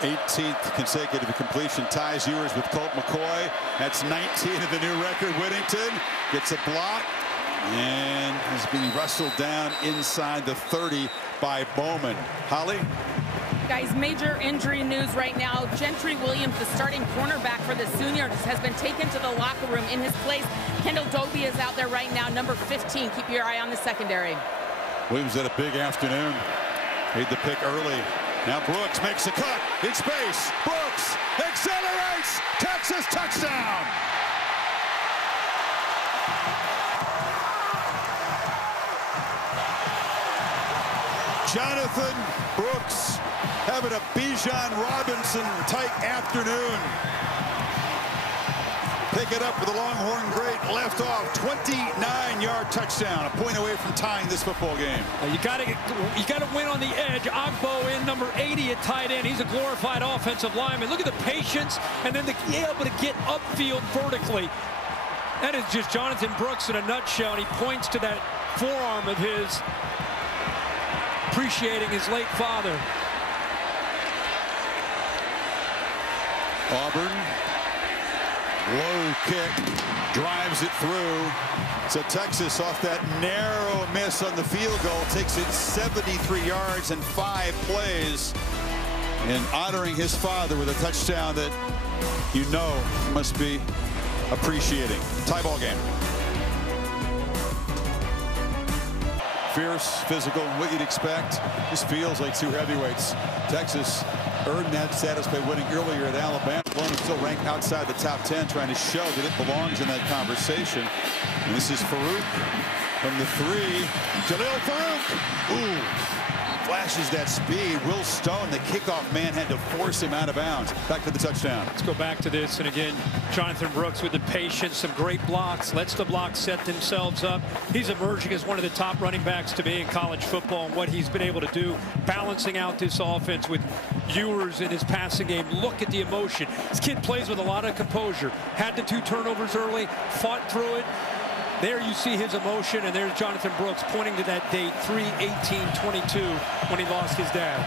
18th consecutive completion ties Ewers with Colt McCoy. That's 19 of the new record. Whittington gets a block and is being wrestled down inside the 30 by Bowman. Holly? Guys, major injury news right now. Gentry Williams, the starting cornerback for the Sooners, has been taken to the locker room. In his place, Kendall Doby is out there right now, number 15. Keep your eye on the secondary. Williams had a big afternoon. Made the pick early. Now Brooks makes a cut in space. Brooks accelerates. Texas touchdown. Jonathan Brooks having a Bijan Robinson type afternoon. Pick it up with the Longhorn great left off. 29-yard touchdown, a point away from tying this football game. You got to win on the edge. Ogbo in, number 80 at tight end. He's a glorified offensive lineman. Look at the patience and then be able to get upfield vertically. That is just Jonathan Brooks in a nutshell, and he points to that forearm of his, appreciating his late father. Auburn, low kick, drives it through. So Texas, off that narrow miss on the field goal, takes it 73 yards and 5 plays, and honoring his father with a touchdown that you know must be appreciating. Tie ball game. Fierce, physical, what you'd expect. This feels like 2 heavyweights. Texas earned that status by winning earlier at Alabama. One is still ranked outside the top 10, trying to show that it belongs in that conversation. And this is Farouk from the 3. Jalil Farouk. Ooh. Flashes that speed. Will Stone, the kickoff man, had to force him out of bounds. Back to the touchdown. Let's go back to this. And again, Jonathan Brooks with the patience, some great blocks, lets the blocks set themselves up. He's emerging as one of the top running backs to be in college football, and what he's been able to do, balancing out this offense with Ewers in his passing game. Look at the emotion. This kid plays with a lot of composure. Had the 2 turnovers early, fought through it. There you see his emotion, and there's Jonathan Brooks pointing to that date, 3/18/22, when he lost his dad.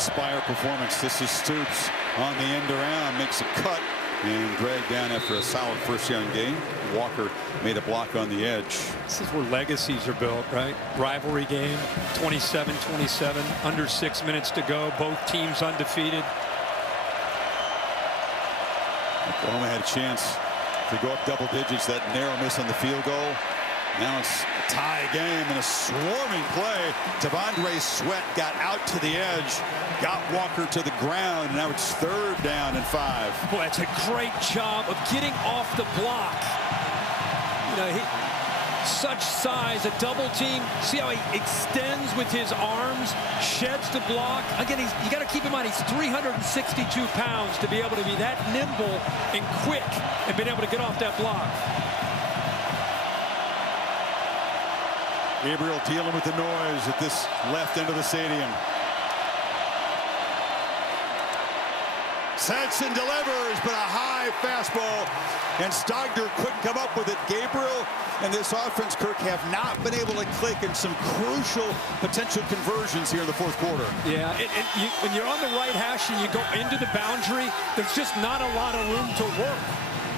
Spire performance. This is Stoops on the end around, makes a cut and dragged down after a solid first down game. Walker made a block on the edge. This is where legacies are built, right? Rivalry game, 27-27, under 6 minutes to go. Both teams undefeated. Oklahoma had a chance to go up double digits. That narrow miss on the field goal. Now it's a tie game and a swarming play. T'Vondre Sweat got out to the edge, got Walker to the ground, and now it's 3rd down and 5. Boy, it's a great job of getting off the block. You know, such size, a double team. See how he extends with his arms, sheds the block. Again, you got to keep in mind he's 362 pounds to be able to be that nimble and quick and being able to get off that block. Gabriel dealing with the noise at this left end of the stadium. Sensen delivers, but a high fastball, and Stogner couldn't come up with it. Gabriel and this offense, Kirk, have not been able to click in some crucial potential conversions here in the 4th quarter. Yeah, when you're on the right hash and you go into the boundary, there's just not a lot of room to work.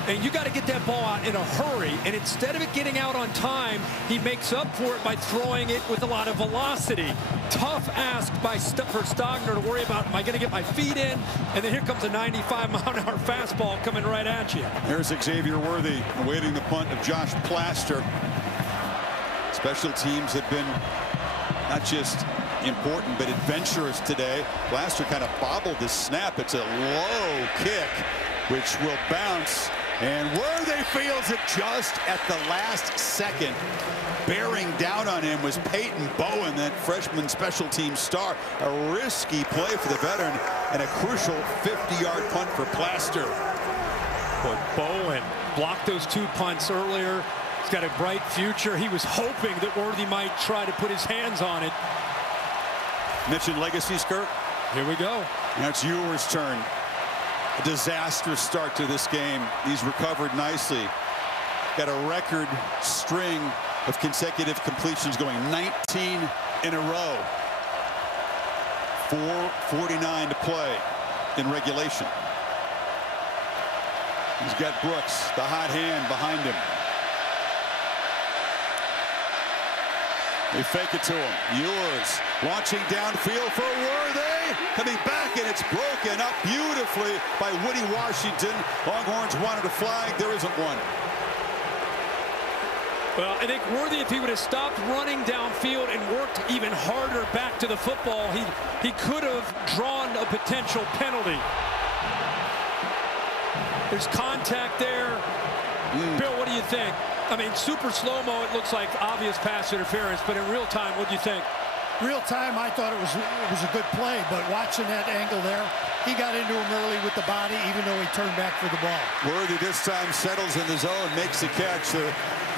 And you got to get that ball out in a hurry. And instead of it getting out on time, he makes up for it by throwing it with a lot of velocity. Tough ask for Stogner to worry about, am I going to get my feet in? And then here comes a 95-mile-an-hour fastball coming right at you. There's Xavier Worthy awaiting the punt of Josh Plaster. Special teams have been not just important but adventurous today. Blaster kind of bobbled the snap. It's a low kick, which will bounce. And Worthy feels it just at the last second. Bearing down on him was Peyton Bowen, that freshman special team star. A risky play for the veteran and a crucial 50-yard punt for Blaster. But Bowen blocked those 2 punts earlier. He's got a bright future. He was hoping that Worthy might try to put his hands on it. Mentioned legacy skirt. Here we go. Now it's Ewers' turn. A disastrous start to this game. He's recovered nicely. Got a record string of consecutive completions going, 19 in a row. 4:49 to play in regulation. He's got Brooks, the hot hand behind him. They fake it to him. Ewers launching downfield for Worthy. Coming back, and it's broken up beautifully by Woody Washington. Longhorns wanted a flag. There isn't one. Well, I think Worthy, if he would have stopped running downfield and worked even harder back to the football, he could have drawn a potential penalty. There's contact there. Bill, what do you think? I mean, super slow-mo, it looks like obvious pass interference, but in real time, what do you think? Real time, I thought it was a good play, but watching that angle there, he got into him early with the body, even though he turned back for the ball. Worthy this time settles in the zone, makes the catch.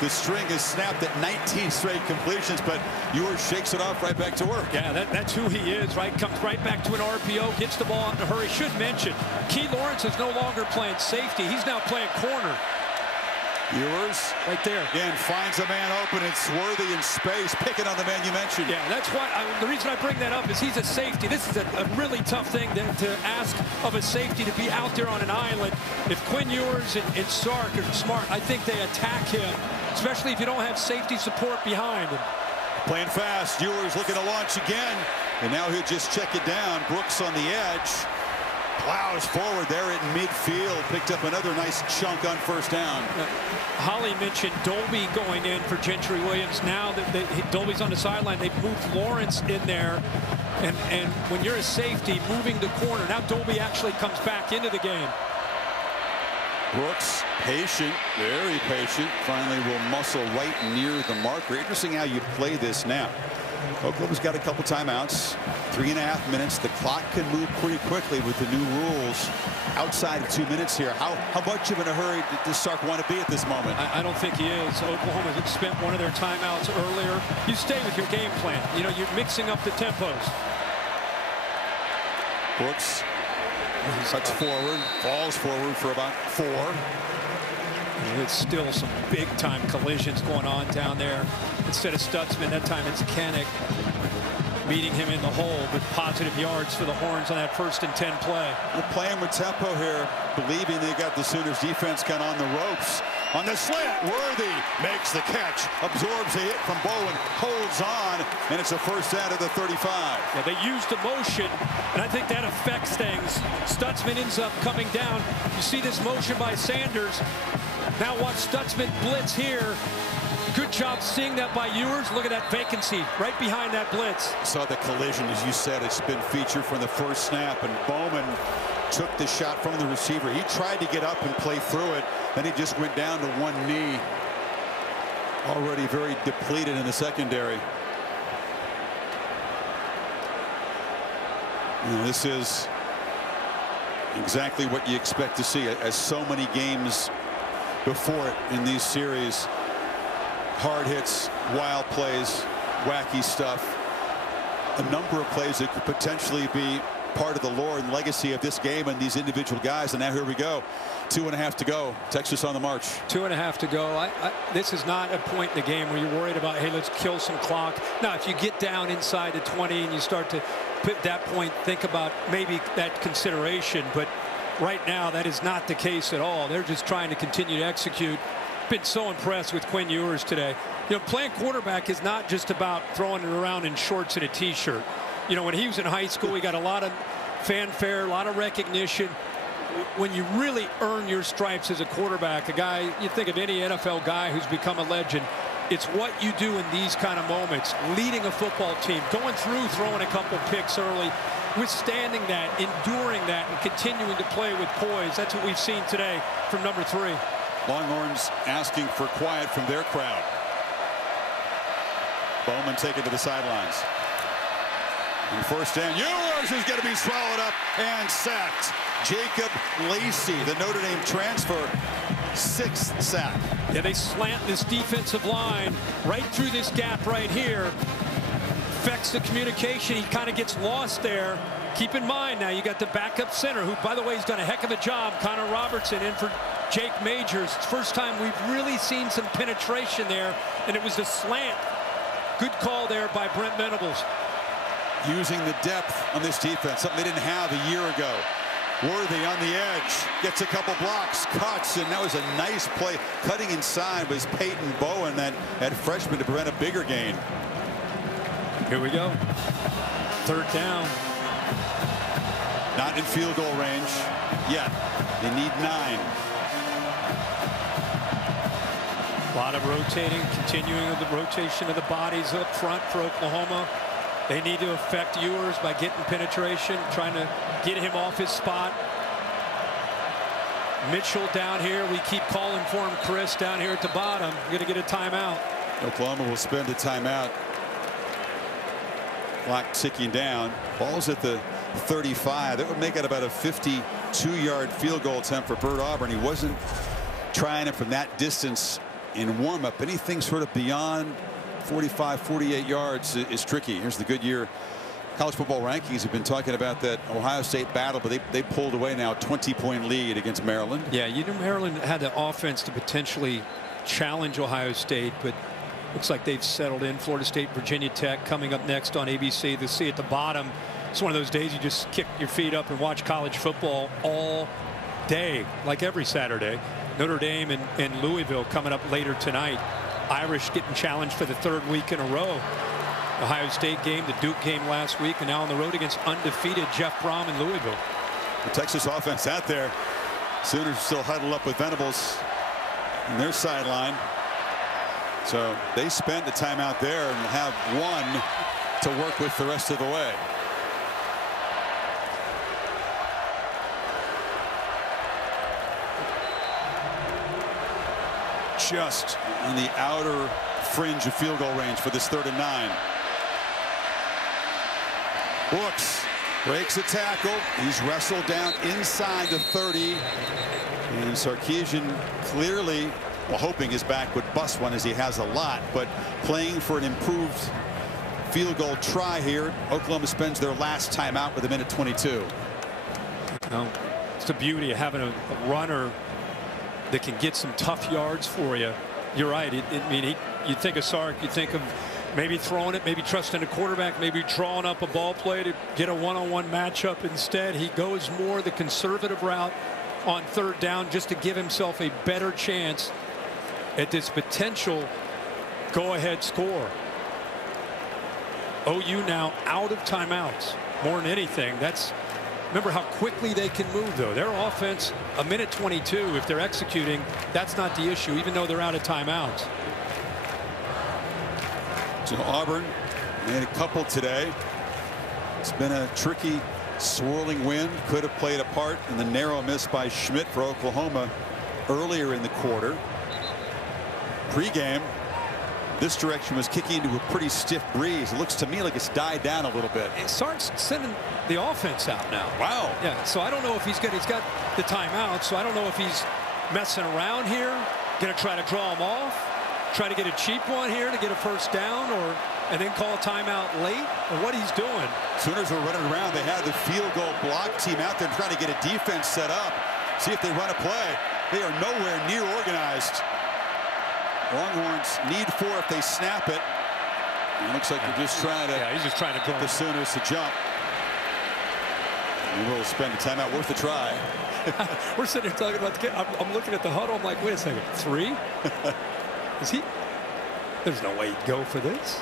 The string is snapped at 19 straight completions, but Ewers shakes it off right back to work. Yeah, that's who he is, right? Comes right back to an RPO, gets the ball out in a hurry. Should mention, Key Lawrence is no longer playing safety. He's now playing corner. Ewers right there. Again, finds a man open. It's Worthy in space, picking on the man you mentioned. Yeah, that's why the reason I bring that up is he's a safety. This is a really tough thing to ask of a safety, to be out there on an island. If Quinn Ewers and Sark are smart, I think they attack him, especially if you don't have safety support behind him. Playing fast. Ewers looking to launch again, and now he'll just check it down. Brooks on the edge. Plows forward there at midfield. Picked up another nice chunk on first down. Holly mentioned Dolby going in for Gentry Williams. Now that Dolby's on the sideline, they've moved Lawrence in there. And when you're a safety, moving the corner, now Dolby actually comes back into the game. Brooks, patient, very patient. Finally will muscle right near the marker. Interesting how you play this now. Oklahoma's got a couple timeouts. 3.5 minutes. The clock can move pretty quickly with the new rules. Outside of 2 minutes here. How much of in a hurry does Sark want to be at this moment? I don't think he is. Oklahoma spent one of their timeouts earlier. You stay with your game plan. You know, you're mixing up the tempos. Brooks cuts forward, falls forward for about 4. It's still some big-time collisions going on down there. Instead of Stutzman, that time it's Kennick meeting him in the hole, but positive yards for the Horns on that 1st and 10 play. They're playing with tempo here, believing they got the Sooners defense kind of on the ropes. On the slant, Worthy makes the catch, absorbs a hit from Bowen, holds on, and it's a first down to the 35. Yeah, they used the motion, and I think that affects things. Stutzman ends up coming down. You see this motion by Sanders. Now watch Stutzman blitz here. Good job seeing that by Ewers. Look at that vacancy right behind that blitz. Saw the collision, as you said. It's been featured from the first snap, and Bowman took the shot from the receiver. He tried to get up and play through it. Then he just went down to one knee. Already very depleted in the secondary. And this is exactly what you expect to see, as so many games before it in these series. Hard hits, wild plays, wacky stuff. A number of plays that could potentially be part of the lore and legacy of this game and these individual guys. And now here we go. 2.5 to go. Texas on the march. 2.5 to go. This is not a point in the game where you're worried about, hey, let's kill some clock. Now, if you get down inside the 20 and you start to put that point, think about maybe that consideration. But right now, that is not the case at all. They're just trying to continue to execute. Been so impressed with Quinn Ewers today. You know, playing quarterback is not just about throwing it around in shorts and a t-shirt. You know, when he was in high school, he got a lot of fanfare, a lot of recognition. When you really earn your stripes as a quarterback, a guy, you think of any NFL guy who's become a legend, It's what you do in these kind of moments, leading a football team, going through, throwing a couple picks early, withstanding that, enduring that, and continuing to play with poise. That's what we've seen today from number 3. Longhorns asking for quiet from their crowd. Bowman taken to the sidelines. And first down, Ewers is going to be swallowed up and sacked. Jacob Lacey, the Notre Dame transfer, 6th sack. Yeah, they slant this defensive line right through this gap right here. Affects the communication. He kind of gets lost there. Keep in mind now you got the backup center, who, by the way, has done a heck of a job. Connor Robertson in for Jake Majors. It's the first time we've really seen some penetration there, and it was the slant. Good call there by Brent Venables. Using the depth on this defense, something they didn't have a year ago. Worthy on the edge, gets a couple blocks, cuts, and that was a nice play. Cutting inside was Peyton Bowen, that freshman, to prevent a bigger gain. Here we go. 3rd down. Not in field goal range yet. They need 9. A lot of rotating, continuing with the rotation of the bodies up front for Oklahoma. They need to affect Ewers by getting penetration, trying to get him off his spot. Mitchell down here. We keep calling for him, Chris, down here at the bottom. We're going to get a timeout. Oklahoma will spend a timeout. Clock ticking down. Ball's at the 35. That would make it about a 52-yard field goal attempt for Bert Auburn. He wasn't trying it from that distance in warm-up. Anything sort of beyond 45, 48 yards is tricky. Here's the Goodyear college football rankings. Have been talking about that Ohio State battle, but they pulled away now, a 20-point lead against Maryland. Yeah, you know, Maryland had the offense to potentially challenge Ohio State, but looks like they've settled in. Florida State, Virginia Tech coming up next on ABC. The see at the bottom. It's one of those days you just kick your feet up and watch college football all day, like every Saturday. Notre Dame and Louisville coming up later tonight. Irish getting challenged for the 3rd week in a row. Ohio State game, the Duke game last week, and now on the road against undefeated Jeff Brom in Louisville. The Texas offense out there. Sooners still huddled up with Venables in their sideline. So they spent the timeout there and will have 1 to work with the rest of the way. Just on the outer fringe of field goal range for this 3rd and 9. Brooks breaks a tackle. He's wrestled down inside the 30. And Sarkisian clearly, well, hoping his back would bust one, as he has a lot, but playing for an improved field goal try here. Oklahoma spends their last timeout with 1:22. No, it's the beauty of having a runner that can get some tough yards for you. You're right. I mean, you think of Sark, you think of maybe throwing it, maybe trusting a quarterback, maybe drawing up a ball play to get a one-on-one matchup. Instead, he goes more the conservative route on 3rd down just to give himself a better chance at this potential go-ahead score. OU now out of timeouts more than anything. That's, remember how quickly they can move, though. Their offense, 1:22, if they're executing, that's not the issue, even though they're out of timeouts. So Auburn made a couple today. It's been a tricky, swirling wind. Could have played a part in the narrow miss by Schmidt for Oklahoma earlier in the quarter. Pre-game, this direction was kicking into a pretty stiff breeze. It looks to me like it's died down a little bit. It starts sending the offense out now. Wow. Yeah, so I don't know if he's got the timeout, so I don't know if he's messing around here, going to try to draw him off, try to get a cheap one here to get a 1st down, and then call a timeout late, or what he's doing. Sooners were running around. They had the field goal block team out there trying to get a defense set up, see if they run a play. They are nowhere near organized. Longhorns need 4 if they snap it. It looks like they're just trying to, he's just trying to get the Sooners to jump. And we'll spend a timeout worth a try. We're sitting here talking about the game. I'm looking at the huddle. I'm like, wait a second, 3? Is he? There's no way he'd go for this.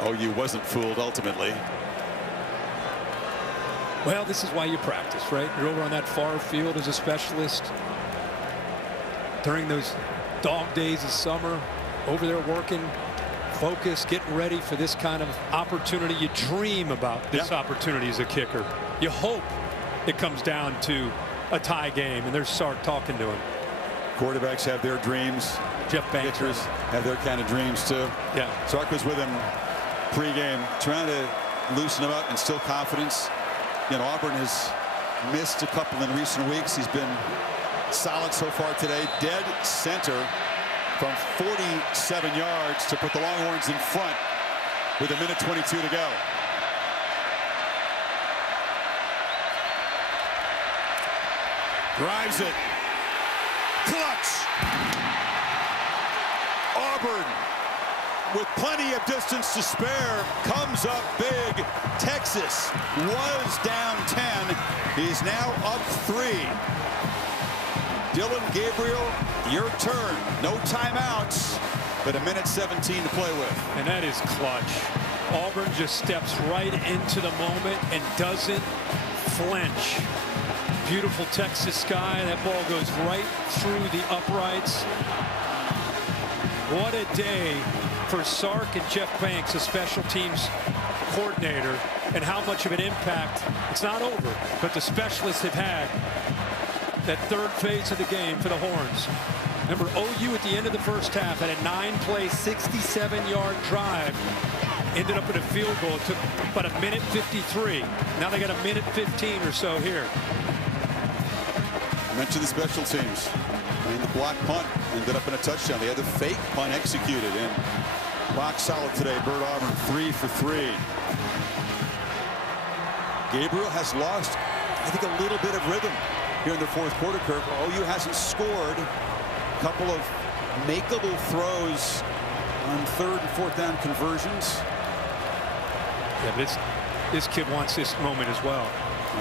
OU wasn't fooled ultimately. Well, this is why you practice, right? You're over on that far field as a specialist during those dog days of summer. over there working, focused, getting ready for this kind of opportunity. You dream about this opportunity as a kicker. You hope it comes down to a tie game, and there's Sark talking to him. Quarterbacks have their dreams. Jeff Banks Kickers have their kind of dreams too. Yeah. Sark was with him pregame, trying to loosen him up, instill confidence. You know, Auburn has missed a couple in recent weeks. He's been solid so far today. Dead center from 47 yards to put the Longhorns in front with 1:22 to go. Drives it. Clutch. Auburn, with plenty of distance to spare, comes up big. Texas was down 10. He's now up 3. Dylan Gabriel, your turn. No timeouts, but 1:17 to play with. And that is clutch. Auburn just steps right into the moment and doesn't flinch. Beautiful Texas sky. That ball goes right through the uprights. What a day for Sark and Jeff Banks, a special teams coordinator, and how much of an impact. It's not over, but the specialists have had that third phase of the game for the Horns. Remember, OU at the end of the first half had a 9-play, 67-yard drive. Ended up with a field goal. It took about 1:53. Now they got 1:15 or so here. Mention the special teams. I mean, the block punt ended up in a touchdown. They had the fake punt executed, and rock solid today. Bird Auburn 3 for 3. Gabriel has lost, I think, a little bit of rhythm here in the fourth quarter. Kirk, OU hasn't scored. A couple of makeable throws on 3rd and 4th down conversions. Yeah, but this kid wants this moment as well.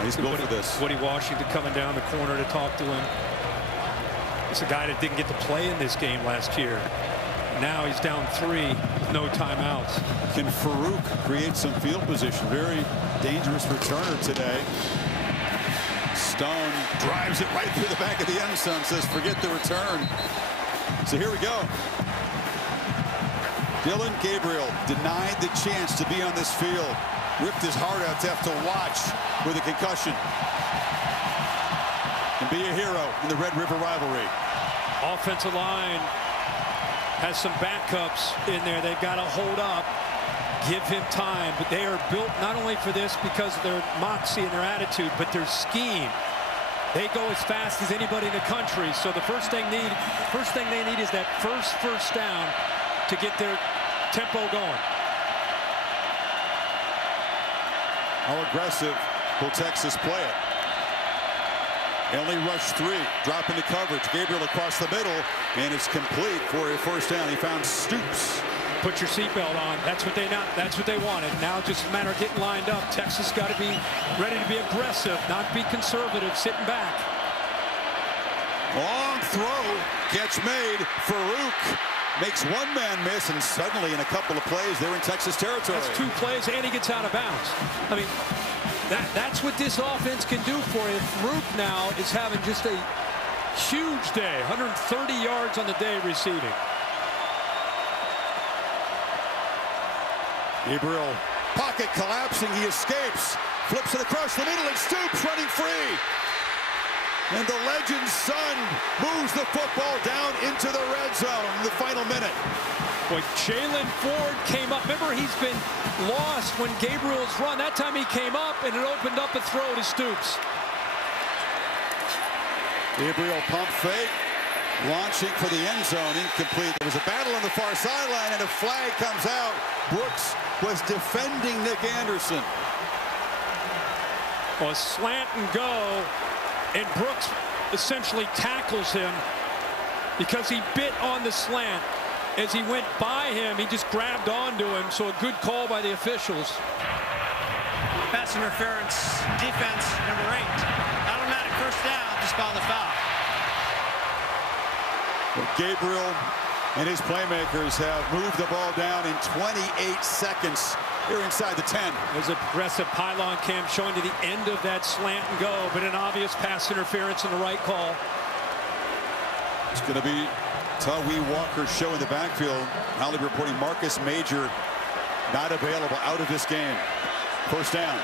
He's built for this. Woody Washington coming down the corner to talk to him. It's a guy that didn't get to play in this game last year. Now he's down 3 with no timeouts. Can Farouk create some field position? Very dangerous returner today. Stone drives it right through the back of the end zone, says forget the return. So here we go. Dylan Gabriel denied the chance to be on this field. Ripped his heart out to have to watch with a concussion. And be a hero in the Red River rivalry. Offensive line has some backups in there. They've got to hold up, give him time. But they are built not only for this because of their moxie and their attitude, but their scheme. They go as fast as anybody in the country. So the first thing they need is that first down to get their tempo going. How aggressive will Texas play it? They only rush 3, drop into coverage. Gabriel across the middle, and it's complete for a first down. He found Stoops. Put your seatbelt on. That's what they wanted. Now just a matter of getting lined up. Texas got to be ready to be aggressive, not be conservative, sitting back. Long throw, catch made. Farouk makes one man miss, and suddenly in a couple of plays they're in Texas territory. That's 2 plays, and he gets out of bounds. I mean, that's what this offense can do for you. Farouk now is having just a huge day. 130 yards on the day receiving. Gabriel, pocket collapsing, he escapes, flips it across the middle, and Stoops running free. And the legend's son moves the football down into the red zone in the final minute. Boy, Jalen Ford came up. Remember, he's been lost when Gabriel's run. That time he came up, and it opened up a throw to Stoops. Gabriel pump fake, launching for the end zone, incomplete. There was a battle on the far sideline, and a flag comes out. Brooks was defending Nick Anderson. Well, a slant and go, and Brooks essentially tackles him because he bit on the slant. As he went by him, he just grabbed onto him, so a good call by the officials. Pass interference, defense, number 8. Automatic first down, just by the foul. Well, Gabriel and his playmakers have moved the ball down in 28 seconds. Here inside the 10. There's a progressive pylon cam showing to the end of that slant and go, but an obvious pass interference and the right call. It's going to be Tawee Walker's show in the backfield. Holly reporting Marcus Major not available, out of this game. First down.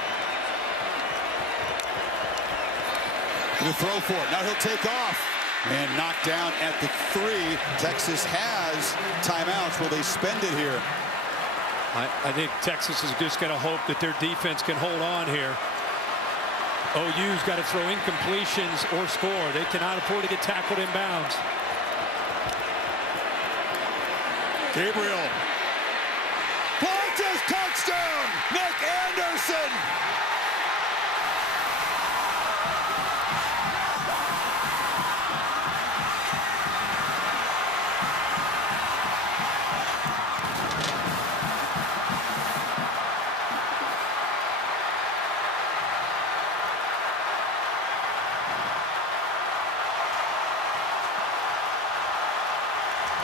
The throw for it. Now he'll take off and knocked down at the 3. Texas has timeouts. Will they spend it here? I think Texas is just going to hope that their defense can hold on here. OU's got to throw incompletions or score. They cannot afford to get tackled in bounds. Gabriel. Launches, touchdown! Nick Anderson!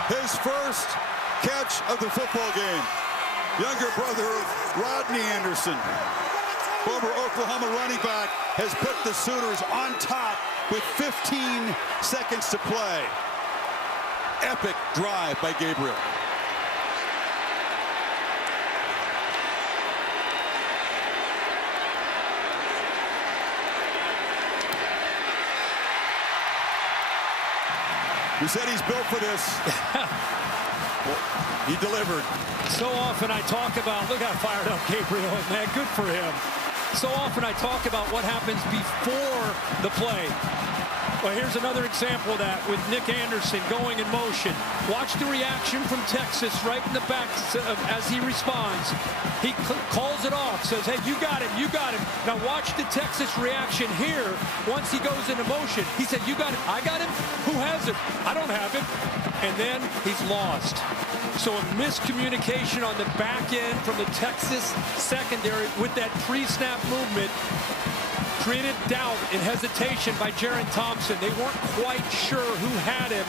His first catch of the football game. Younger brother of Rodney Anderson, former Oklahoma running back, has put the Sooners on top with 15 seconds to play. Epic drive by Gabriel. We said he's built for this. He delivered. So often I talk about, look how fired up Gabriel is, man. Good for him. So often I talk about what happens before the play. Well, here's another example of that with Nick Anderson going in motion. Watch the reaction from Texas right in the back as he responds. He calls it off, says, hey, you got him, you got him. Now watch the Texas reaction here once he goes into motion. He said, you got him, I got him? Who has him? I don't have him. And then he's lost. So a miscommunication on the back end from the Texas secondary with that pre-snap movement created doubt and hesitation by Jaron Thompson. They weren't quite sure who had him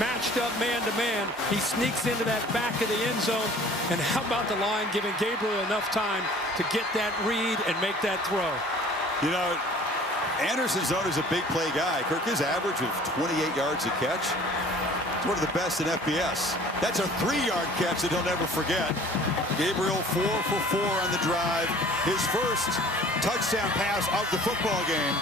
matched up man-to-man. He sneaks into that back of the end zone. And how about the line giving Gabriel enough time to get that read and make that throw? You know, Anderson's known as a big play guy. Kirk, his average of 28 yards a catch. It's one of the best in FBS. That's a 3-yard catch that he'll never forget. Gabriel 4 for 4 on the drive. His first touchdown pass of the football game.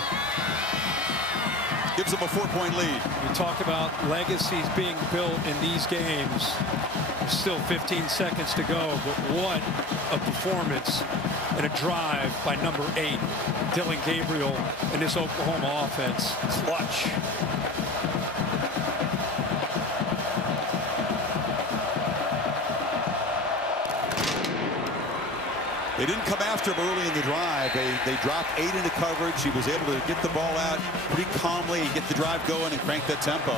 Gives him a 4-point lead. You talk about legacies being built in these games. There's still 15 seconds to go, but what a performance and a drive by number 8, Dillon Gabriel, in this Oklahoma offense. Clutch. They didn't come after him early in the drive. They dropped 8 into coverage. He was able to get the ball out pretty calmly, get the drive going, and crank that tempo.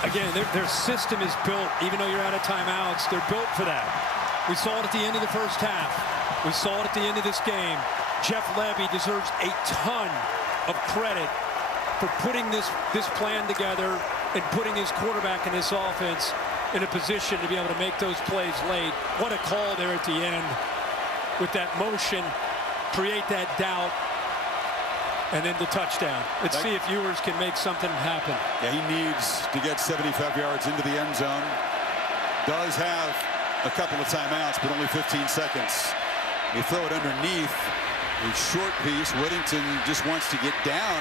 Again, their system is built, even though you're out of timeouts, they're built for that. We saw it at the end of the first half. We saw it at the end of this game. Jeff Levy deserves a ton of credit for putting this plan together and putting his quarterback in this offense in a position to be able to make those plays late. What a call there at the end. With that motion, create that doubt, and then the touchdown. Let's see if Ewers can make something happen. Yeah, he needs to get 75 yards into the end zone. Does have a couple of timeouts, but only 15 seconds. You throw it underneath. A short piece. Whittington just wants to get down.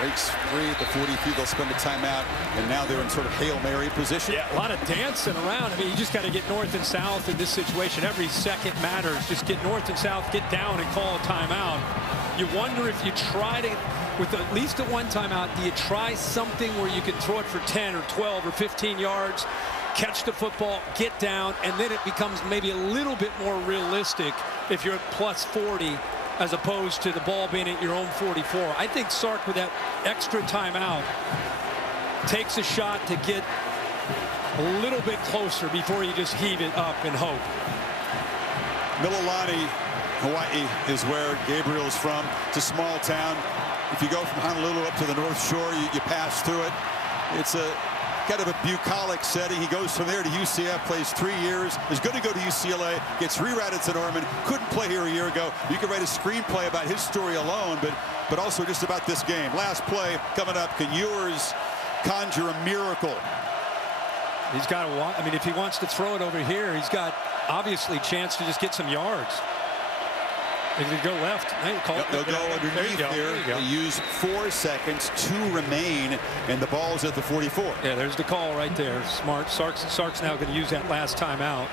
Breaks free at the 43. They'll spend a timeout, and now they're in sort of Hail Mary position. Yeah, a lot of dancing around. I mean, you just got to get north and south in this situation. Every second matters. Just get north and south, get down, and call a timeout. You wonder if you try to, with at least a one timeout, do you try something where you can throw it for 10 or 12 or 15 yards, catch the football, get down, and then it becomes maybe a little bit more realistic if you're at plus 40. As opposed to the ball being at your own 44. I think Sark, with that extra timeout, takes a shot to get a little bit closer before you just heave it up and hope. Mililani, Hawaii is where Gabriel's from. It's a small town. If you go from Honolulu up to the North Shore, you pass through it. It's a kind of a bucolic setting. He goes from there to UCF, plays 3 years, is going to go to UCLA, gets rerouted to Norman, couldn't play here a year ago. You could write a screenplay about his story alone, but also just about this game. Last play coming up. Can Ewers conjure a miracle. He's got to, I mean, if he wants to throw it over here, he's got obviously a chance to just get some yards. They could go left. They'll go underneath there. They use 4 seconds, 2 remain, and the ball's at the 44. Yeah, there's the call right there. Smart. Sark's now going to use that last timeout.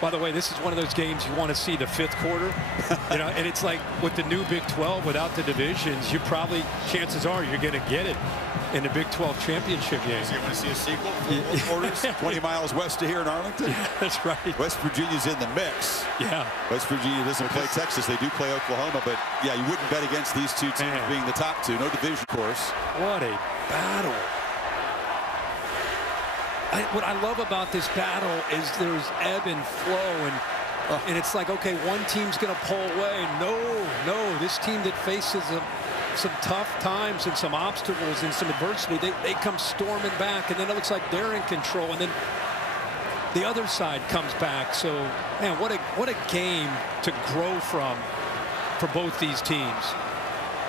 By the way, this is one of those games you want to see the 5th quarter. You know, and it's like with the new Big 12 without the divisions, you probably, chances are you're going to get it in the Big 12 championship game. So you want to see a sequel for quarters 20 miles west of here in Arlington? Yeah, that's right. West Virginia's in the mix. Yeah. West Virginia doesn't play Texas. They do play Oklahoma, but yeah, you wouldn't bet against these two teams being the top 2. No division course. What a battle. What I love about this battle is there's ebb and flow, and it's like, okay, one team's going to pull away. No, this team that faces some tough times and some obstacles and some adversity, they come storming back, and then it looks like they're in control, and then the other side comes back. So, man, what a game to grow from for both these teams.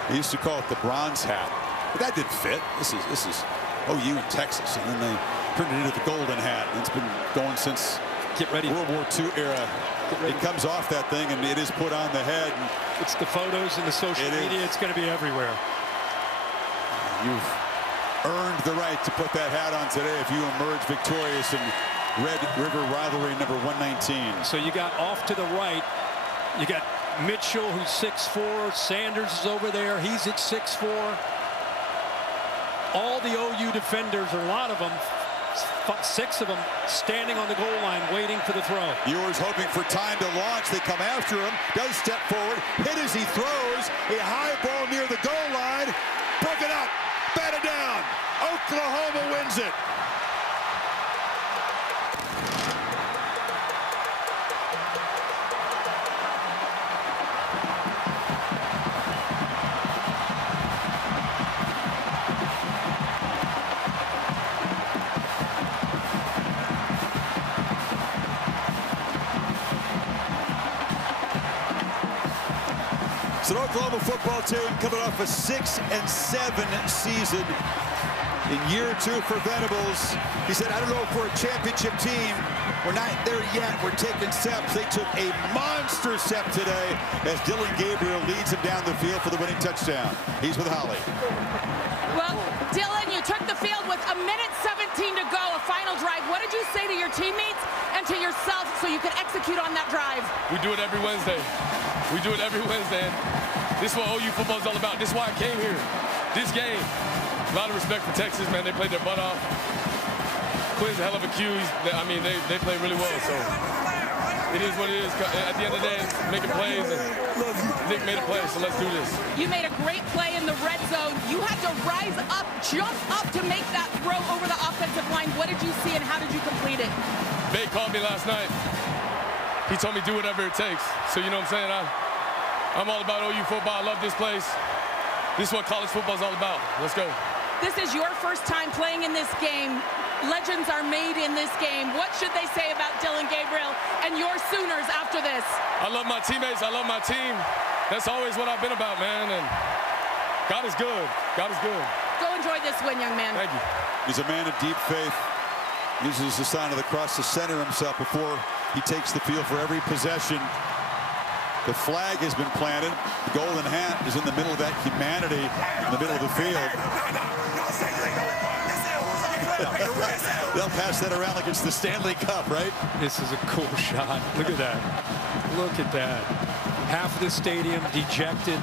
They used to call it the bronze hat, but that didn't fit. This is OU in Texas, and then they turned it into the golden hat. It's been going since World War II era. It comes off that thing, and it is put on the head. And it's the photos and the social media. It's going to be everywhere. You've earned the right to put that hat on today if you emerge victorious in Red River Rivalry number 119. So you got off to the right. You got Mitchell, who's 6'4". Sanders is over there. He's at 6'4". All the OU defenders, a lot of them, 6 of them standing on the goal line waiting for the throw. Ewers hoping for time to launch. They come after him. Does step forward. Hit as he throws. A high ball near the goal line. Broken up. Batted down. Oklahoma wins it. It's an Oklahoma football team coming off a 6-7 season. In year 2 for Venables, he said, I don't know if we're a championship team. We're not there yet. We're taking steps. They took a monster step today as Dillon Gabriel leads him down the field for the winning touchdown. He's with Holly. Well, Dillon, you took the field with 1:17 to go, a final drive. What did you say to your teammates and to yourself so you could execute on that drive? We do it every Wednesday. We do it every Wednesday. This is what OU football is all about. This is why I came here. This game. A lot of respect for Texas, man. They played their butt off. Quinn's a hell of a Q. I mean, they play really well. So it is what it is. At the end of the day, making plays. And Nick made a play, so let's do this. You made a great play in the red zone. You had to rise up, jump up to make that throw over the offensive line. What did you see and how did you complete it? Bay called me last night. He told me do whatever it takes. So you know what I'm saying? I'm all about OU football. I love this place. This is what college football is all about. Let's go. This is your first time playing in this game. Legends are made in this game. What should they say about Dillon Gabriel and your Sooners after this? I love my teammates. I love my team. That's always what I've been about, man. And God is good. God is good. Go enjoy this win, young man. Thank you. He's a man of deep faith. Uses the sign of the cross to center himself before he takes the field for every possession. The flag has been planted. The golden hat is in the middle of that humanity in the middle of the field. They'll pass that around like it's the Stanley Cup, right? This is a cool shot. Look at that. Look at that. Half of the stadium dejected.